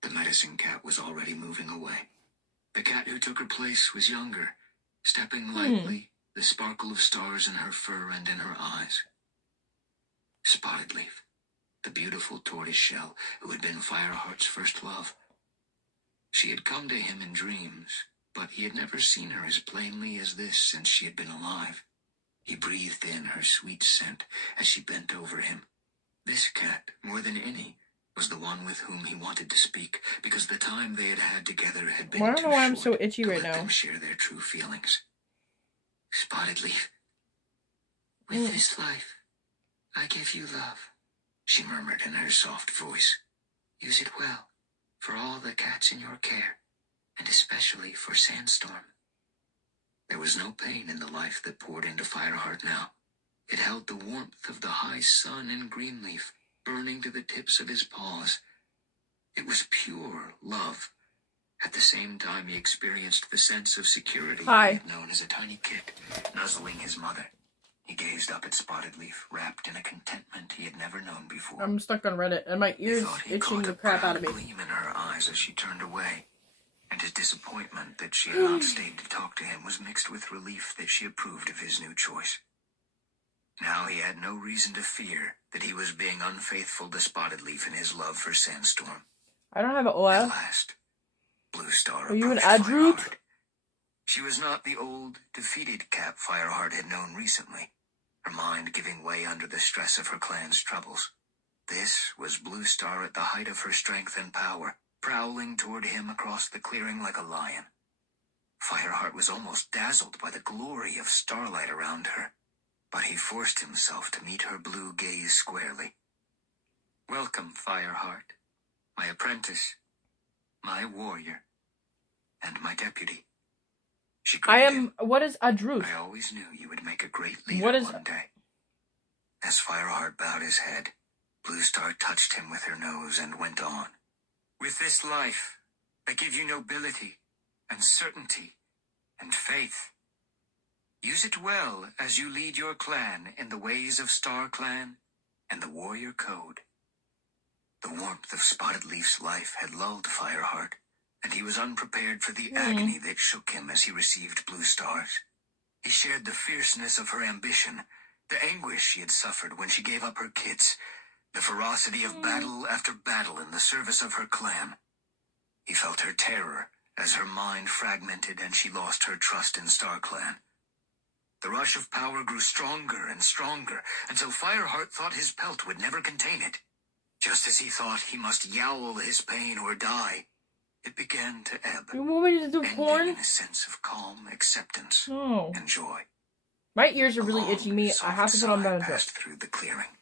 The medicine cat was already moving away. The cat who took her place was younger, stepping lightly, the sparkle of stars in her fur and in her eyes. Spotted Leaf, the beautiful tortoiseshell who had been Fireheart's first love. She had come to him in dreams, but he had never seen her as plainly as this since she had been alive. He breathed in her sweet scent as she bent over him. This cat, more than any, was the one with whom he wanted to speak, because the time they had had together had been too short I'm so itchy to right let now. them share their true feelings. Spotted Leaf, with this life, I give you love, she murmured in her soft voice. Use it well, for all the cats in your care, and especially for Sandstorm. There was no pain in the life that poured into Fireheart now. It held the warmth of the high sun in Greenleaf, burning to the tips of his paws. It was pure love. At the same time, he experienced the sense of security he had known as a tiny kid, nuzzling his mother. He gazed up at Spotted Leaf, wrapped in a contentment he had never known before. I'm stuck on Reddit, and my ears itching the crap out of me. He gleam in her eyes as she turned away, and his disappointment that she had not stayed to talk to him was mixed with relief that she approved of his new choice. Now he had no reason to fear that he was being unfaithful to Spotted Leaf in his love for Sandstorm. I don't have an At OL. last, Blue Star Are you an approached Adroot? Fireheart. She was not the old, defeated cat Fireheart had known recently, her mind giving way under the stress of her clan's troubles. This was Blue Star at the height of her strength and power, prowling toward him across the clearing like a lion. Fireheart was almost dazzled by the glory of starlight around her, but he forced himself to meet her blue gaze squarely. Welcome, Fireheart, my apprentice, my warrior, and my deputy. She greeted him. What is Adroot? I always knew you would make a great leader one day. As Fireheart bowed his head, Blue Star touched him with her nose and went on. With this life, I give you nobility, and certainty, and faith. Use it well as you lead your clan in the ways of StarClan and the Warrior Code. The warmth of Spotted Leaf's life had lulled Fireheart, and he was unprepared for the agony that shook him as he received Blue Star's. He shared the fierceness of her ambition, the anguish she had suffered when she gave up her kits, the ferocity of battle after battle in the service of her clan. He felt her terror as her mind fragmented and she lost her trust in StarClan. The rush of power grew stronger and stronger until Fireheart thought his pelt would never contain it. Just as he thought he must yowl his pain or die, it began to ebb, You want me to do ending porn? in a sense of calm acceptance No. and joy. My ears are really A itching me. I have to put on soft sigh Benadryl. passed through the clearing.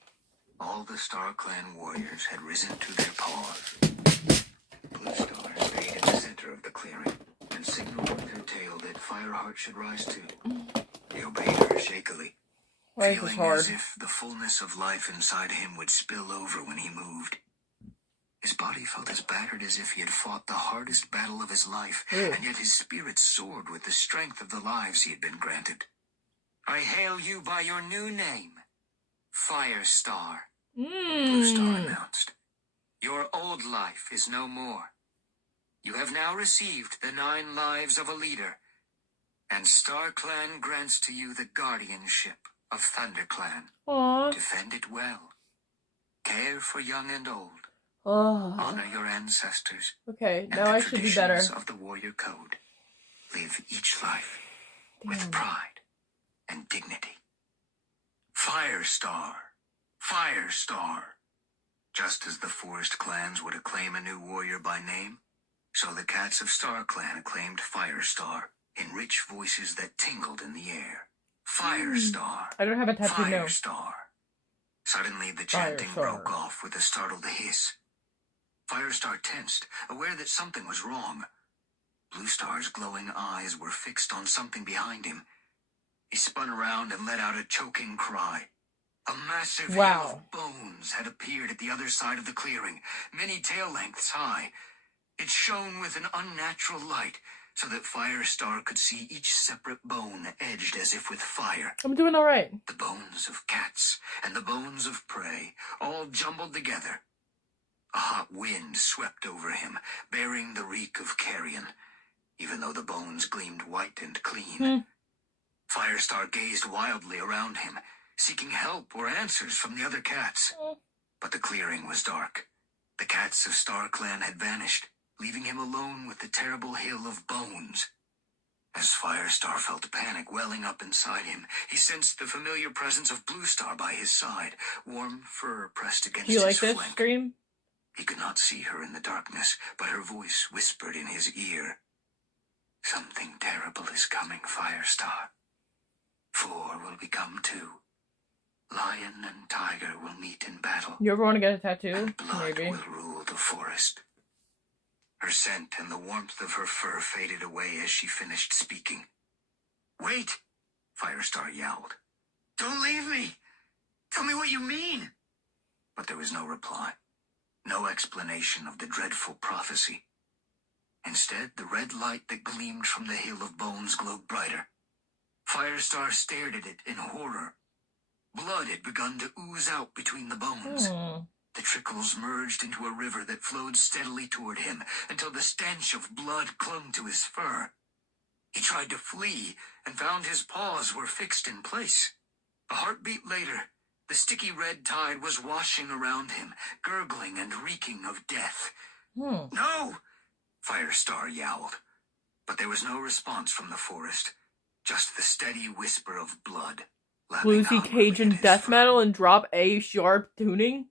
All the StarClan warriors had risen to their paws. Blue Star stayed in the center of the clearing and signaled with her tail that Fireheart should rise too. He obeyed her shakily, Life is feeling hard. as if the fullness of life inside him would spill over when he moved. His body felt as battered as if he had fought the hardest battle of his life, Ew. and yet his spirit soared with the strength of the lives he had been granted. I hail you by your new name, Firestar, Blue Star announced. Your old life is no more. You have now received the 9 lives of a leader, and StarClan grants to you the guardianship of ThunderClan. Aww. Defend it well. Care for young and old. Oh. Honor your ancestors. Okay, And now the I should be better. traditions of the warrior code. Live each life with pride and dignity. Firestar. Firestar. Just as the forest clans would acclaim a new warrior by name, so the cats of StarClan acclaimed Firestar in rich voices that tingled in the air. Firestar. I don't have a tattoo now. Firestar. Suddenly the chanting Firestar. broke off with a startled hiss. Firestar tensed, aware that something was wrong. Blue Star's glowing eyes were fixed on something behind him. He spun around and let out a choking cry. A massive hail of bones had appeared at the other side of the clearing, many tail lengths high. It shone with an unnatural light, so that Firestar could see each separate bone edged as if with fire. I'm doing alright. The bones of cats and the bones of prey, all jumbled together. A hot wind swept over him, bearing the reek of carrion, even though the bones gleamed white and clean. Firestar gazed wildly around him, seeking help or answers from the other cats. But the clearing was dark. The cats of StarClan had vanished, leaving him alone with the terrible hill of bones. As Firestar felt panic welling up inside him, he sensed the familiar presence of Blue Star by his side, warm fur pressed against Do you like his this flank. stream? He could not see her in the darkness, but her voice whispered in his ear. Something terrible is coming, Firestar. 4 will become 2. Lion and tiger will meet in battle. You ever want to get a tattoo? And blood Maybe. will rule the forest. Her scent and the warmth of her fur faded away as she finished speaking. Wait! Firestar yowled. Don't leave me! Tell me what you mean! But there was no reply. No explanation of the dreadful prophecy. Instead, the red light that gleamed from the hill of bones glowed brighter. Firestar stared at it in horror. Blood had begun to ooze out between the bones. The trickles merged into a river that flowed steadily toward him until the stench of blood clung to his fur. He tried to flee and found his paws were fixed in place. A heartbeat later, the sticky red tide was washing around him, gurgling and reeking of death. No! Firestar yowled. But there was no response from the forest, just the steady whisper of blood. Bluesy Cajun death metal and drop A sharp tuning?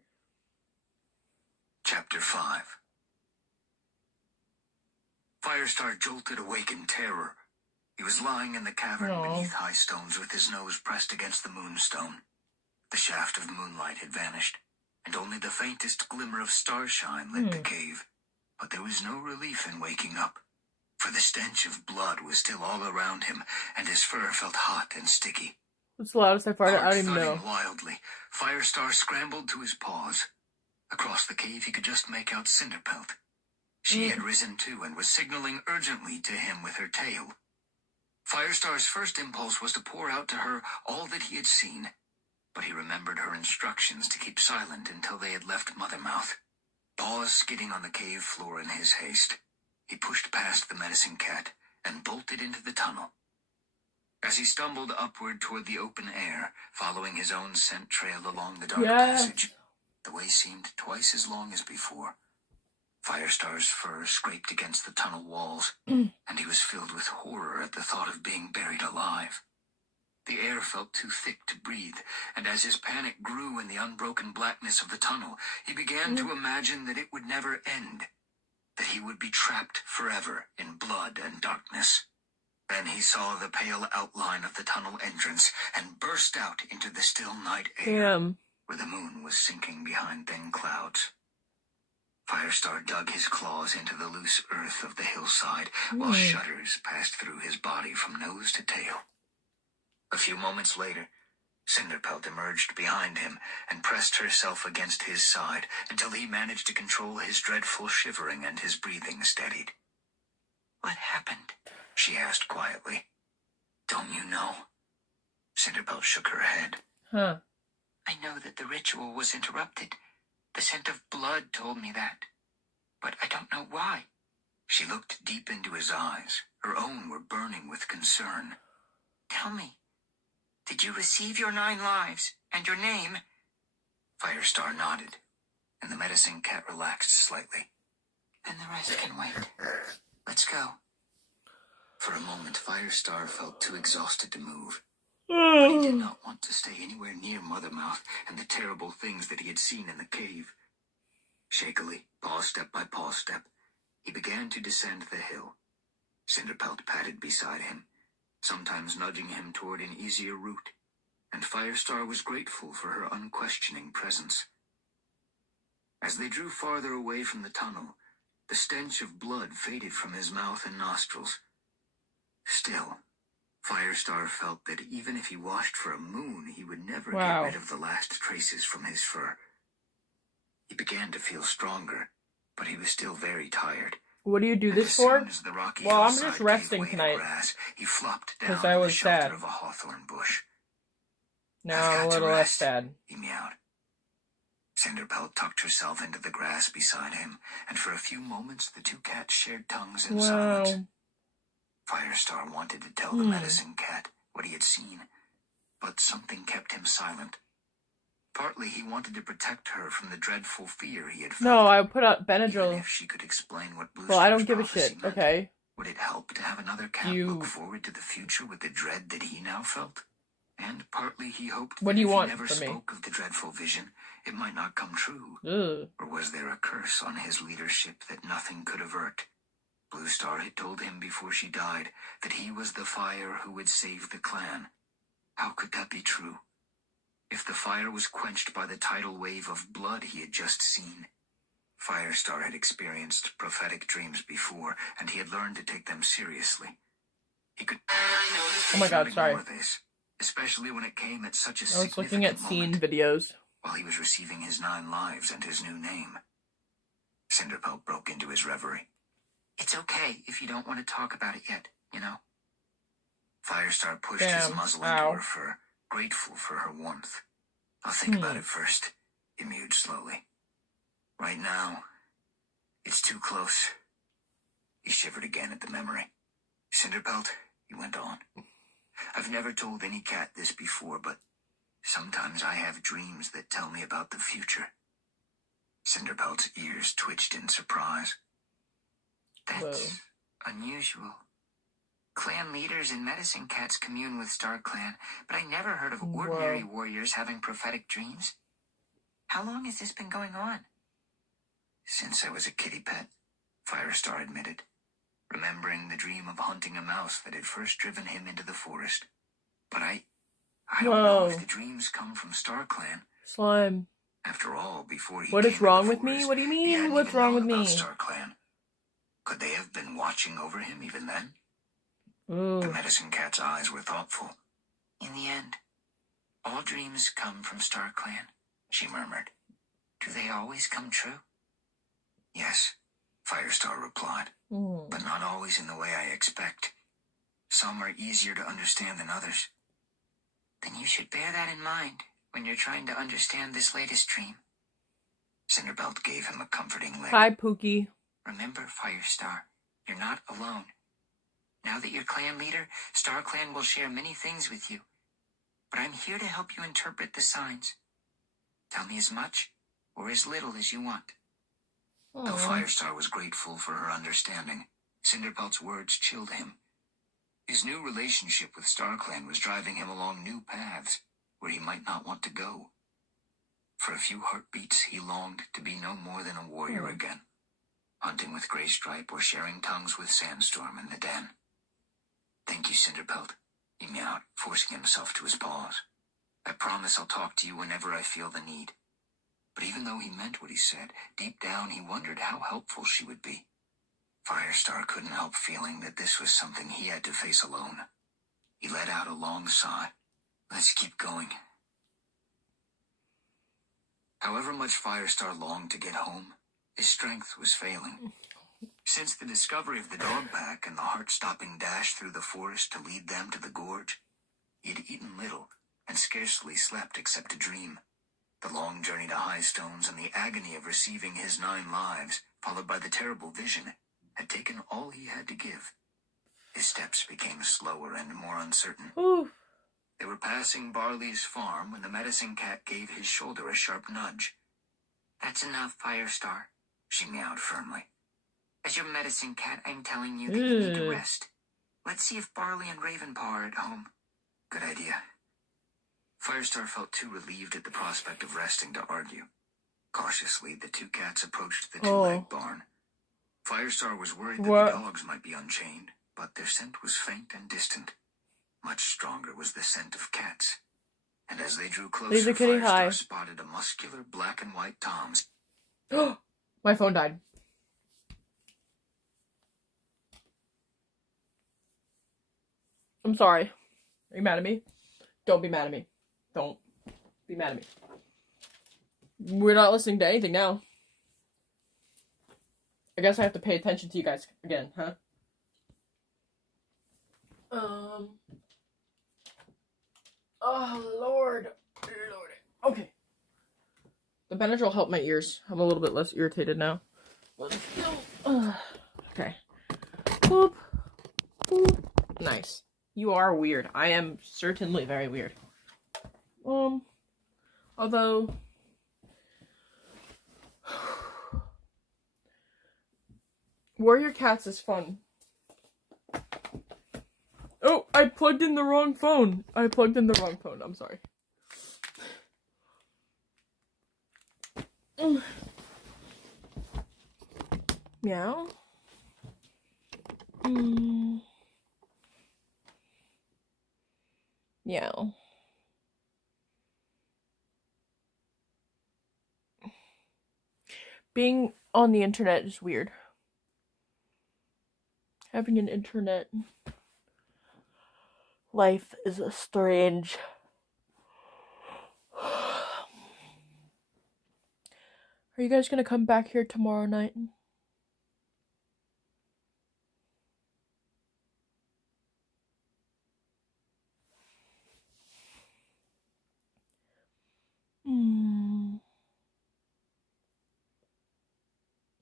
Chapter 5. Firestar jolted awake in terror. He was lying in the cavern beneath high stones with his nose pressed against the moonstone. The shaft of moonlight had vanished, and only the faintest glimmer of starshine lit the cave. But there was no relief in waking up, for the stench of blood was still all around him, and his fur felt hot and sticky. What's the loudest I farted? I don't even know. Thudding wildly, Firestar scrambled to his paws. Across the cave he could just make out Cinderpelt. She had risen too and was signaling urgently to him with her tail. Firestar's first impulse was to pour out to her all that he had seen, but he remembered her instructions to keep silent until they had left Mothermouth. Paws skidding on the cave floor in his haste, he pushed past the menacing cat and bolted into the tunnel. As he stumbled upward toward the open air, following his own scent trail along the dark passage, the way seemed twice as long as before. Firestar's fur scraped against the tunnel walls, and he was filled with horror at the thought of being buried alive. The air felt too thick to breathe, and as his panic grew in the unbroken blackness of the tunnel, he began to imagine that it would never end, that he would be trapped forever in blood and darkness. Then he saw the pale outline of the tunnel entrance and burst out into the still night air, where the moon was sinking behind thin clouds. Firestar dug his claws into the loose earth of the hillside, while shudders passed through his body from nose to tail. A few moments later, Cinderpelt emerged behind him and pressed herself against his side until he managed to control his dreadful shivering and his breathing steadied. "What happened?" she asked quietly. "Don't you know?" Cinderpelt shook her head. "I know that the ritual was interrupted. The scent of blood told me that. But I don't know why." She looked deep into his eyes. Her own were burning with concern. "Tell me, did you receive your 9 lives and your name?" Firestar nodded, and the medicine cat relaxed slightly. "Then the rest can wait. Let's go." For a moment, Firestar felt too exhausted to move. But he did not want to stay anywhere near Mothermouth and the terrible things that he had seen in the cave. Shakily, paw step by paw step, he began to descend the hill. Cinderpelt padded beside him, sometimes nudging him toward an easier route, and Firestar was grateful for her unquestioning presence. As they drew farther away from the tunnel, the stench of blood faded from his mouth and nostrils. Still, Firestar felt that even if he washed for a moon, he would never get rid of the last traces from his fur. He began to feel stronger, but he was still very tired. What do you do this for? Well, I'm just resting tonight. He flopped down I was in the shelter sad. Of a hawthorn bush. Now I'm a little less sad. He meowed. Cinderpelt tucked herself into the grass beside him, and for a few moments the two cats shared tongues in silence. Firestar wanted to tell the medicine cat what he had seen, but something kept him silent. Partly he wanted to protect her from the dreadful fear he had felt. No, I put out Benadryl. Even if she could explain what Blue Well, I don't give a shit, meant, okay? Would it help to have another cat look forward to the future with the dread that he now felt? And partly he hoped that if he never spoke of the dreadful vision, it might not come true. Or was there a curse on his leadership that nothing could avert? Blue Star had told him before she died that he was the fire who would save the clan. How could that be true? If the fire was quenched by the tidal wave of blood he had just seen. Firestar had experienced prophetic dreams before, and he had learned to take them seriously. He could oh my god, sorry. This, especially when it came at such a I was looking at scene videos. While he was receiving his 9 lives and his new name. Cinderpelt broke into his reverie. "It's okay if you don't want to talk about it yet, you know." Firestar pushed his muzzle into her fur, grateful for her warmth. "I'll think about it first," he mewed slowly. "Right now, it's too close." He shivered again at the memory. "Cinderpelt," he went on, "I've never told any cat this before, but sometimes I have dreams that tell me about the future." Cinderpelt's ears twitched in surprise. "That's unusual. Clan leaders and medicine cats commune with Star Clan, but I never heard of ordinary warriors having prophetic dreams. How long has this been going on?" "Since I was a kitty pet," Firestar admitted, remembering the dream of hunting a mouse that had first driven him into the forest. "But I don't know if the dreams come from Star Clan." Slime. After all, before he What is came wrong to the with me? forest, What do you he mean? hadn't What's even wrong with known about me? Star Clan. Could they have been watching over him even then? Ooh. The medicine cat's eyes were thoughtful. "In the end, all dreams come from Star Clan," she murmured. "Do they always come true?" "Yes," Firestar replied, "but not always in the way I expect. Some are easier to understand than others." "Then you should bear that in mind when you're trying to understand this latest dream." Cinderpelt gave him a comforting lick. Hi, Pookie. "Remember, Firestar, you're not alone. Now that you're clan leader, Star Clan will share many things with you. But I'm here to help you interpret the signs. Tell me as much or as little as you want." Though Firestar was grateful for her understanding, Cinderpelt's words chilled him. His new relationship with StarClan was driving him along new paths where he might not want to go. For a few heartbeats, he longed to be no more than a warrior again, hunting with Greystripe or sharing tongues with Sandstorm in the den. "Thank you, Cinderpelt," he meowed, forcing himself to his paws. "I promise I'll talk to you whenever I feel the need." But even though he meant what he said, deep down he wondered how helpful she would be. Firestar couldn't help feeling that this was something he had to face alone. He let out a long sigh. "Let's keep going." However much Firestar longed to get home, his strength was failing. Since the discovery of the dog pack and the heart-stopping dash through the forest to lead them to the gorge, he had eaten little and scarcely slept except to dream. The long journey to High Stones and the agony of receiving his 9 lives, followed by the terrible vision, had taken all he had to give. His steps became slower and more uncertain. Ooh. They were passing Barley's farm when the medicine cat gave his shoulder a sharp nudge. "That's enough, Firestar," she meowed firmly. "As your medicine cat, I'm telling you that you need to rest. Let's see if Barley and Ravenpaw are at home." "Good idea." Firestar felt too relieved at the prospect of resting to argue. Cautiously, the 2 cats approached the 2-leg barn. Firestar was worried that the dogs might be unchained, but their scent was faint and distant. Much stronger was the scent of cats. And as they drew closer, Lazerkitty, hi. Firestar spotted a muscular black and white Toms. My phone died. I'm sorry. Are you mad at me? Don't be mad at me. Don't be mad at me. We're not listening to anything now. I guess I have to pay attention to you guys again, huh? Oh, Lord. Okay. The Benadryl helped my ears. I'm a little bit less irritated now. But still. Okay. Boop. Boop. Nice. You are weird. I am certainly very weird. Although... Warrior Cats is fun. Oh, I plugged in the wrong phone. I'm sorry. Meow. Meow. Being on the internet is weird. Having an internet life is strange. Are you guys gonna come back here tomorrow night?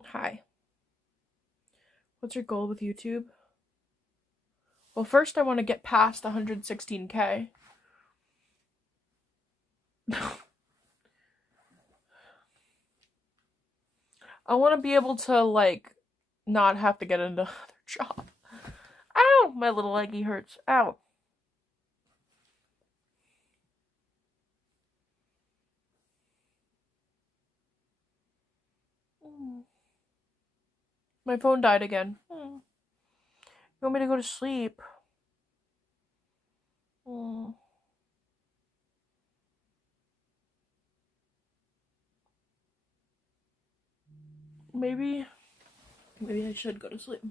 Hi. What's your goal with YouTube? Well, first I want to get past 116K. I want to be able to, like, not have to get another job. Ow! My little leggy hurts. Ow. My phone died again. You want me to go to sleep? Maybe I should go to sleep.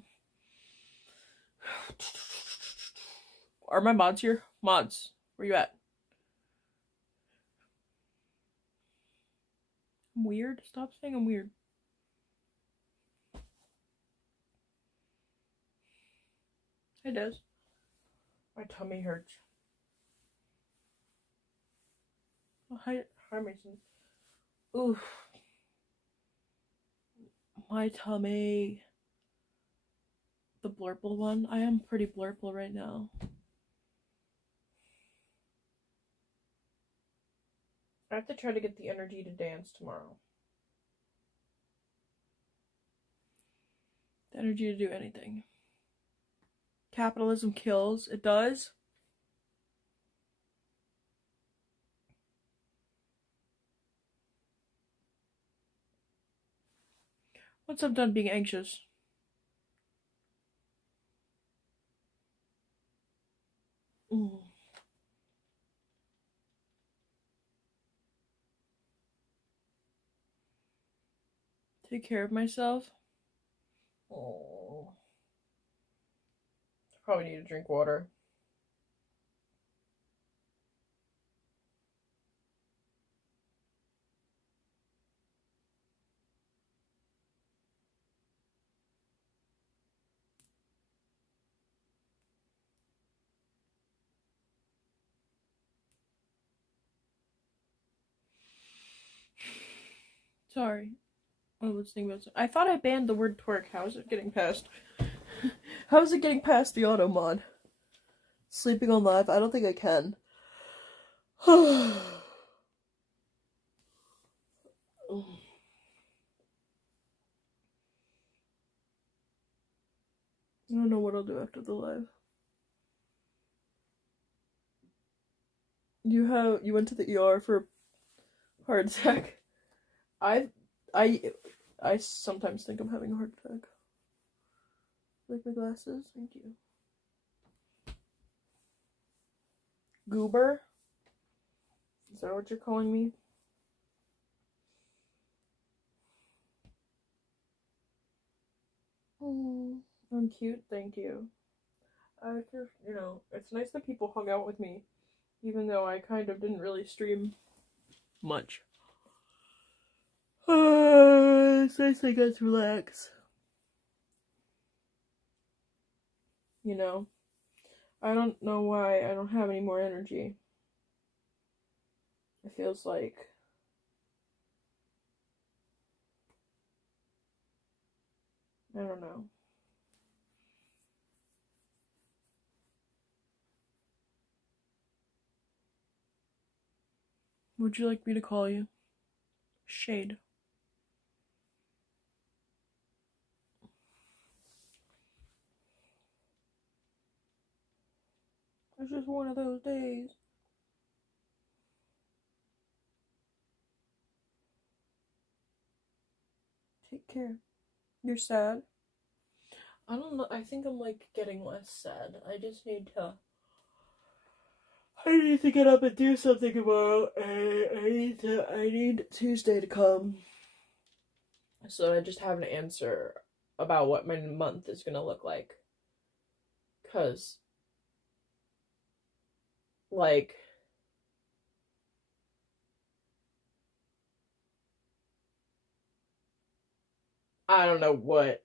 Are my mods here? Mods, where you at? I'm weird? Stop saying I'm weird. It does. My tummy hurts. Oh, hi Mason. Oof. My tummy. The blurple one. I am pretty blurple right now. I have to try to get the energy to dance tomorrow. The energy to do anything. Capitalism kills. It does. Once I'm done being anxious. Take care of myself. Oh. Probably need to drink water. Sorry. I was thinking about I thought I banned the word twerk. How is it getting past? How is it getting past the auto mod? Sleeping on live? I don't think I can. I don't know what I'll do after the live. You went to the ER for a heart attack. I sometimes think I'm having a heart attack. Like my glasses? Thank you. Goober? Is that what you're calling me? Oh, I'm cute, thank you. I just, it's nice that people hung out with me, even though I kind of didn't really stream much. It's nice I got to relax. I don't know why I don't have any more energy. It feels like I don't know. Would you like me to call you? Shade. It's just one of those days. Take care. You're sad? I don't know. I think I'm like getting less sad. I just need to. I need to get up and do something tomorrow. And I need Tuesday to come. So I just have an answer about what my month is gonna look like. 'Cause like I don't know what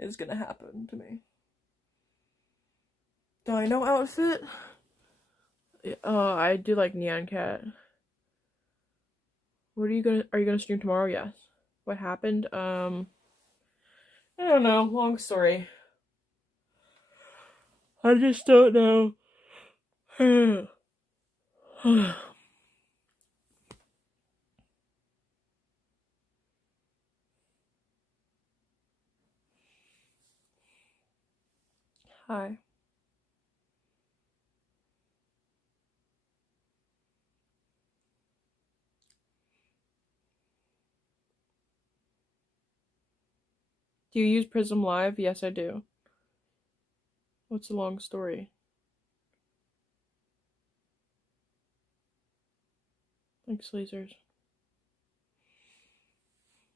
is gonna happen to me. Dino outfit? I do like Neon Cat. Are you gonna stream tomorrow? Yes. What happened? I don't know. Long story. I just don't know. Hi. Do you use Prism Live? Yes, I do. What's the long story? Thanks, lasers.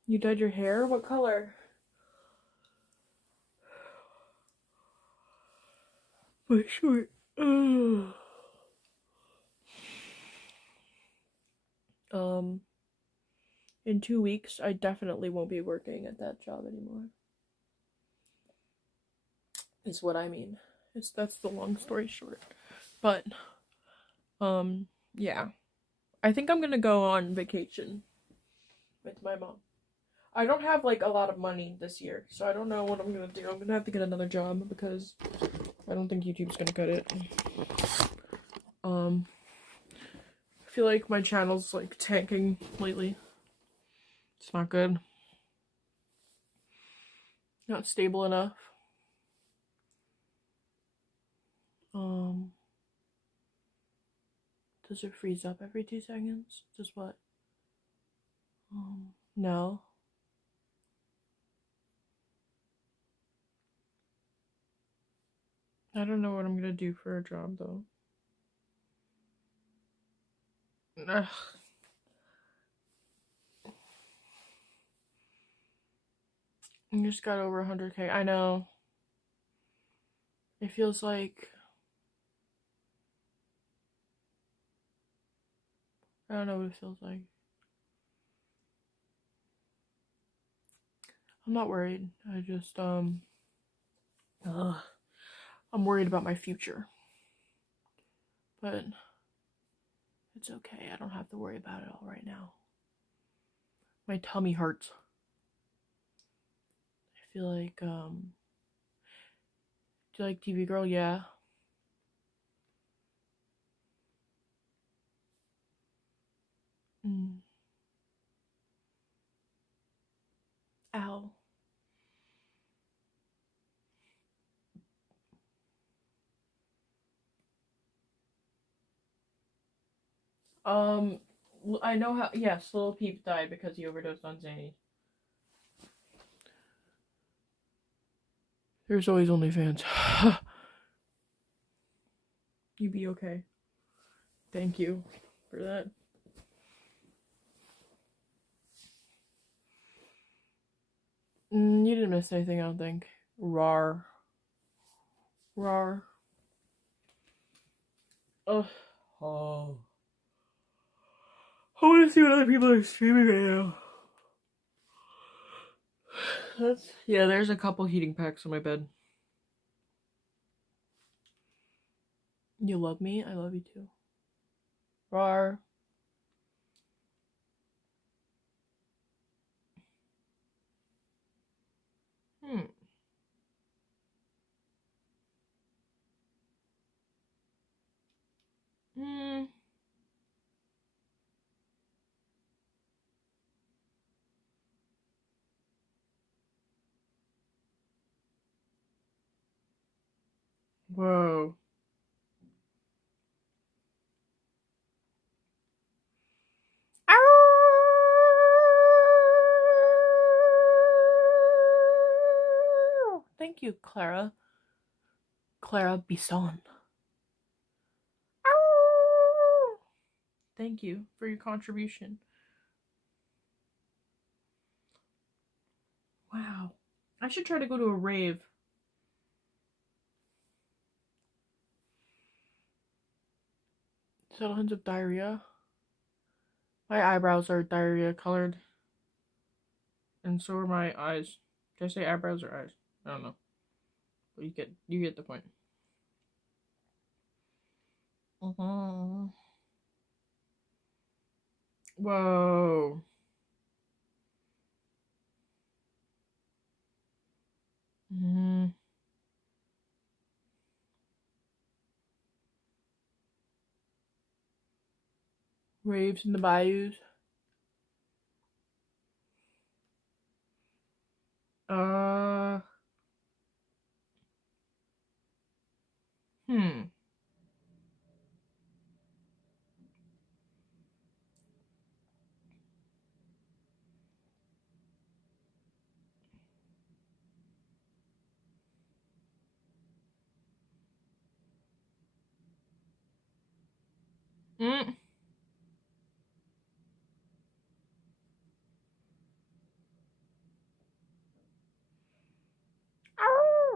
You dyed your hair? What color? My short. In 2 weeks, I definitely won't be working at that job anymore. Is what I mean. That's the long story short. But, yeah. I think I'm gonna go on vacation with my mom. I don't have, like, a lot of money this year, so I don't know what I'm gonna do. I'm gonna have to get another job because I don't think YouTube's gonna cut it. I feel like my channel's, like, tanking lately. It's not good. Not stable enough. Does it freeze up every 2 seconds? Just what? No. I don't know what I'm gonna do for a job though. Ugh. I just got over 100K. I know. It feels like... I don't know what it feels like. I'm not worried. I just, I'm worried about my future. But it's okay. I don't have to worry about it all right now. My tummy hurts. I feel like, do you like TV Girl? Yeah. Ow. I know how. Yes, Lil Peep died because he overdosed on Xannies. There's always OnlyFans. You be okay. Thank you for that. You didn't miss anything, I don't think. Rawr. Rawr. Oh. I want to see what other people are streaming right now. Yeah, there's a couple heating packs on my bed. You love me? I love you too. Rawr. Whoa. Thank you, Clara. Clara Bisson. Thank you for your contribution. Wow. I should try to go to a rave. Subtle hints of diarrhea. My eyebrows are diarrhea colored. And so are my eyes. Did I say eyebrows or eyes? I don't know. But you get the point. Whoa. Raves in the bayous.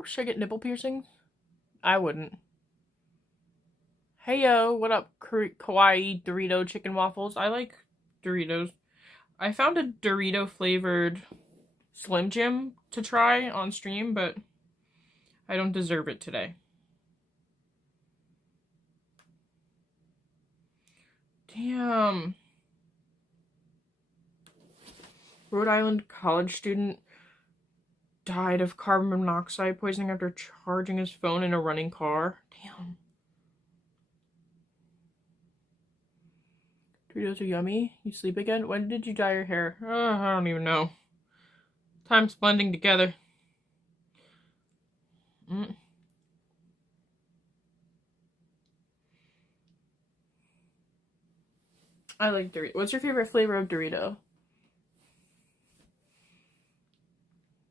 Should I get nipple piercings? I wouldn't. Hey yo, what up, kawaii Dorito chicken waffles? I like Doritos. I found a Dorito flavored Slim Jim to try on stream, but I don't deserve it today. Damn. Rhode Island college student died of carbon monoxide poisoning after charging his phone in a running car. Damn. Doritos are yummy. You sleep again? When did you dye your hair? I don't even know. Time's blending together. Mm. I like Doritos. What's your favorite flavor of Dorito?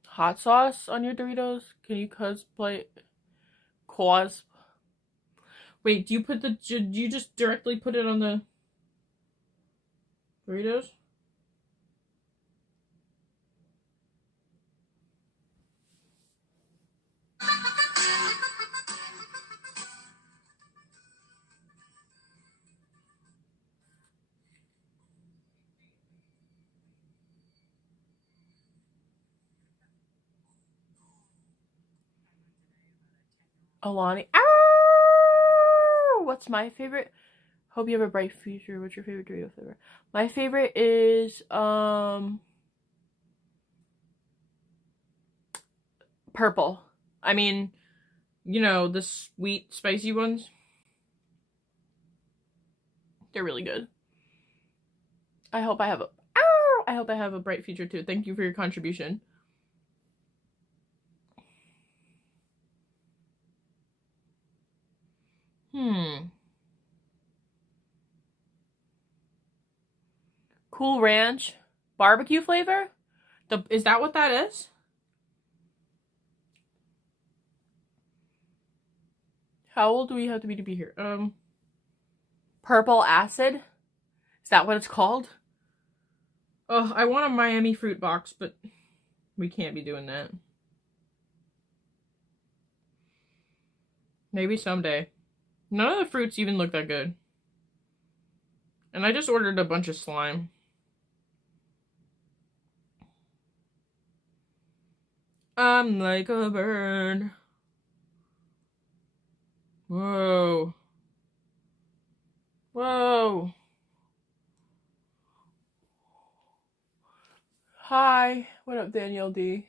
Hot sauce on your Doritos? Can you cosplay? Wait, do you just directly put it on the Doritos? Alani. Ow! What's my favorite? Hope you have a bright future. What's your favorite Dorito flavor? My favorite is purple. I mean, you know, the sweet, spicy ones. They're really good. I hope I have a bright future too. Thank you for your contribution. Cool Ranch barbecue flavor? Is that what that is? How old do we have to be here? Purple acid? Is that what it's called? Oh, I want a Miami fruit box, but we can't be doing that. Maybe someday. None of the fruits even look that good. And I just ordered a bunch of slime. I'm like a bird. Whoa. Whoa. Hi. What up, Danielle D?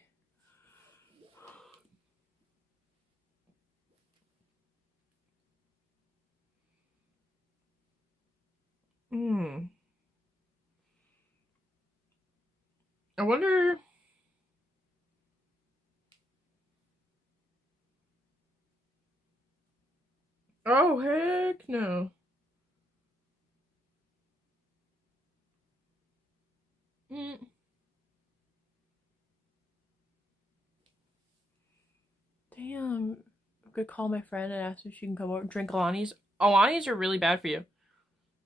I wonder... Oh, heck no. Damn. I could call my friend and ask if she can come over and drink Alani's. Alani's are really bad for you.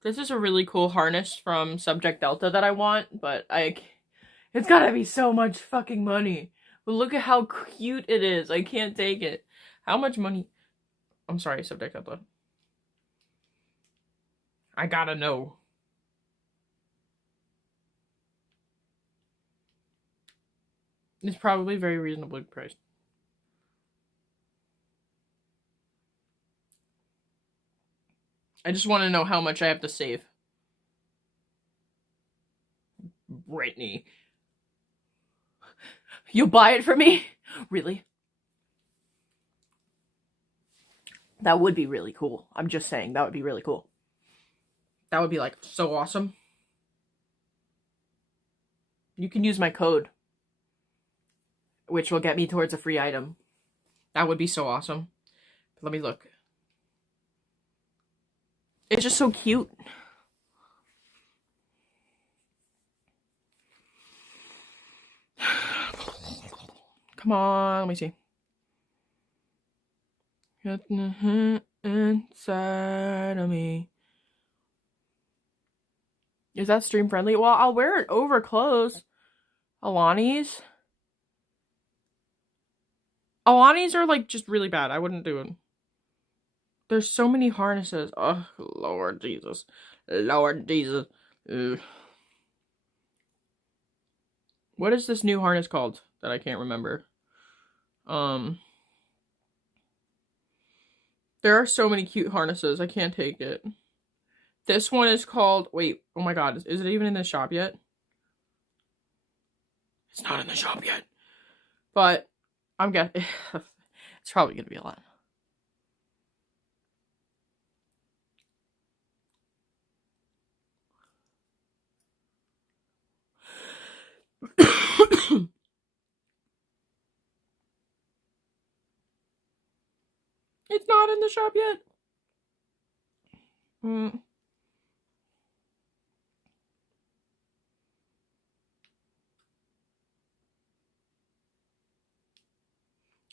This is a really cool harness from Subject Delta that I want, but it's gotta be so much fucking money. But look at how cute it is. I can't take it. How much money? I'm sorry, Subject Delta. I gotta know. It's probably very reasonably priced. I just want to know how much I have to save. Brittany. You'll buy it for me? Really? That would be really cool. I'm just saying, that would be really cool. That would be, like, so awesome. You can use my code, which will get me towards a free item. That would be so awesome. Let me look. It's just so cute. Come on, let me see. Inside of me. Is that stream friendly? Well, I'll wear it over clothes. Alani's are like just really bad. I wouldn't do it. There's so many harnesses. Oh, Lord Jesus. Lord Jesus. Ugh. What is this new harness called that I can't remember? There are so many cute harnesses. I can't take it. This one is called... Wait. Oh my god. Is it even in the shop yet? It's not in the shop yet. But I'm guessing... It's probably going to be a lot. It's not in the shop yet.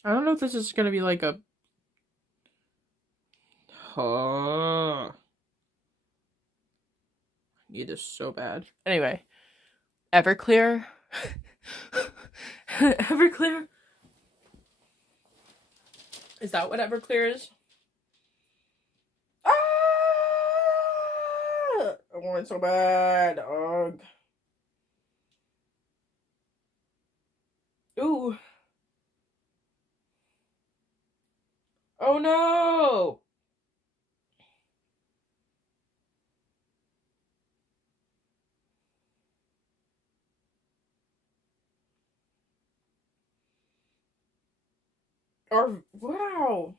I don't know if this is gonna be like a... I need this so bad. Anyway. Everclear. Everclear. Is that what Everclear is? Ah! I want it so bad. Ugh. Ooh. Oh no! Wow.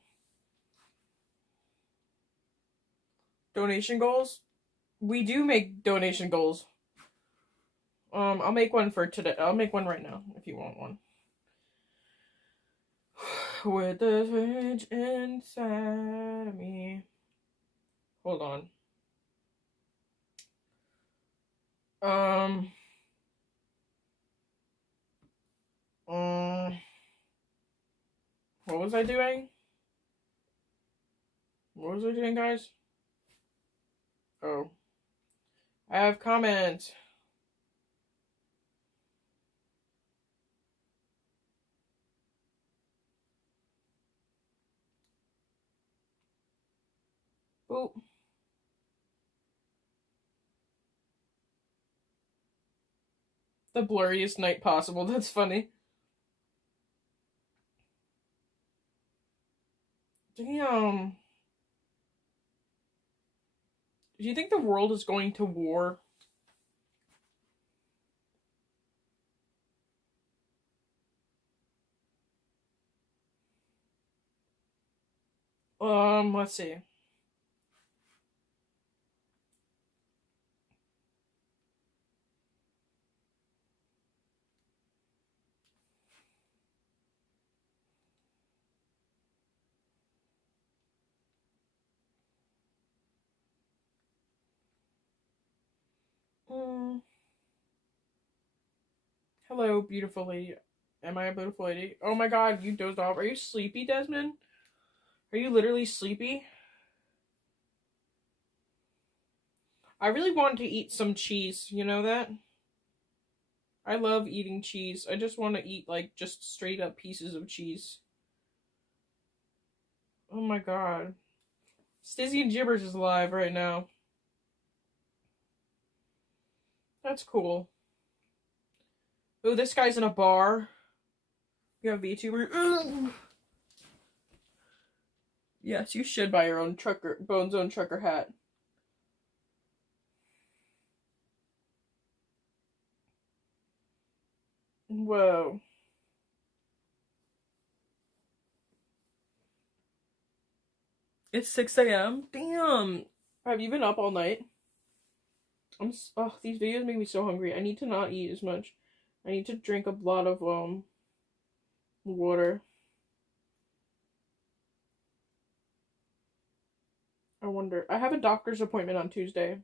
Donation goals? We do make donation goals. I'll make one for today. I'll make one right now if you want one. With the switch inside of me. Hold on. What was I doing? What was I doing, guys? Oh. I have comments. Boop. The blurriest night possible. That's funny. Damn. Do you think the world is going to war? Let's see. Hello, beautiful lady. Am I a beautiful lady? Oh my god, you dozed off. Are you sleepy, Desmond? Are you literally sleepy? I really wanted to eat some cheese, you know that? I love eating cheese. I just want to eat, like, just straight up pieces of cheese. Oh my god. Stizzy and Gibbers is live right now. That's cool. Oh, this guy's in a bar. You have VTuber. Ugh. Yes, you should buy your own trucker, Bones own trucker hat. Whoa. It's 6 a.m. Damn. Have you been up all night? These videos make me so hungry. I need to not eat as much. I need to drink a lot of water. I wonder. I have a doctor's appointment on Tuesday.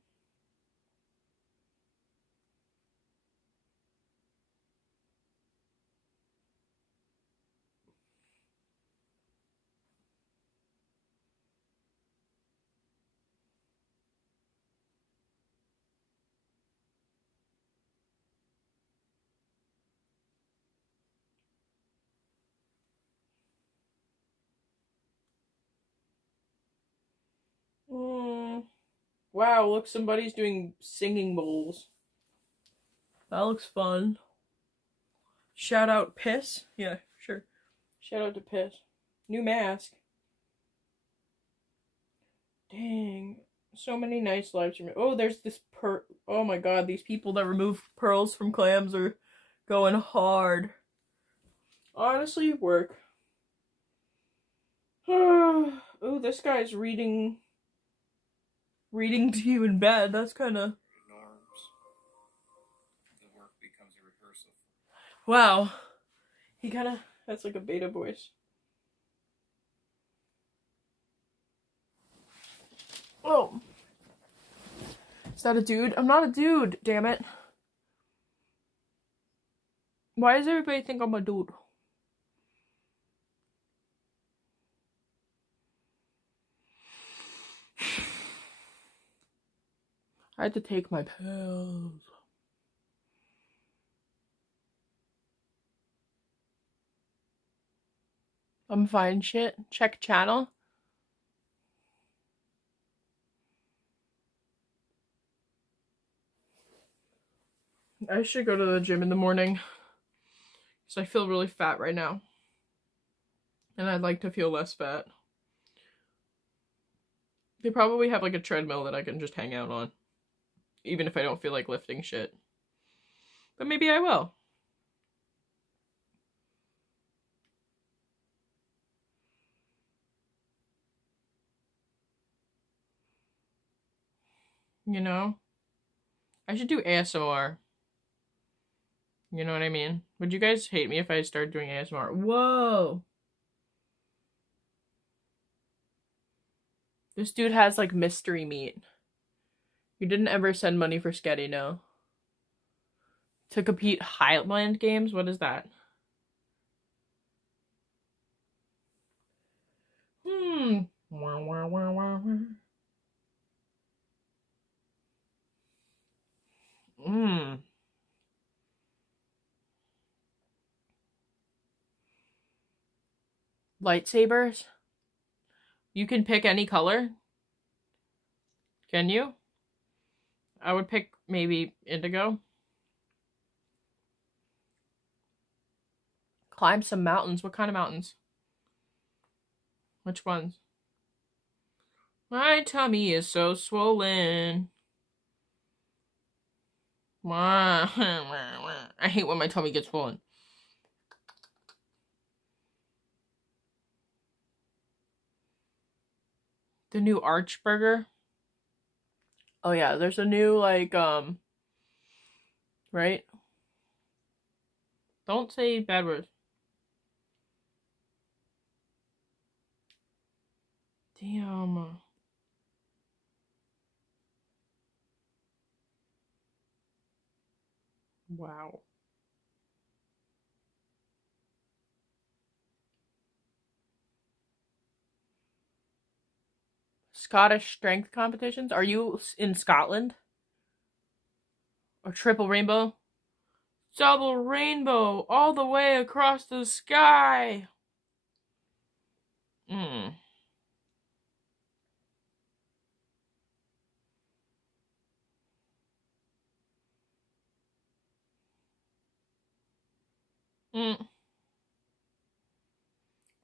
Wow, look, somebody's doing singing bowls. That looks fun. Shout out Piss? Yeah, sure. Shout out to Piss. New mask. Dang. So many nice live streams. Oh, there's this oh my god, these people that remove pearls from clams are going hard. Honestly, work. Oh, this guy's reading to you in bed. That's kind of... The work becomes a rehearsal. Wow. He kind of... That's like a beta voice. Is that a dude? I'm not a dude, damn it. Why does everybody think I'm a dude? I had to take my pills. I'm fine, shit. Check channel. I should go to the gym in the morning. Because I feel really fat right now. And I'd like to feel less fat. They probably have like a treadmill that I can just hang out on. Even if I don't feel like lifting shit. But maybe I will. You know? I should do ASMR. You know what I mean? Would you guys hate me if I started doing ASMR? Whoa! This dude has like mystery meat. You didn't ever send money for Sketty, no? To compete Highland Games? What is that? Lightsabers? You can pick any color? Can you? I would pick maybe indigo. Climb some mountains. What kind of mountains? Which ones? My tummy is so swollen. I hate when my tummy gets swollen. The new Arch Burger. Oh yeah, there's a new like right? Don't say bad words. Damn. Wow. Scottish strength competitions? Are you in Scotland? Or triple rainbow? Double rainbow all the way across the sky.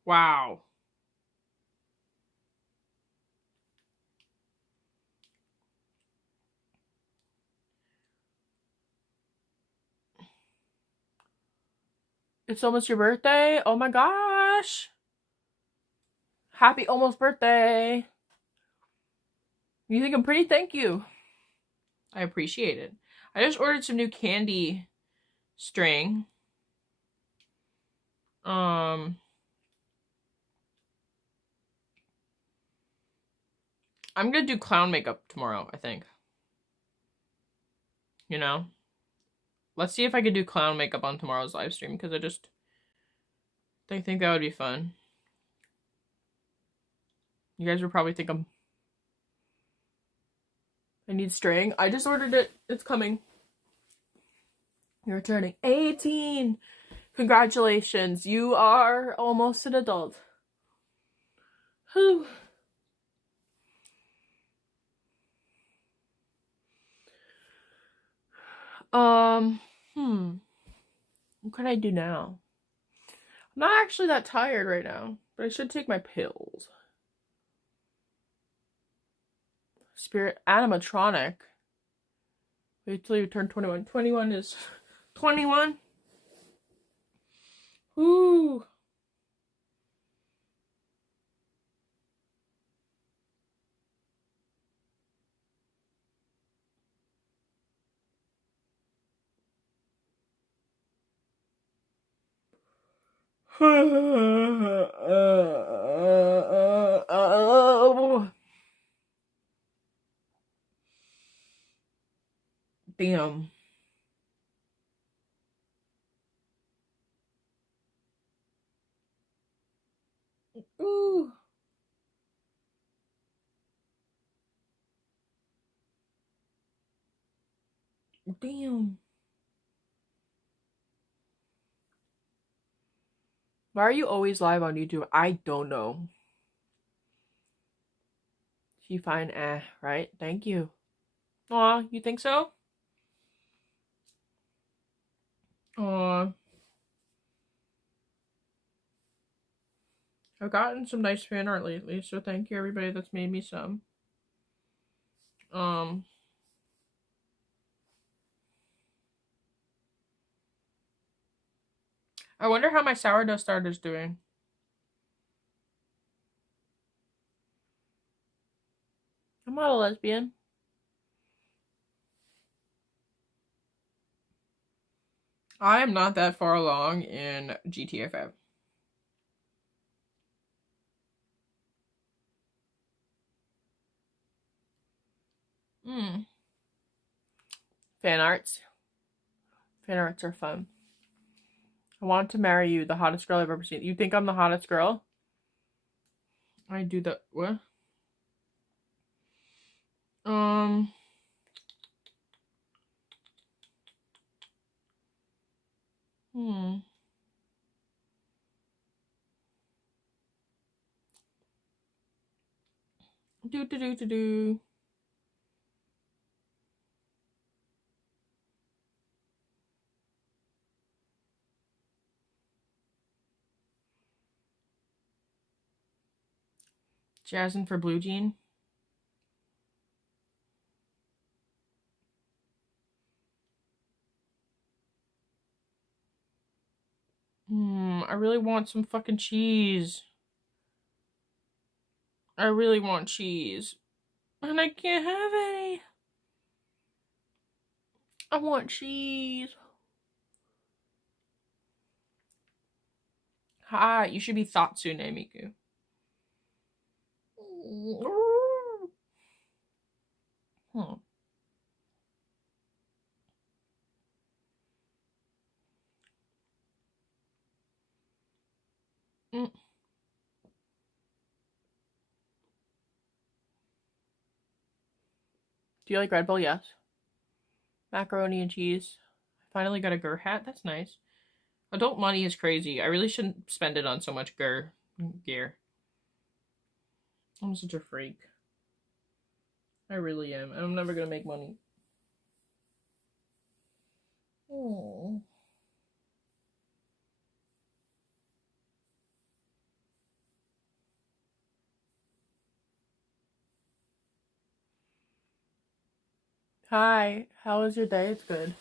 Wow. It's almost your birthday? Oh my gosh. Happy almost birthday. You think I'm pretty? Thank you. I appreciate it. I just ordered some new candy string. I'm gonna do clown makeup tomorrow, I think. You know? Let's see if I could do clown makeup on tomorrow's live stream, because I think that would be fun. You guys would probably think I need string. I just ordered it. It's coming. You're turning 18. Congratulations. You are almost an adult. Whew. What can I do now? I'm not actually that tired right now, but I should take my pills. Spirit animatronic. Wait till you turn 21. 21 is 21. Ooh. Damn. Ooh. Damn. Why are you always live on YouTube? I don't know. She fine, right? Thank you. Aw, you think so? Aw. I've gotten some nice fan art lately, so thank you everybody that's made me some. I wonder how my sourdough starter's doing. I'm not a lesbian. I am not that far along in GTA 5. Fan arts. Fan arts are fun. I want to marry you, the hottest girl I've ever seen. You think I'm the hottest girl? I do the what? Do. Jazzin' for Blue Jean. I really want some fucking cheese. I really want cheese. And I can't have any. I want cheese. Hi, you should be Thatsune Miku. Do you like Red Bull? Yes. Macaroni and cheese. I finally got a Gur hat. That's nice. Adult money is crazy. I really shouldn't spend it on so much gear. I'm such a freak. I really am. I'm never gonna make money. Oh. Hi, how was your day? It's good.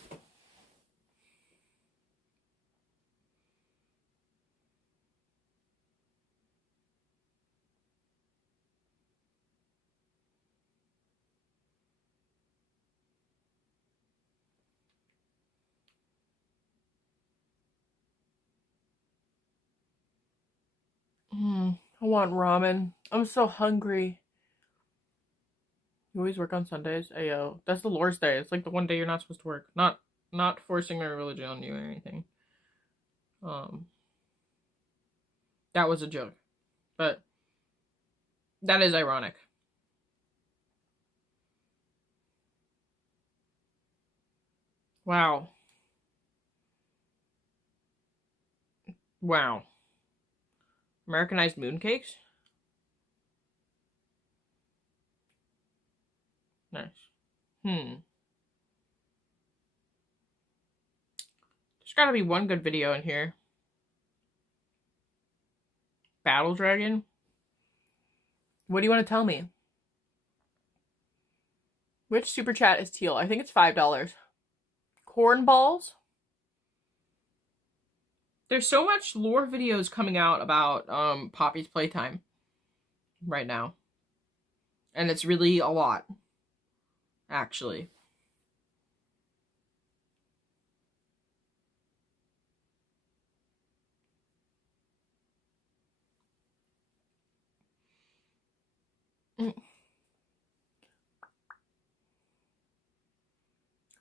I want ramen. I'm so hungry. You always work on Sundays? Ayo. That's the Lord's Day. It's like the one day you're not supposed to work. Not forcing my religion on you or anything. That was a joke. But that is ironic. Wow. Wow. Americanized mooncakes? Nice. There's gotta be one good video in here. Battle Dragon? What do you want to tell me? Which super chat is teal? I think it's $5. Corn balls? There's so much lore videos coming out about Poppy's playtime right now. And it's really a lot, actually.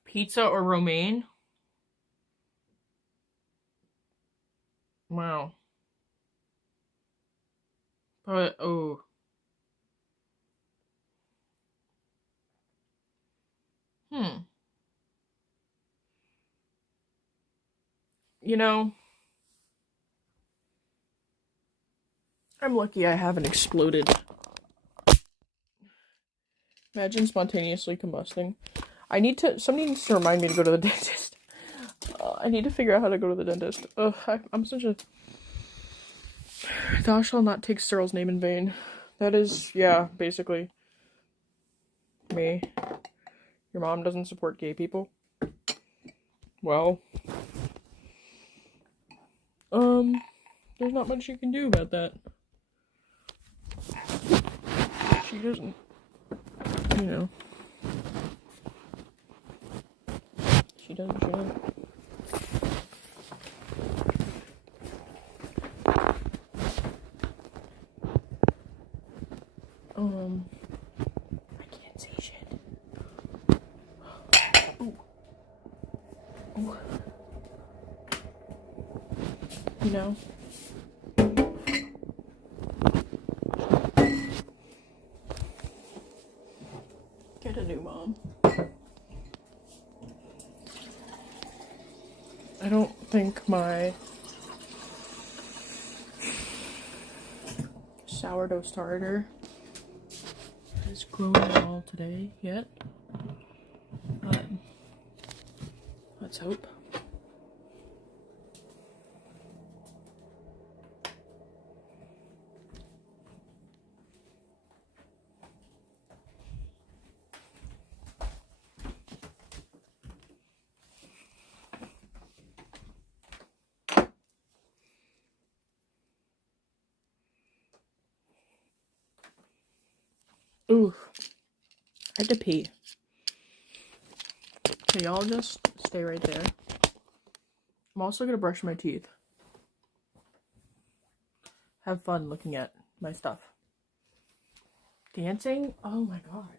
Pizza or romaine? Wow. But, oh. You know, I'm lucky I haven't exploded. Imagine spontaneously combusting. Somebody needs to remind me to go to the dentist. I need to figure out how to go to the dentist. Ugh, I'm such a... Thou shalt not take Cyril's name in vain. That is, yeah, basically me. Your mom doesn't support gay people? Well, there's not much you can do about that. She doesn't, you know. She doesn't, I can't see shit. Ooh. Ooh. You know? Get a new mom. I don't think my sourdough starter has grown at all today yet, but let's hope. Ooh, I had to pee. So y'all just stay right there. I'm also gonna brush my teeth. Have fun looking at my stuff. Dancing? Oh my god.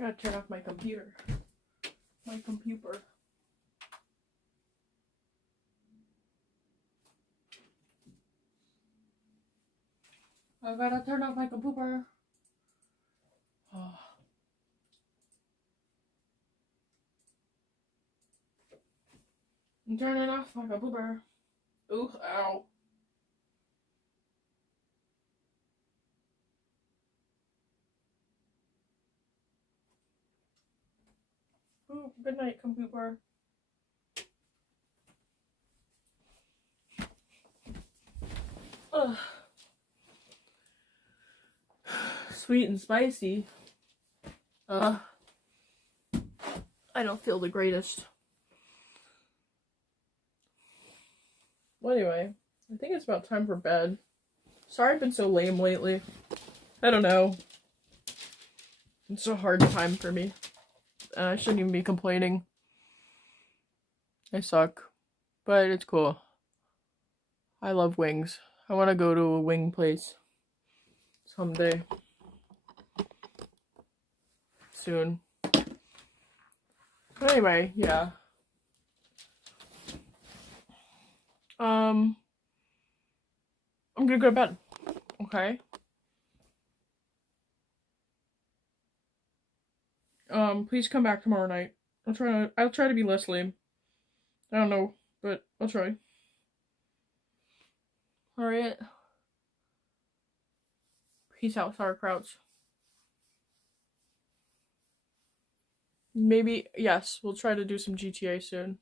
I gotta turn off my computer. My computer. I gotta turn off my computer. Oh. I'm turning off my computer. Ooh, ow. Ooh, good night, computer. Ugh. Sweet and spicy. I don't feel the greatest. Well, anyway, I think it's about time for bed. Sorry I've been so lame lately. I don't know. It's a hard time for me. And I shouldn't even be complaining. I suck. But it's cool. I love wings. I want to go to a wing place. Someday. Soon. But anyway, yeah. I'm gonna go to bed. Okay. Please come back tomorrow night. I'll try to be less lame. I don't know, but I'll try. Alright. Peace out, sauerkrauts. Maybe, yes, we'll try to do some GTA soon.